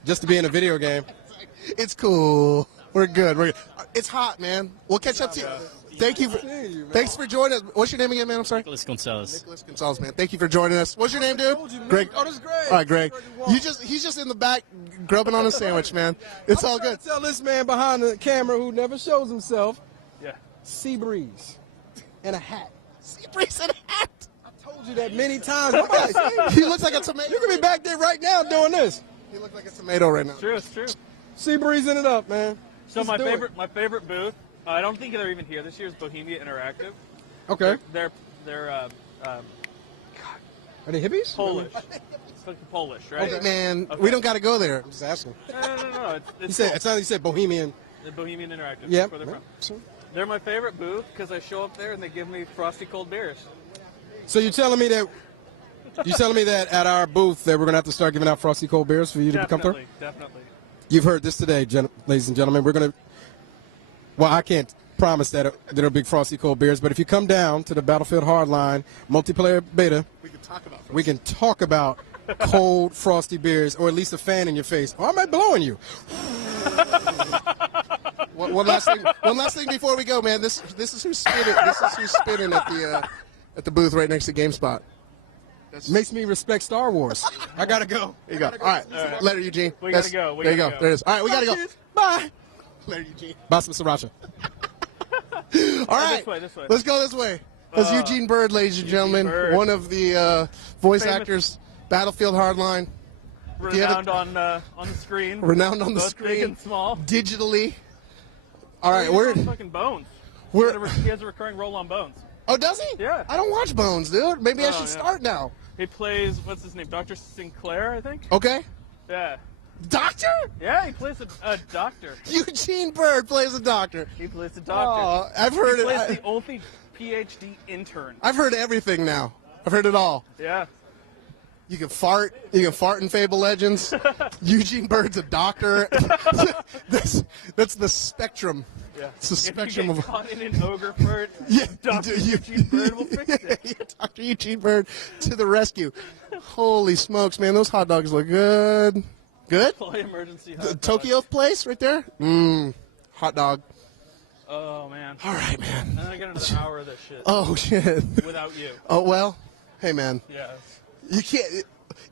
Just to be in a video game. It's cool. We're good. It's hot, man. We'll catch up to you. Thanks for joining us. What's your name again, man? I'm sorry. Nicholas Gonzalez. Nicholas Gonzalez, man. Thank you for joining us. What's your name, dude? Greg. Oh, this is Greg. All right, Greg. He's just in the back grubbing on a sandwich, man. It's all good. Tell this man behind the camera who never shows himself. Yeah. Sea breeze and a hat. Sea breeze and a hat. I told you that many times. He looks like a tomato. You can be back there right now doing this. He looks like a tomato right now. It's true. Sea breezing it up, man. So my favorite booth. I don't think they're even here this year. Is Bohemia Interactive. Okay. They're Are they hippies? Polish. It's like Polish, right? Okay, man. Okay. We don't got to go there. I'm just asking. No. It sounded you said Bohemian. The Bohemian Interactive. Yeah. That's where they're from. They're my favorite booth because I show up there and they give me frosty cold beers. So you're telling me that at our booth that we're gonna have to start giving out frosty cold beers for you to become third? Definitely. You've heard this today, ladies and gentlemen. We're going to, well, I can't promise that there are big frosty cold beers, but if you come down to the Battlefield Hardline multiplayer beta, we can talk about cold frosty beers, or at least a fan in your face. Or I might blow on you. One last thing before we go, man. This is who's spinning. This is who's spinning at the booth right next to GameSpot. Makes me respect Star Wars. I gotta go. Here you go. All right. Later, Eugene. We gotta go. There you go. There it is. All right, we gotta go. Bye. Later, Eugene. Bye, some sriracha. All right. This way. Let's go this way. That's Eugene Bird, ladies and gentlemen. Bird. One of the voice Famous. actors, Battlefield Hardline. Renowned on the screen. Renowned on the Both screen. Big and small. Digitally. All right, We're fucking Bones. He has a recurring role on Bones. Oh, does he? Yeah. I don't watch Bones, dude. Maybe I should start now. He plays, what's his name? Dr. Sinclair, I think? Okay. Yeah. Doctor? Yeah, he plays a doctor. Eugene Bird plays a doctor. He plays a doctor. Oh, I've heard he it. He plays the only PhD intern. I've heard everything now. I've heard it all. Yeah. You can fart. You can fart in Fable Legends. Eugene Bird's a doctor. that's the spectrum. Yeah. It's the spectrum if you get of. caught in an ogre fart, Yeah, Dr. Eugene Bird will fix it. Yeah, Dr. Eugene Bird to the rescue. Holy smokes, man! Those hot dogs look good. Good. Play emergency hot The dogs. Tokyo place right there. Hot dog. Oh man. All right, man. And then I got another hour of this shit. Oh shit. Without you. Oh well. Hey man. Yeah. You can't.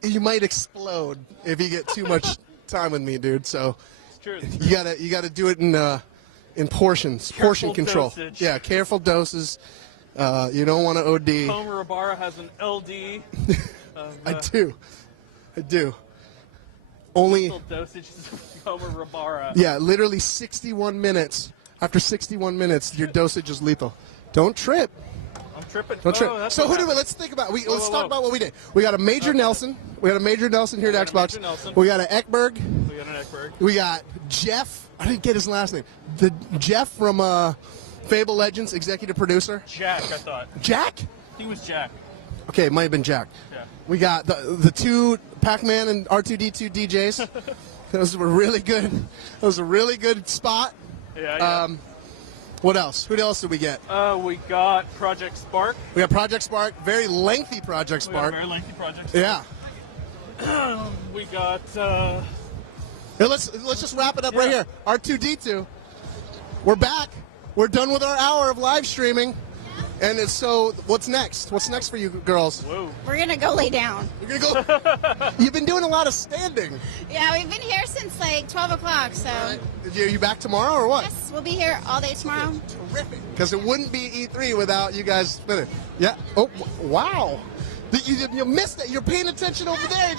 You might explode if you get too much time with me, dude. So It's true. you gotta do it in portions, portion control. Dosage. Yeah, careful doses. You don't want to OD. Homer Ibarra has an LD. I do. Only. Dosage of Homer Ibarra. Yeah, literally 61 minutes. After 61 minutes, your dosage is lethal. Don't trip. I'm tripping. Don't trip. That's So what who do we? happened. Let's think about. Whoa, Let's whoa, talk whoa. about what we did. We got a Major Nelson. We got a Major Nelson here at got a Xbox. Major Nelson. We got an Ekberg. We got an Ekberg. We got Jeff. I didn't get his last name. The Jeff from Fable Legends, executive producer. Jack, I thought. Jack? He was Jack. Okay, it might have been Jack. Yeah. We got the two Pac-Man and R2D2 DJs. Those were really good. That was a really good spot. Yeah. What else? Who else did we get? We got Project Spark. We got Project Spark. Very lengthy Project We got a Spark. very lengthy Project Spark. Yeah. We got. Here, let's just wrap it up right here. R2D2. We're back. We're done with our hour of live streaming. And so, what's next? What's next for you girls? Whoa. We're gonna go lay down. You're gonna go. You've been doing a lot of standing. Yeah, we've been here since like 12 o'clock, so. Are you back tomorrow or what? Yes, we'll be here all day tomorrow. Terrific. Because it wouldn't be E3 without you guys spinning. Yeah. Oh, wow. You missed it. You're paying attention over there.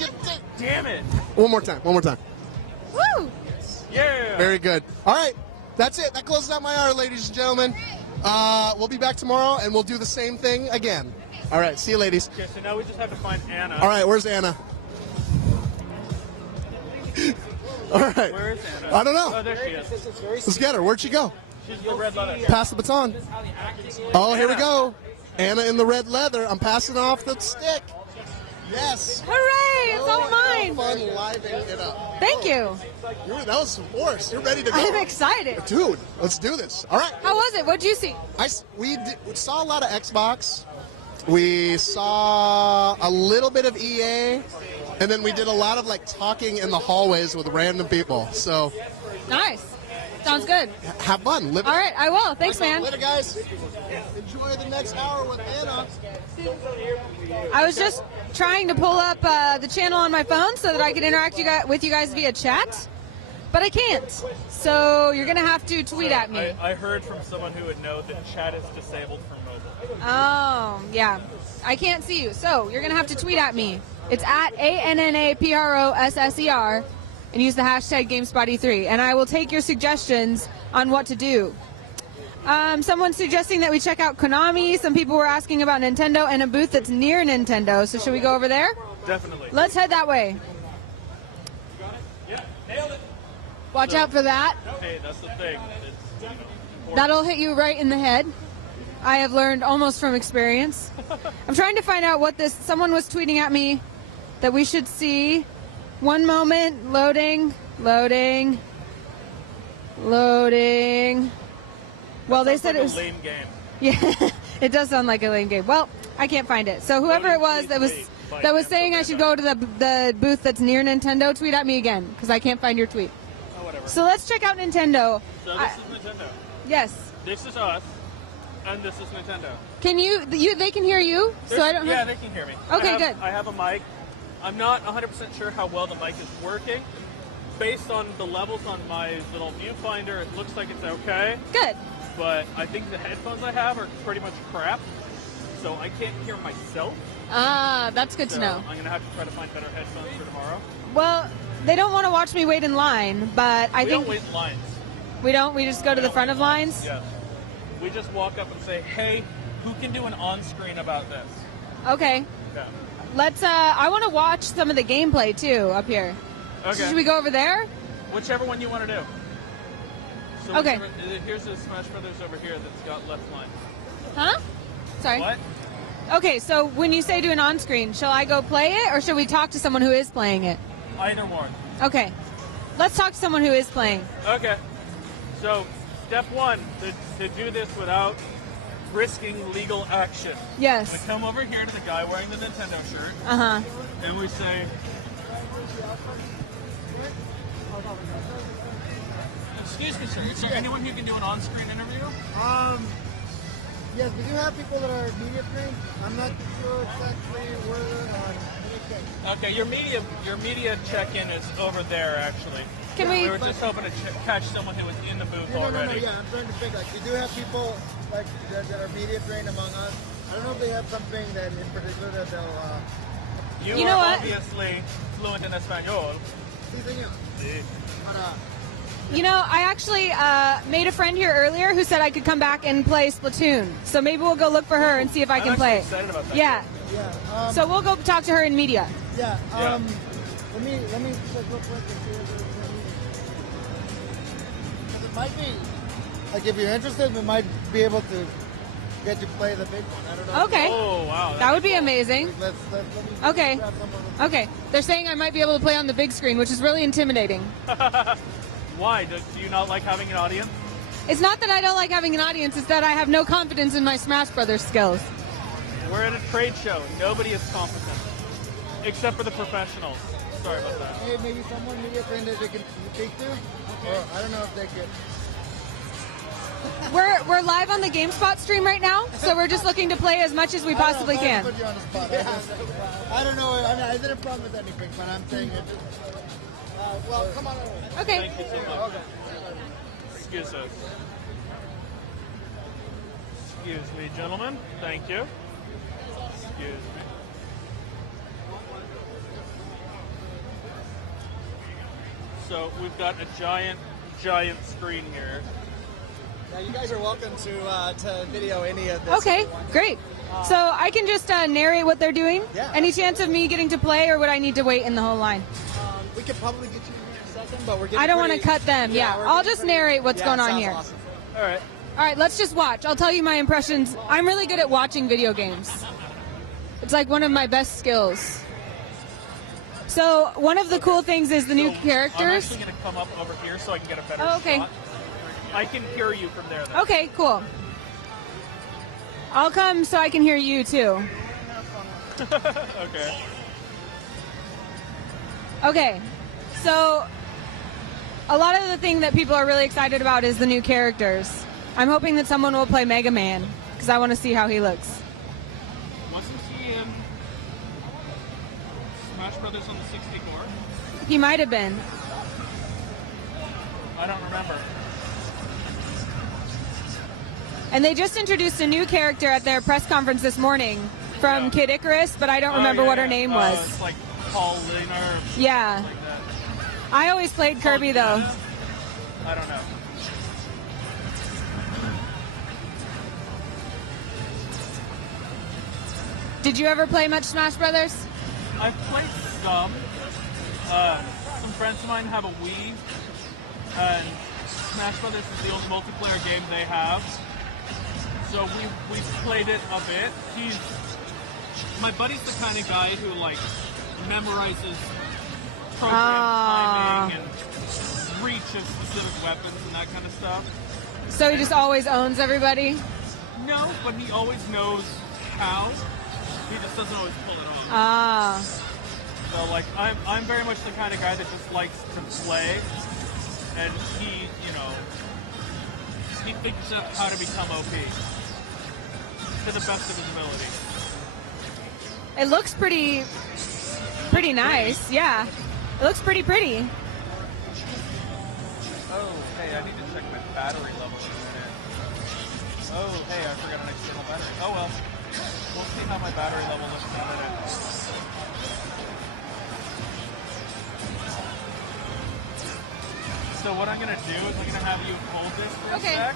Damn it. One more time. Woo! Yeah. Very good. All right. That's it. That closes out my hour, ladies and gentlemen. We'll be back tomorrow, and we'll do the same thing again. All right. See you, ladies. Okay, so now we just have to find Anna. All right. Where's Anna? All right. Where is Anna? I don't know. Oh, there she is. Let's get her. Where'd she go? She's in the red leather. Pass the baton. Oh, here we go. Anna in the red leather. I'm passing off the stick. Yes. Hooray! It's all mine. Fun living it up. Thank you. That was some force. You're ready to go. I'm excited. Dude, let's do this. All right. How was it? What'd you see? We saw a lot of Xbox. We saw a little bit of EA. And then we did a lot of talking in the hallways with random people. So Nice. Sounds good. have fun. Live All right, I will. Thanks, man. Later, guys. Enjoy the next hour with Anna. I was just trying to pull up the channel on my phone so that I could interact with you guys via chat, but I can't. So you're going to have to tweet at me. I heard from someone who would know that chat is disabled for mobile. Oh, yeah. I can't see you. So you're going to have to tweet at me. It's at ANNAPROSSER and use the hashtag GameSpot3. And I will take your suggestions on what to do. Someone's suggesting that we check out Konami. Some people were asking about Nintendo and a booth that's near Nintendo. So should we go over there? Definitely. Let's head that way. Yeah, nailed it. Watch out for that. Hey, that's the thing. It's, important. That'll hit you right in the head. I have learned almost from experience. I'm trying to find out what this... Someone was tweeting at me that we should see. One moment, loading. Loading. Loading. Well, they said Like it was a lame game. Yeah, it does sound like a lame game. Well, I can't find it. So whoever it was that was saying I should go to the booth that's near Nintendo, tweet at me again because I can't find your tweet. Oh, whatever. So let's check out Nintendo. So this is Nintendo. Yes. This is us, and this is Nintendo. Can you? They can hear you. So I don't. Yeah, they can hear me. Okay, good. I have a mic. I'm not 100% sure how well the mic is working. Based on the levels on my little viewfinder, it looks like it's okay. Good. But I think the headphones I have are pretty much crap, so I can't hear myself. Ah, that's good to know. I'm gonna have to try to find better headphones for tomorrow. Well, they don't want to watch me wait in line, but I We think don't wait in lines. we don't. We just go to the front of lines. Yes. We just walk up and say, "Hey, who can do an on-screen about this?" Okay. Yeah. Let's. I want to watch some of the gameplay too up here. Okay. Should we go over there? Whichever one you want to do. So Okay. Here's the Smash Brothers over here that's got left line. Huh? Sorry. What? Okay, so when you say do an on-screen, shall I go play it or should we talk to someone who is playing it? Either one. Okay. Let's talk to someone who is playing. Okay. So, step one, to do this without risking legal action. Yes. We come over here to the guy wearing the Nintendo shirt. Uh-huh. And we say, "Excuse me, sir. Is there anyone who can do an on-screen interview?" Yes, we do have people that are media trained. I'm not sure exactly where they're on. Okay, your media check-in is over there, actually. Can we? We were just hoping to catch someone who was in the booth No, already. yeah, I'm trying to think. Like, we do have people like that are media trained among us. I don't know if they have something that in particular that they'll. You know are what? obviously fluent in Espanol. Sí, señor. Sí. You know, I actually made a friend here earlier who said I could come back and play Splatoon. So maybe we'll go look for her and see if I can I'm play. actually excited about that. Yeah. Yeah. So we'll go talk to her in media. Yeah. Yeah. Let me check real quick and see if there's any. 'Cause it might be like if you're interested, we might be able to get you play the big one. I don't know. Okay. Oh wow. That would be amazing. Let me Okay. grab someone. Okay. They're saying I might be able to play on the big screen, which is really intimidating. Why? Do you not like having an audience? It's not that I don't like having an audience, it's that I have no confidence in my Smash Brothers skills. We're at a trade show. Nobody is competent. Except for the professionals. Sorry about that. Hey, maybe someone media trained that they can speak to? Or I don't know if they could. We're live on the Gamespot stream right now, so we're just looking to play as much as we possibly can. Put you on the spot. I don't know. I mean, I didn't promise anything, but I'm saying it. Well, come on over. Okay. Thank you so much. Excuse us. Excuse me, gentlemen. Thank you. Excuse me. So we've got a giant screen here. Yeah, you guys are welcome to video any of this. Okay, great. So I can just narrate what they're doing? Yeah. Any chance of me getting to play, or would I need to wait in the whole line? We could probably get you in here in a second, but we're getting I don't want to pretty- cut them, yeah. we're I'll getting just pretty- narrate what's yeah, going on sounds here. awesome. All right. All right, let's just watch. I'll tell you my impressions. I'm really good at watching video games. It's like one of my best skills. So one of the cool things is the new I'm characters. actually going to come up over here so I can get a better Oh, okay. shot. I can hear you from there, though. Okay, cool. I'll come so I can hear you too. Okay. Okay, so a lot of the thing that people are really excited about is the new characters. I'm hoping that someone will play Mega Man because I want to see how he looks. Wasn't he in Smash Brothers on the 64? He might have been. I don't remember. And they just introduced a new character at their press conference this morning from Kid Icarus, but I don't remember what her name was. It's like Paulina. Yeah. Like that. I always played Kirby though. I don't know. Did you ever play much Smash Brothers? I've played some. Some friends of mine have a Wii, and Smash Brothers is the only multiplayer game they have. So we've played it a bit. My buddy's the kind of guy who like memorizes program timing and purchase specific weapons and that kind of stuff. So he just always owns everybody? No, but he always knows how. He just doesn't always pull it off. Ah. So like I'm very much the kind of guy that just likes to play, and he, he figures out how to become OP to the best of his ability. It looks pretty nice, yeah. It looks pretty. Oh, hey, I need to check my battery level in a minute. Oh, hey, I forgot an external battery. Oh well, we'll see how my battery level looks in a minute. So what I'm gonna do is I'm gonna have you hold this for a sec,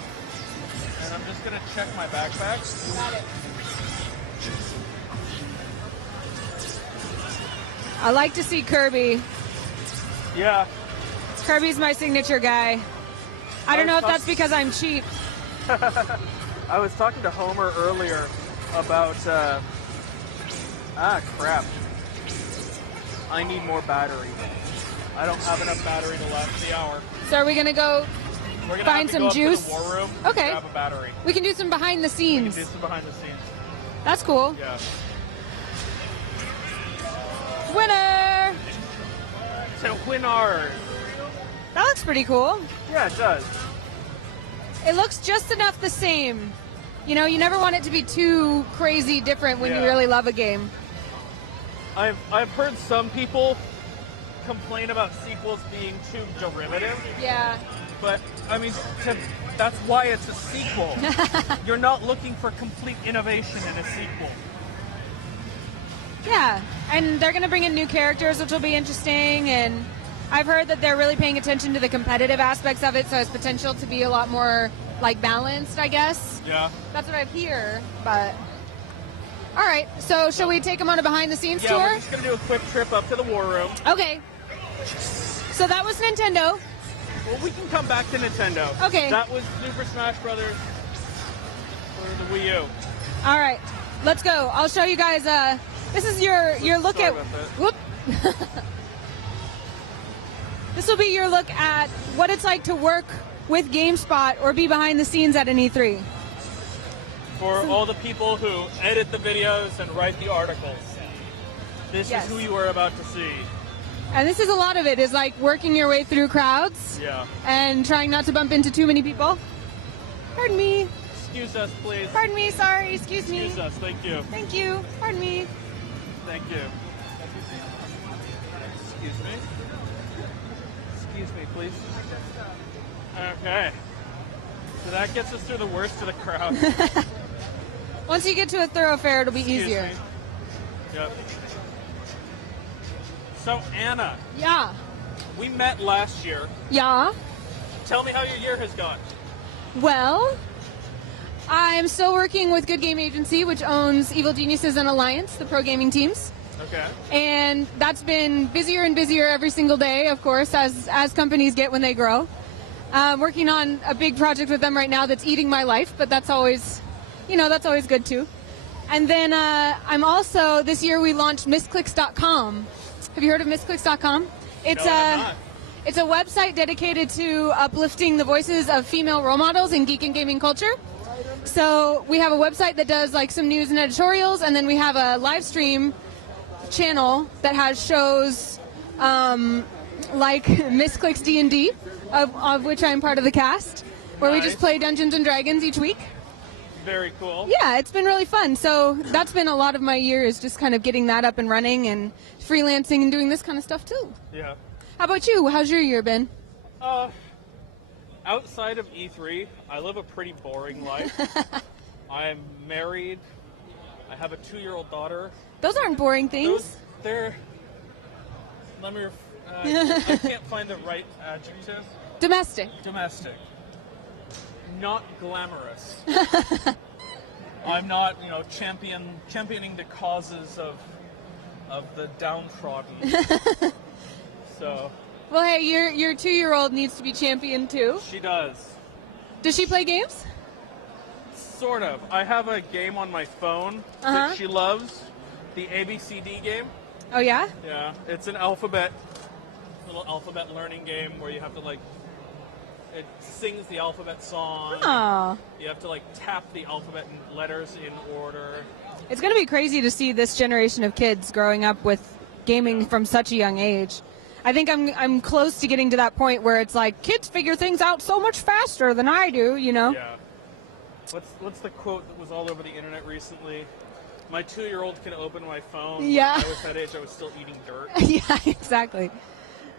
and I'm just gonna check my backpack. Got it. I like to see Kirby. Yeah. Kirby's my signature guy. I don't know if that's because I'm cheap. I was talking to Homer earlier about, crap. I need more battery. I don't have enough battery to last the hour. So are we going to go We're gonna find have to some go juice? Up to the war room Okay. and grab a battery. We can do some behind the scenes. We can do some behind the scenes. That's cool. Yeah. Winner! So winner. That looks pretty cool. Yeah, it does. It looks just enough the same. You never want it to be too crazy different when you really love a game. I've heard some people complain about sequels being too derivative. Yeah. But, I mean, that's why it's a sequel. You're not looking for complete innovation in a sequel. Yeah, and they're going to bring in new characters, which will be interesting, and I've heard that they're really paying attention to the competitive aspects of it, so it's potential to be a lot more, balanced, I guess. Yeah. That's what I hear, but... All right, so shall we take them on a behind-the-scenes tour? Yeah, we're just going to do a quick trip up to the war room. Okay. So that was Nintendo. Well, we can come back to Nintendo. Okay. That was Super Smash Brothers for the Wii U. All right, let's go. I'll show you guys, this is your look Sorry at... about that. Whoop. This will be your look at what it's like to work with GameSpot or be behind the scenes at an E3. For all the people who edit the videos and write the articles, this is who you are about to see. And this is a lot of it, is working your way through crowds. Yeah. And trying not to bump into too many people. Pardon me. Excuse us, please. Pardon me, sorry, excuse me. Excuse us, thank you. Thank you, pardon me. Thank you. Excuse me. Excuse me, please. Okay. So that gets us through the worst of the crowd. Once you get to a thoroughfare, it'll be easier. Me. Yep. So, Anna. Yeah. We met last year. Yeah. Tell me how your year has gone. Well, I'm still working with Good Game Agency, which owns Evil Geniuses and Alliance, the pro gaming teams. Okay. And that's been busier and busier every single day, of course, as companies get when they grow. Working on a big project with them right now that's eating my life, but that's always, that's always good too. And then I'm also, this year we launched MissClicks.com. Have you heard of MissClicks.com? It's a website dedicated to uplifting the voices of female role models in geek and gaming culture. So we have a website that does some news and editorials, and then we have a live stream channel that has shows like MissClicks D&D, of which I'm part of the cast, where we just play Dungeons and Dragons each week. Very cool. Yeah, it's been really fun. So that's been a lot of my year, is just kind of getting that up and running and freelancing and doing this kind of stuff too. Yeah. How about you? How's your year been? Outside of E3, I live a pretty boring life. I'm married. I have a 2-year-old daughter. Those aren't boring things. They're... Let me... I can't find the right adjective. Domestic. Domestic. Not glamorous. I'm not, championing the causes of the downtrodden. So. Well, hey, your 2-year-old needs to be championed too. She does. Does she play games? Sort of. I have a game on my phone that she loves, the ABCD game. Oh yeah? Yeah, it's an little alphabet learning game where you have to It sings the alphabet song. Aw. You have to like tap the alphabet and letters in order. It's going to be crazy to see this generation of kids growing up with gaming from such a young age. I think I'm close to getting to that point where it's like kids figure things out so much faster than I do, you know? Yeah. What's the quote that was all over the internet recently? My 2-year-old can open my phone. Yeah. When I was that age, I was still eating dirt. Yeah, exactly.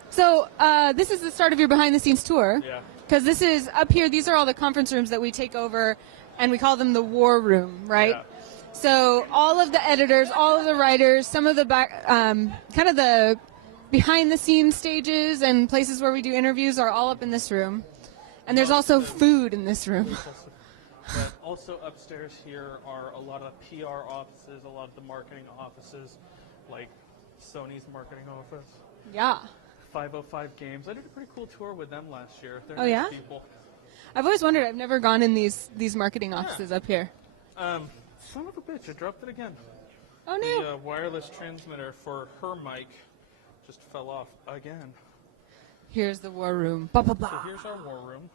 So this is the start of your behind-the-scenes tour. Yeah. Because this is up here. These are all the conference rooms that we take over, and we call them the war room, right? Yeah. So all of the editors, all of the writers, some of the back, kind of the behind-the-scenes stages and places where we do interviews are all up in this room. And there's also food in this room. But also upstairs here are a lot of PR offices, a lot of the marketing offices, like Sony's marketing office. Yeah. 505 Games. I did a pretty cool tour with them last year. They're Oh, nice yeah? people. I've always wondered. I've never gone in these marketing offices up here. Son of a bitch, I dropped it again. Oh, no. The wireless transmitter for her mic just fell off again. Here's the war room. Blah, blah, blah. So here's our war room.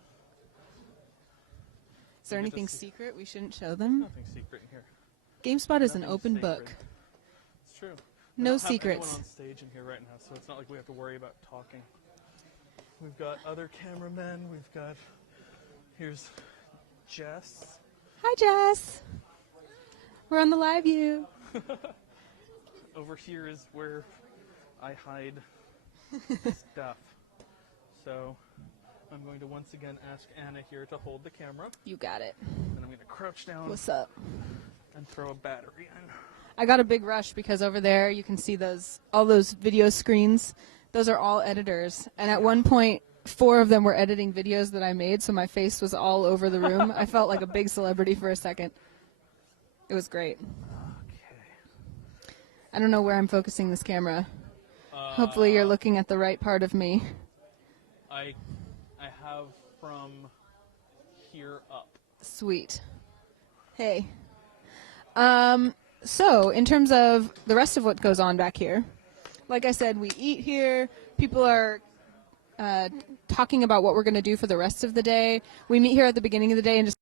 Is there anything secret we shouldn't show them? Nothing secret in here. GameSpot is an Nothing open sacred. book. It's true. No We don't have secrets. anyone on stage in here right now, so it's not like we have to worry about talking. We've got other cameramen. We've got... Here's Jess. Hi, Jess. We're on the live view. Over here is where I hide stuff. So I'm going to once again ask Anna here to hold the camera. You got it. And I'm going to crouch down. What's up? And throw a battery in. I got a big rush because over there you can see all those video screens. Those are all editors. And at one point, 4 of them were editing videos that I made, so my face was all over the room. I felt like a big celebrity for a second. It was great. I don't know where I'm focusing this camera. Hopefully you're looking at the right part of me. I have from here up. Sweet. Hey. So, in terms of the rest of what goes on back here, like I said, we eat here. People are talking about what we're going to do for the rest of the day. We meet here at the beginning of the day and just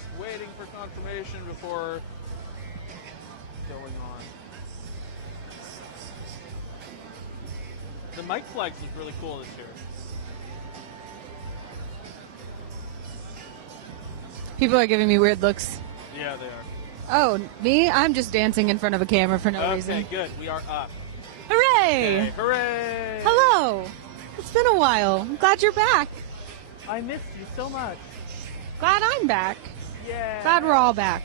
just waiting for confirmation before going on. The mic flags look really cool this year. People are giving me weird looks. Yeah, they are. Oh, me? I'm just dancing in front of a camera for no reason. Okay, good. We are up. Hooray! Okay, hooray! Hello! It's been a while. I'm glad you're back. I missed you so much. Glad I'm back. Yeah. Glad we're all back.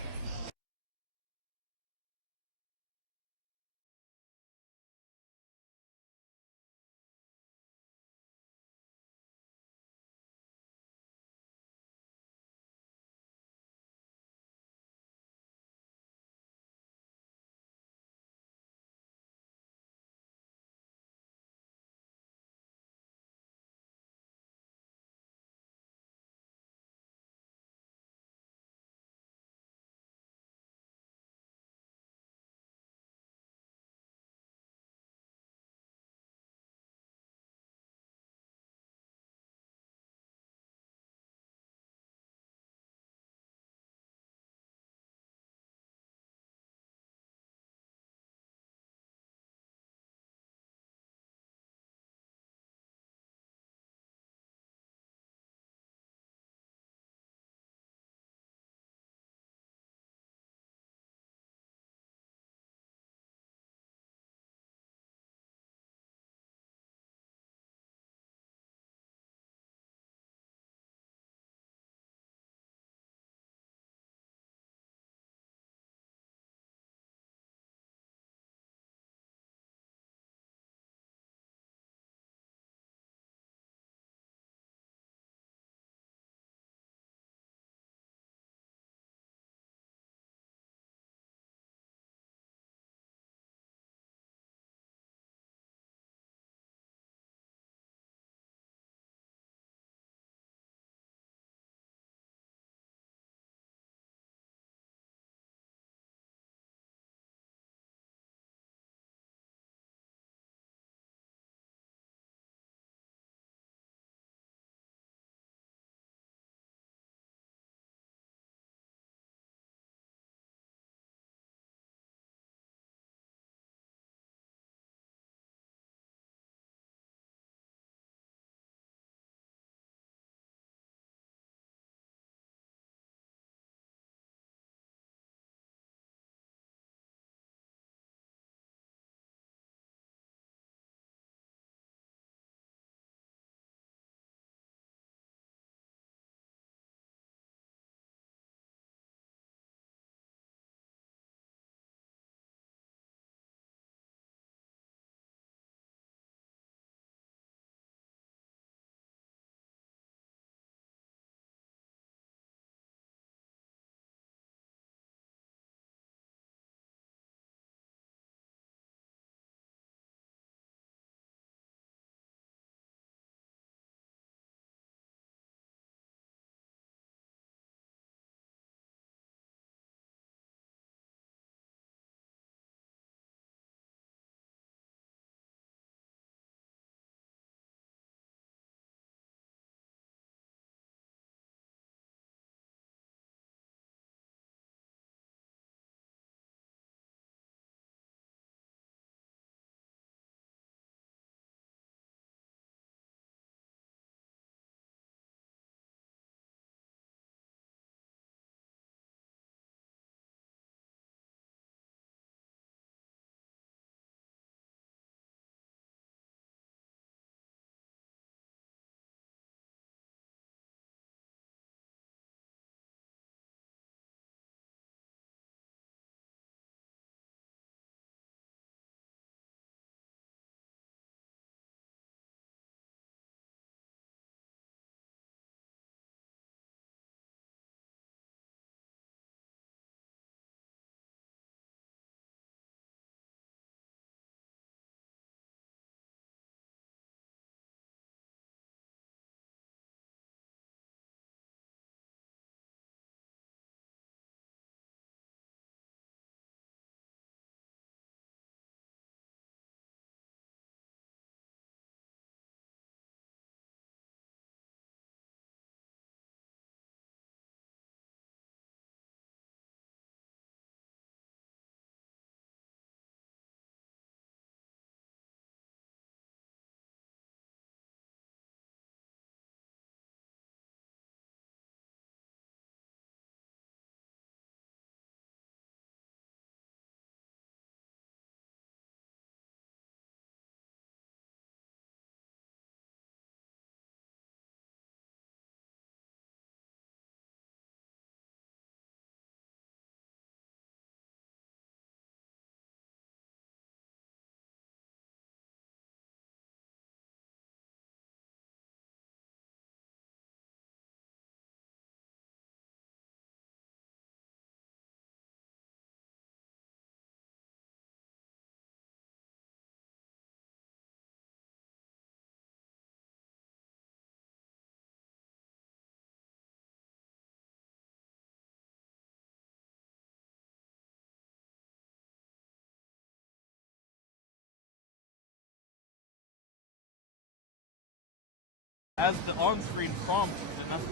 as the on-screen prompt to nothing.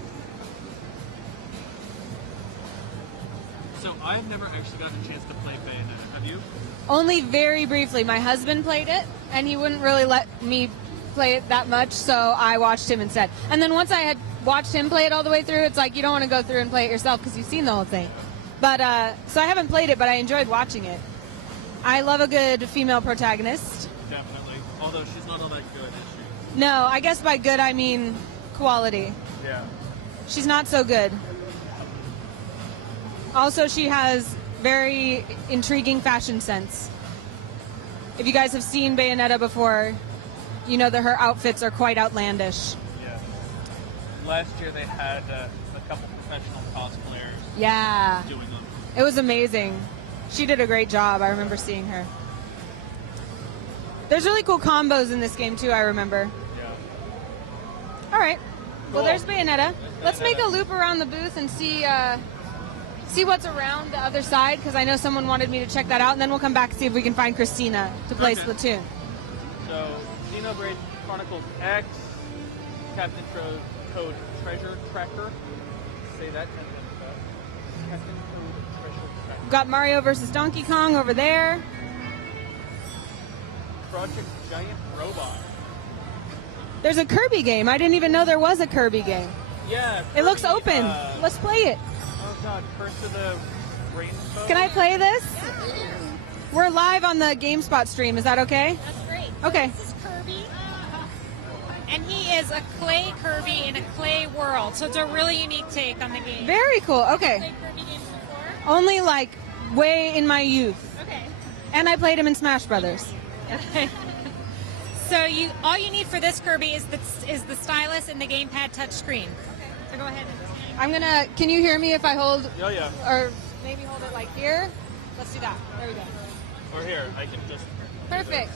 So I've never actually gotten a chance to play Bayonetta. Have you? Only very briefly. My husband played it, and he wouldn't really let me play it that much, so I watched him instead. And then once I had watched him play it all the way through, it's like you don't want to go through and play it yourself because you've seen the whole thing. But so I haven't played it, but I enjoyed watching it. I love a good female protagonist. Definitely. Although she's not all that good, is No, I guess by good I mean quality. she? Yeah. She's not so good. Also, she has very intriguing fashion sense. If you guys have seen Bayonetta before, you know that her outfits are quite outlandish. Yeah. Last year they had a couple professional cosplayers. Yeah. Doing them. It was amazing. She did a great job. I remember seeing her. There's really cool combos in this game too, I remember. Yeah. All right. Well, Cool. there's Bayonetta. Let's make a loop around the booth and see what's around the other side, because I know someone wanted me to check that out, and then we'll come back and see if we can find Christina to play Okay. Splatoon. So, Xenoblade Chronicles X, Captain Toad Treasure Tracker. Say that 10 times fast. Captain Toad Treasure Tracker. We've got Mario versus Donkey Kong over there. Project Giant Robot. There's a Kirby game. I didn't even know there was a Kirby game. Yeah. It looks Kirby, open. Let's play it. Oh god, Curse of the Rainbow. Can I play this? We're live on the Gamespot stream. Is that okay? That's great. Okay. This is Kirby, and he is a clay Kirby in a clay world. So it's a really unique take on the game. Very cool. Okay. Played Kirby games before? Only like way in my youth. Okay. And I played him in Smash Brothers. Okay. So all you need for this Kirby is the stylus and the gamepad touchscreen. Okay. So go ahead and Can you hear me if I hold? Oh yeah. Or maybe hold it like here? Let's do that. There we go. Or here, I can just. Perfect.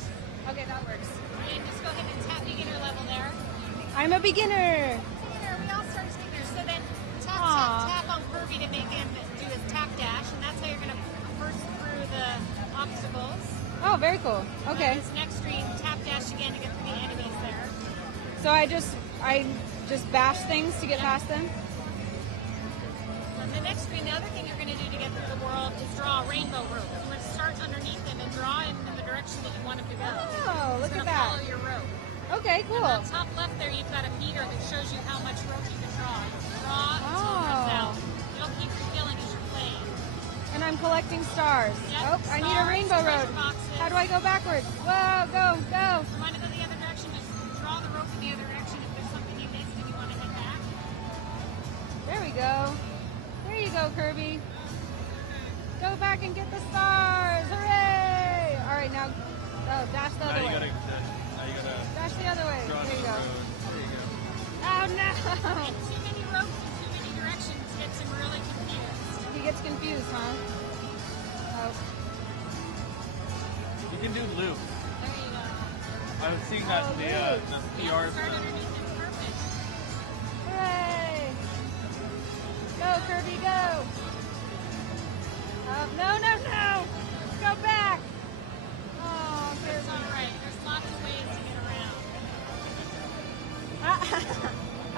Okay, that works. and just go ahead and tap beginner level there. I'm a beginner. Beginner, we all start beginners. So then tap, Aw. tap on Kirby to make him do his tap dash, and that's how you're going to burst through the obstacles. Oh, very cool. Okay. This next screen, tap dash again to get through the enemies there. So I just bash things to get past them. On the next screen, the other thing you're going to do to get through the world is draw a rainbow rope. You want to start underneath him and draw him in the direction that you want him to go. Oh, look It's at gonna that. Follow your rope. Okay, cool. And on the top left there, you've got a meter that shows you how much rope you can draw. Draw until it runs out. It'll keep refilling as you're playing. And I'm collecting stars. Yep, Oh, I need a stars, rainbow road. treasure boxes. How do I go backwards? Whoa, go, go. If you want to go the other direction, just draw the rope in the other direction. If there's something you missed and you want to head back. There we go. There you go, Kirby. Go back and get the stars. Hooray! All right, now, dash the other way. Dash the other way. There you go. Oh, no. And too many ropes in too many directions gets him really confused. He gets confused, huh? Oh. You can do loop. There you go. I was seeing that in the PR Start stuff. underneath him. Perfect. Hooray! Go, Kirby, go! No, no, no! Go back! Oh, That's Kirby. all right. There's lots of ways to get around.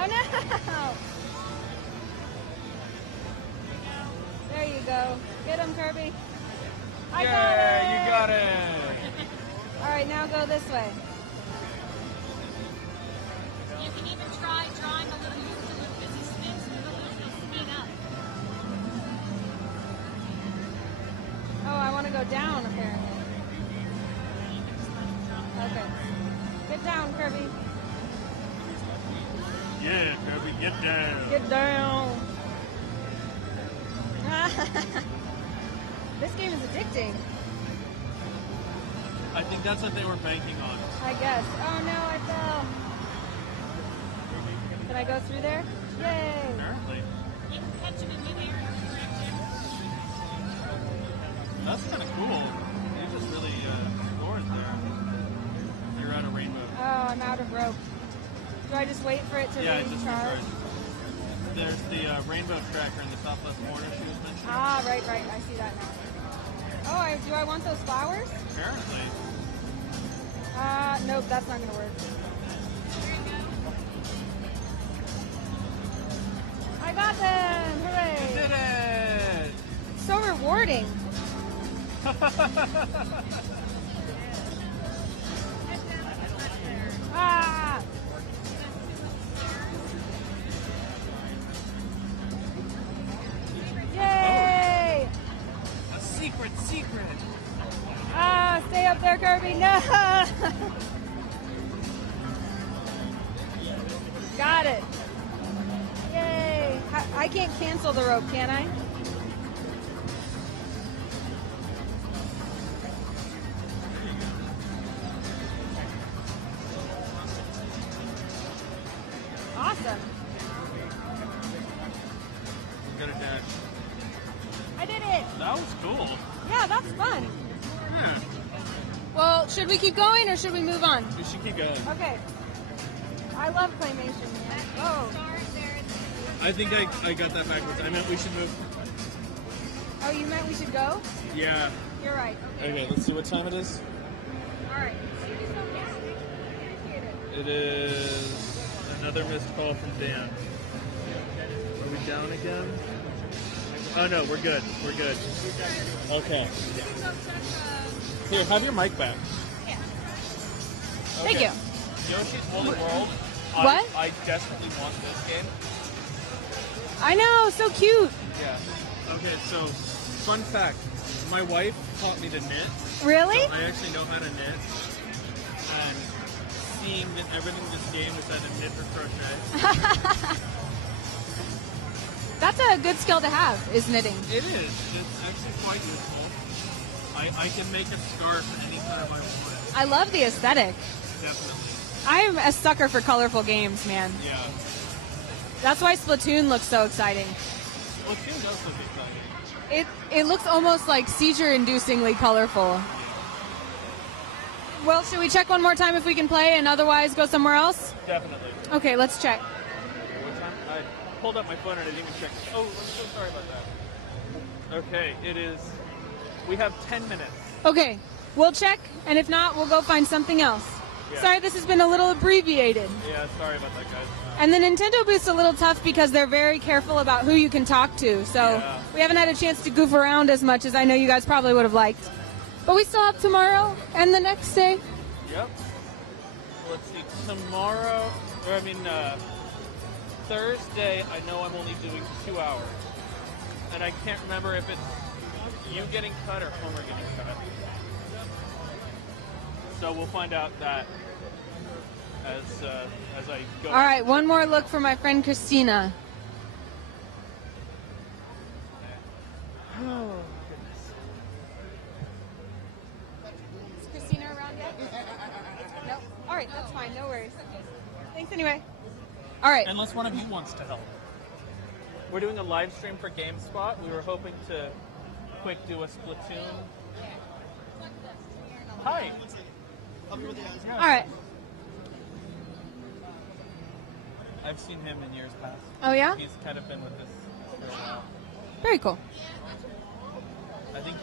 Oh, no! There you go. Get him, Kirby. I got it! You got it! All right, now go this way. You can even try drawing a little loop-to-loop as he spins through the loop. He'll speed up. Oh, I want to go down, apparently. Okay. Get down, Kirby. Yeah, Kirby, get down. Get down. This game is addicting, I think that's what they were banking on. I guess. Oh no, I fell. Can I go through there? Yay! Apparently. You can catch him in midair and direct him. That's kind of cool. You just really scored there. You're out of rainbow. Oh, I'm out of rope. Do I just wait for it to Yeah, just recharge? recharge. There's the rainbow tracker in the top left corner she was mentioning. Ah, right. I see that now. Oh, do I want those flowers? Apparently. Nope, that's not gonna work. I got them! Hooray! You did it! So rewarding. Ah! Yay! A secret. Ah, stay up there, Kirby. No! Got it. Yay! I can't cancel the rope, can I? Awesome. Got a dash. I did it. That was cool. Yeah, that's fun. Yeah. Well, should we keep going or should we move on? We should keep going. Okay. I love claymation, man. Oh. I think I got that backwards. I meant we should move. Oh, you meant we should go? Yeah. You're right. Okay, let's see what time it is. All right. It is another missed call from Dan. Are we down again? Oh no, we're good. We're good. Okay. Here, have your mic back. Thank you. Yoshi's Woolly World. What? I desperately want this game. I know, so cute. Yeah. Okay, so fun fact. My wife taught me to knit. Really? So I actually know how to knit. And seeing that everything in this game is either knit or crochet. That's a good skill to have, is knitting. It is. It's actually quite useful. I can make a scarf anytime I want. I love the aesthetic. Definitely. I'm a sucker for colorful games, man. Yeah. That's why Splatoon looks so exciting. Splatoon does look exciting. It looks almost like seizure-inducingly colorful. Well, should we check one more time if we can play and otherwise go somewhere else? Definitely. Okay, let's check. What time? I pulled up my phone and I didn't even check. Oh, I'm so sorry about that. Okay, it is. We have 10 minutes. Okay, we'll check, and if not, we'll go find something else. Yeah. Sorry, this has been a little abbreviated. Yeah, sorry about that, guys. And the Nintendo booth's a little tough because they're very careful about who you can talk to. So Yeah. we haven't had a chance to goof around as much as I know you guys probably would have liked. But we still have tomorrow and the next day. Yep. Let's see. Tomorrow, Thursday, I know I'm only doing 2 hours. And I can't remember if it's you getting cut or Homer getting cut. So we'll find out that as I go. All right, one more look for my friend Christina. Oh, Is Christina around yet? Nope. All right, that's fine. No worries. Thanks anyway. All right. Unless one of you wants to help. We're doing a live stream for Gamespot. We were hoping to quick do a Splatoon. Hi. All right. I've seen him in years past. Oh, yeah? He's kind of been with us for a while. Very cool. I think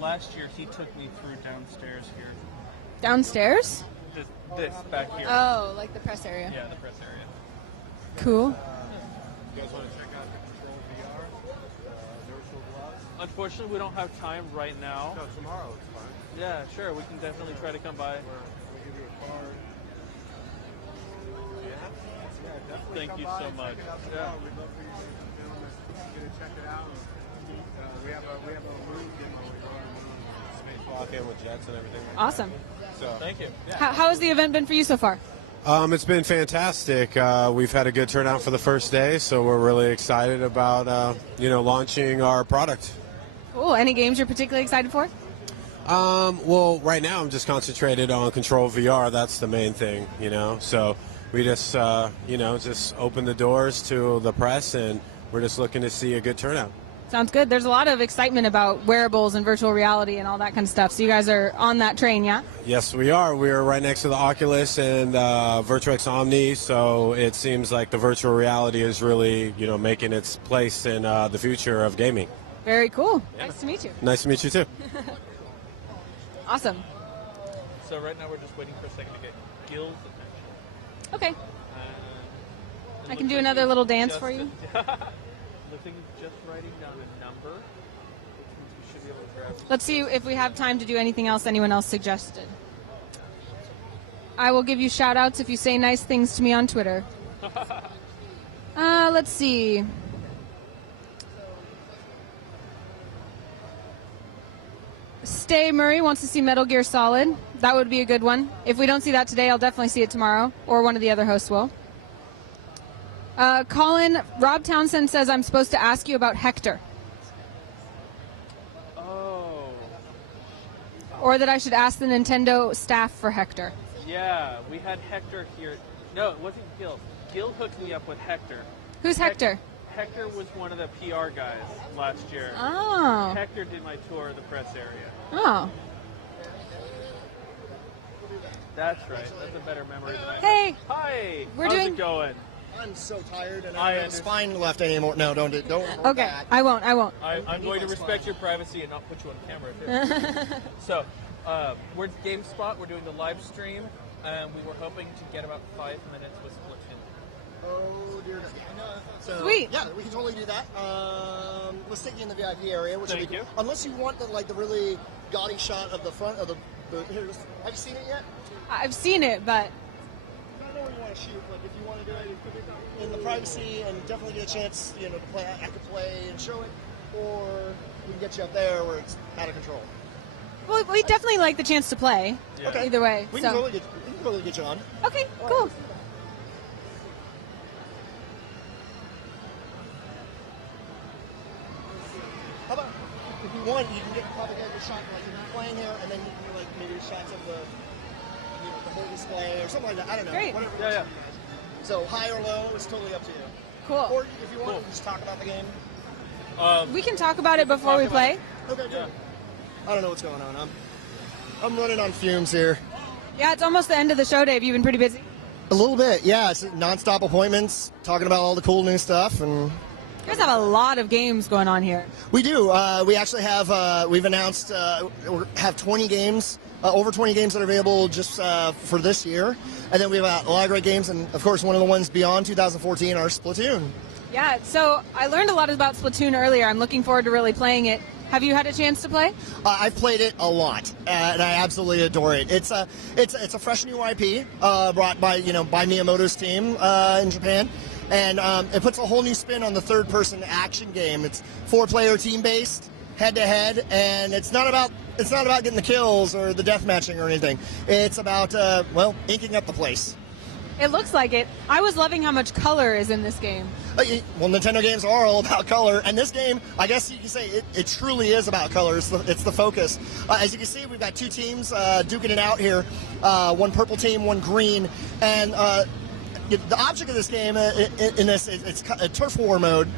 last year he took me through downstairs here. Downstairs? This back here. Oh, like the press area. Yeah, the press area. Cool. You guys want to check out the Control VR, virtual gloves? Unfortunately, we don't have time right now. No, tomorrow it's fine. Yeah, sure. We can definitely try to come by. We'll give you a card. Yeah, definitely. Thank come you by so and much. Check it out tomorrow. We'd love for you gentlemen to check it out. We have a room demo we're going on spacewalk in with jets and everything. Awesome. So thank you. Yeah. How has the event been for you so far? It's been fantastic. We've had a good turnout for the first day, so we're really excited about launching our product. Cool. Any games you're particularly excited for? Well, right now I'm just concentrated on Control VR. That's the main thing, So we just, just open the doors to the press, and we're just looking to see a good turnout. Sounds good. There's a lot of excitement about wearables and virtual reality and all that kind of stuff. So you guys are on that train, yeah? Yes, we are. We're right next to the Oculus and Virtuix Omni, so it seems like the virtual reality is really, making its place in the future of gaming. Very cool. Yeah. Nice to meet you. Nice to meet you, too. Awesome. So right now we're just waiting for a second to get Gil's attention. Okay. I can do another little dance for you. Looking, just writing down a number, which means we should be able to grab. Let's see if we have time to do anything else anyone else suggested. I will give you shout outs if you say nice things to me on Twitter. Let's see. Stay Murray wants to see Metal Gear Solid. That would be a good one. If we don't see that today, I'll definitely see it tomorrow, or one of the other hosts will. Colin, Rob Townsend says I'm supposed to ask you about Hector. Oh. Or that I should ask the Nintendo staff for Hector. Yeah, we had Hector here. No, it wasn't Gil. Gil hooked me up with Hector. Who's Hector? Hector was one of the PR guys last year. Oh. Hector did my tour of the press area. Oh. That's right. That's a better memory than I have. Hey. Hi. We're How's doing- it going? I'm so tired and I I don't have spine left anymore. No, don't. Okay, I won't. I'm going to respect your privacy and not put you on camera. So, we're at Gamespot. We're doing the live stream, and we were hoping to get about 5 minutes with Splatoon. Oh dear. So, Sweet. Yeah, we can totally do that. Let's take you in the VIP area, which Thank you. Unless you want the really gaudy shot of the front of the here. Have you seen it yet? I've seen it, but I don't know where you want to shoot, but if you want to do it in the privacy and definitely get a chance, to play, I could play and show it, or we can get you up there where it's out of control. well, we definitely like the chance to play. Yeah. Okay. Either way. We so. can totally get you on. Okay, cool. How about if you want, you can probably get a shot like you're playing here, and then you can do maybe shots of the whole display or something like that. I don't know. Great. Whatever. Yeah. So high or low is totally up to you. Cool. Or if you want, we can just talk about the game. We can talk about it before we play. Okay, good. I don't know what's going on. I'm running on fumes here. Yeah, it's almost the end of the show, Dave. You've been pretty busy. A little bit, yeah. It's nonstop appointments, talking about all the cool new stuff, and You guys have a lot of games going on here. we do. We actually have. We've announced we have 20 games, over 20 games that are available just for this year, and then we have a lot of great games, and of course, one of the ones beyond 2014 are Splatoon. Yeah, so I learned a lot about Splatoon earlier. I'm looking forward to really playing it. Have you had a chance to play? I've played it a lot, and I absolutely adore it. It's a fresh new IP brought by by Miyamoto's team in Japan, and it puts a whole new spin on the third-person action game. It's 4-player team-based, head-to-head, and it's not about getting the kills or the death matching or anything. It's about inking up the place. It looks like it. I was loving how much color is in this game. Well, Nintendo games are all about color, and this game, I guess you can say, it truly is about color. It's the focus. As you can see, we've got two teams duking it out here. One purple team, one green, and the object of this game it's a turf war mode,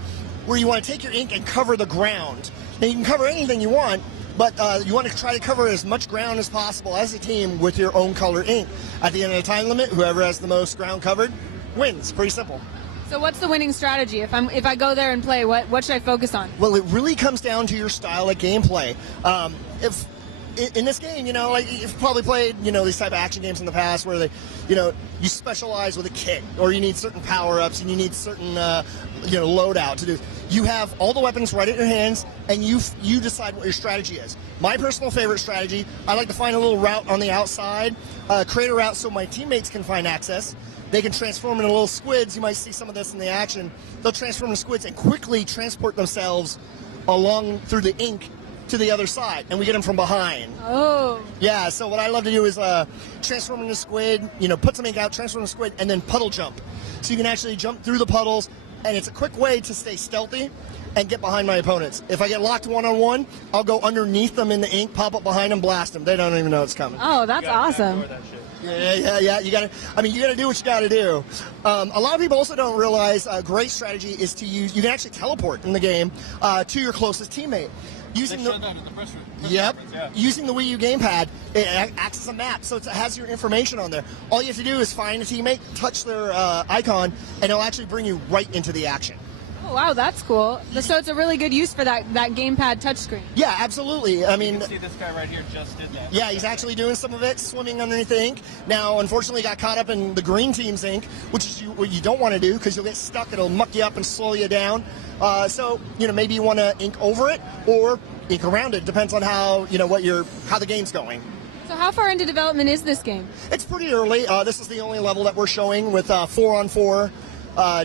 where you want to take your ink and cover the ground. Now, you can cover anything you want, but you want to try to cover as much ground as possible as a team with your own color ink. At the end of the time limit, whoever has the most ground covered wins. Pretty simple. So what's the winning strategy? If I go there and play, what should I focus on? Well, it really comes down to your style of gameplay. If in this game, you've probably played, these type of action games in the past where they, you specialize with a kit, or you need certain power-ups, and you need certain, loadout to do. You have all the weapons right at your hands, and you decide what your strategy is. My personal favorite strategy, I like to find a little route on the outside, create a route so my teammates can find access. They can transform into little squids. You might see some of this in the action. They'll transform into squids and quickly transport themselves along through the ink to the other side, and we get them from behind. Oh. Yeah, so what I love to do is transform into squid, put some ink out, transform into squid, and then puddle jump. So you can actually jump through the puddles, and it's a quick way to stay stealthy and get behind my opponents. If I get locked one-on-one, I'll go underneath them in the ink, pop up behind them, blast them. They don't even know it's coming. Oh, that's awesome. Yeah. You gotta do what you gotta do. A lot of people also don't realize a great strategy is to use. You can actually teleport in the game to your closest teammate. Using the using the Wii U gamepad, it acts as a map, so it has your information on there. All you have to do is find a teammate, touch their icon, and it'll actually bring you right into the action. Oh, Oh, wow, that's cool. So it's a really good use for that gamepad touchscreen. Yeah, absolutely. I mean, You can see this guy right here just did that. yeah, he's actually doing some of it, swimming underneath the ink. Now, unfortunately, got caught up in the green team's ink, which is what you don't want to do because you'll get stuck. It'll muck you up and slow you down. So, maybe you want to ink over it or ink around it. Depends on how, how the game's going. So how far into development is this game? It's pretty early. This is the only level that we're showing with 4-on-4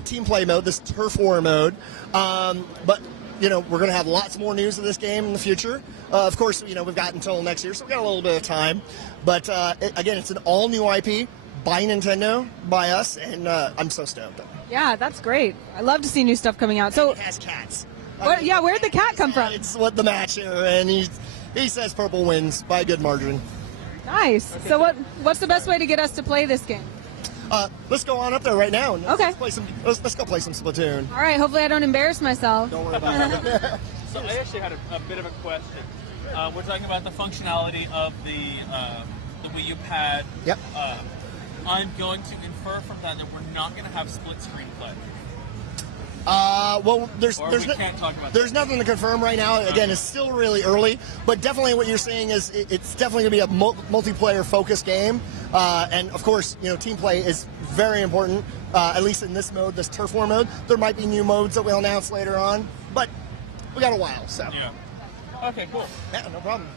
team play mode, this turf war mode. But we're going to have lots more news of this game in the future. Of course, we've got until next year, so we've got a little bit of time. But again, it's an all-new IP by Nintendo, by us, and I'm so stoked. Yeah, that's great. I love to see new stuff coming out. So it has cats. Where'd the cat come from? It's what the match, and he says purple wins by a good margin. Nice. Okay, so what's the best way to get us to play this game? Let's go on up there right now. And okay. Let's go play some Splatoon. All right. Hopefully I don't embarrass myself. Don't worry about it. So I actually had a bit of a question. We're talking about the functionality of the Wii U pad. Yep. I'm going to infer from that we're not going to have split screen play. Well, there's nothing to confirm right now. Again, it's still really early, but definitely what you're saying is it's definitely going to be a multiplayer focused game. And of course, team play is very important, at least in this mode, this turf war mode. There might be new modes that we'll announce later on, but we got a while, so. Yeah. Okay, cool. Yeah, no problem.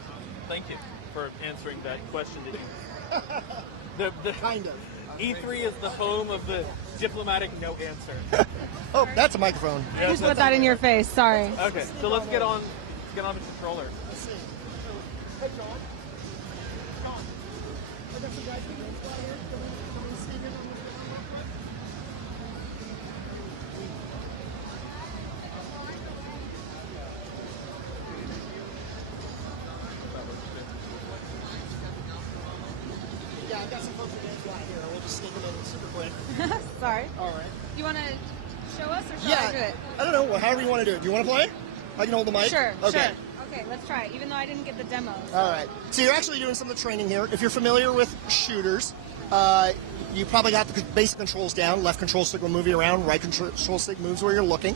Thank you for answering that question that you kind of. E3 is the home of the diplomatic no answer. Oh, that's a microphone. I just put that in your face. Sorry. Okay, so let's get on the controller. Let's see. Yeah, I've got some folks who didn't fly here. We'll just sneak them in super quick. Sorry. All right. You want to show us or shall I do it? I don't know. Well, however you want to do it. Do you want to play? I can hold the mic? Sure, okay. sure. Okay, let's try it, even though I didn't get the demo. So. All right. So you're actually doing some of the training here. If you're familiar with shooters, you probably got the basic controls down. Left control stick will move you around. Right control stick moves where you're looking.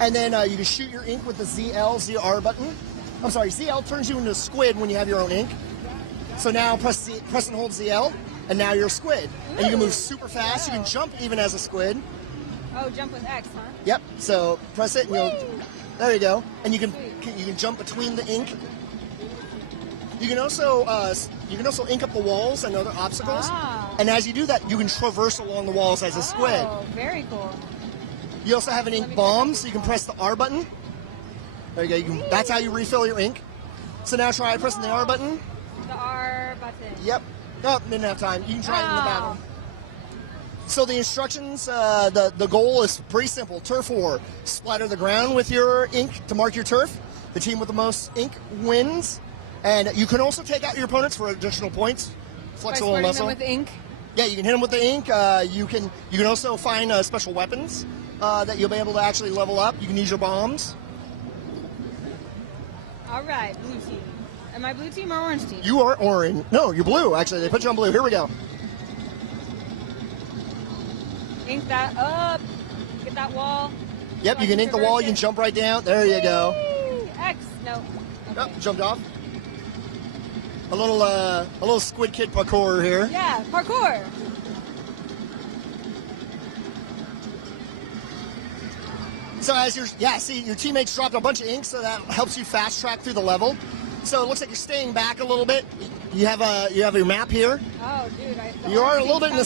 And then you can shoot your ink with the ZR button. I'm sorry, ZL turns you into a squid when you have your own ink. So now press and hold ZL, and now you're a squid. Ooh. And you can move super fast. You can jump even as a squid. Oh, jump with X, huh? Yep. So press it, and there you go. And you can jump between the ink. You can also ink up the walls and other obstacles. Ah. And as you do that, you can traverse along the walls as a squid. Oh, very cool. You also have an ink bomb, so you can press the R button. There you go. That's how you refill your ink. So now try pressing the R button. The R button. Yep. Oh, didn't have time. You can try it in the battle. So the instructions, the goal is pretty simple. Turf war. Splatter the ground with your ink to mark your turf. The team with the most ink wins. And you can also take out your opponents for additional points. Flexible By muscle. them with ink? Yeah, you can hit them with the ink. You can also find special weapons that you'll be able to actually level up. You can use your bombs. All right, blue team. Am I blue team or orange team? You are orange. No, you're blue, actually. They put you on blue. Here we go. Ink that up. Get that wall. Yep, so you can ink the wall. You can jump right down. There you go. X. No. Okay. Oh, jumped off. A little Squid Kid parkour here. Yeah, parkour. So as your teammates dropped a bunch of ink, so that helps you fast track through the level. So it looks like you're staying back a little bit. You have your map here. Oh, dude, you're in a little bit in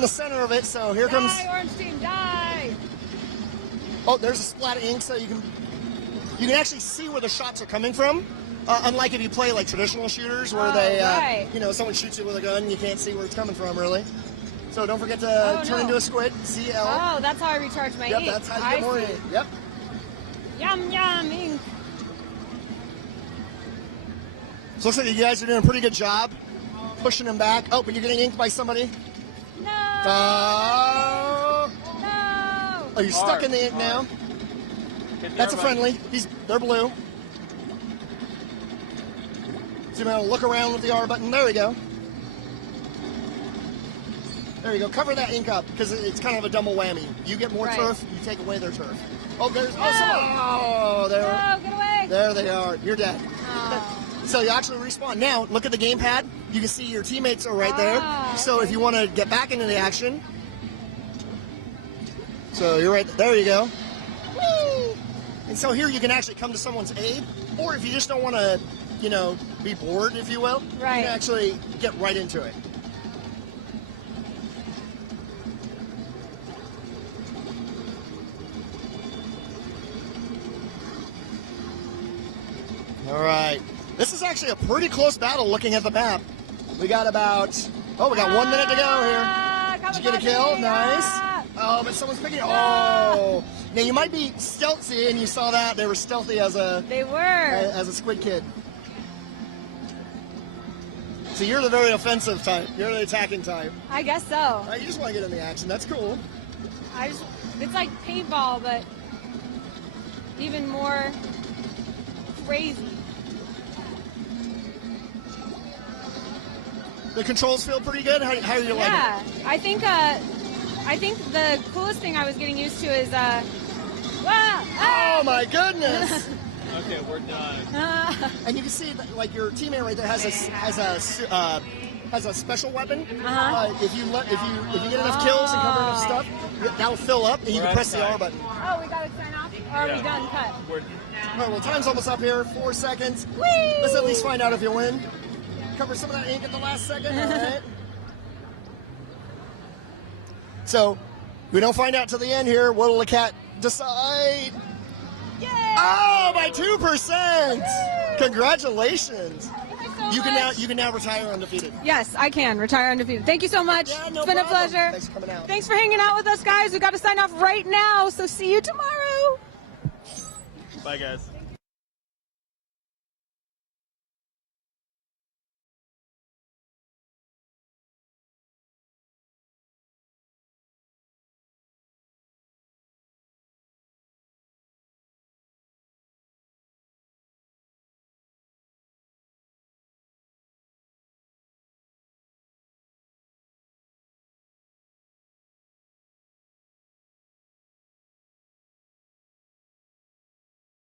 the center of it. So here comes. Die, orange team, die! Oh, there's a splat of ink, so you can actually see where the shots are coming from. Unlike if you play like traditional shooters where someone shoots you with a gun, you can't see where it's coming from really. So don't forget to turn into a squid. CL. Oh, that's how I recharge my ink. Yep, that's how you get more ink. Yep. Yum yum ink. So it looks like you guys are doing a pretty good job pushing them back. Oh, but you're getting inked by somebody. No. No. Oh, you're stuck in the ink now. That's a friendly. They're blue. So you're going to look around with the R button. There we go. There you go. Cover that ink up because it's kind of a double whammy. You get more turf, you take away their turf. Oh, there's there. No, get away. There they are. You're dead. So you actually respawn. Now look at the gamepad. You can see your teammates are right there. So if you want to get back into the action, so you're right there. You go. Woo! And so here you can actually come to someone's aid, or if you just don't want to, you know, be bored, if you will, you can actually get right into it. All right. This is actually a pretty close battle looking at the map. We got about, we got 1 minute to go here. Did you get a kill? Nice. Oh, but someone's picking, Now you might be stealthy, and you saw that. They were stealthy as a as a squid kid. So you're the very offensive type. You're the attacking type. I guess so. You just want to get in the action. That's cool. It's like paintball, but even more crazy. The controls feel pretty good. How are you liking it? I think the coolest thing I was getting used to is oh my goodness! Okay, we're done. And you can see that, like, your teammate right there has a special weapon. If you get enough kills and cover enough stuff, that'll fill up, and you can press the R button. Oh, we gotta sign off. Or are we done? Cut. All right. Well, time's almost up here. 4 seconds. Whee! Let's at least find out if you win. Cover some of that ink at the last second. All right. So, we don't find out till the end here. What'll the cat decide? Yay! Oh, by 2%! Congratulations! You can now retire undefeated. Yes, I can retire undefeated. Thank you so much. Yeah, no it's been problem. a pleasure. Thanks for coming out. Thanks for hanging out with us, guys. We got to sign off right now. So see you tomorrow. Bye, guys.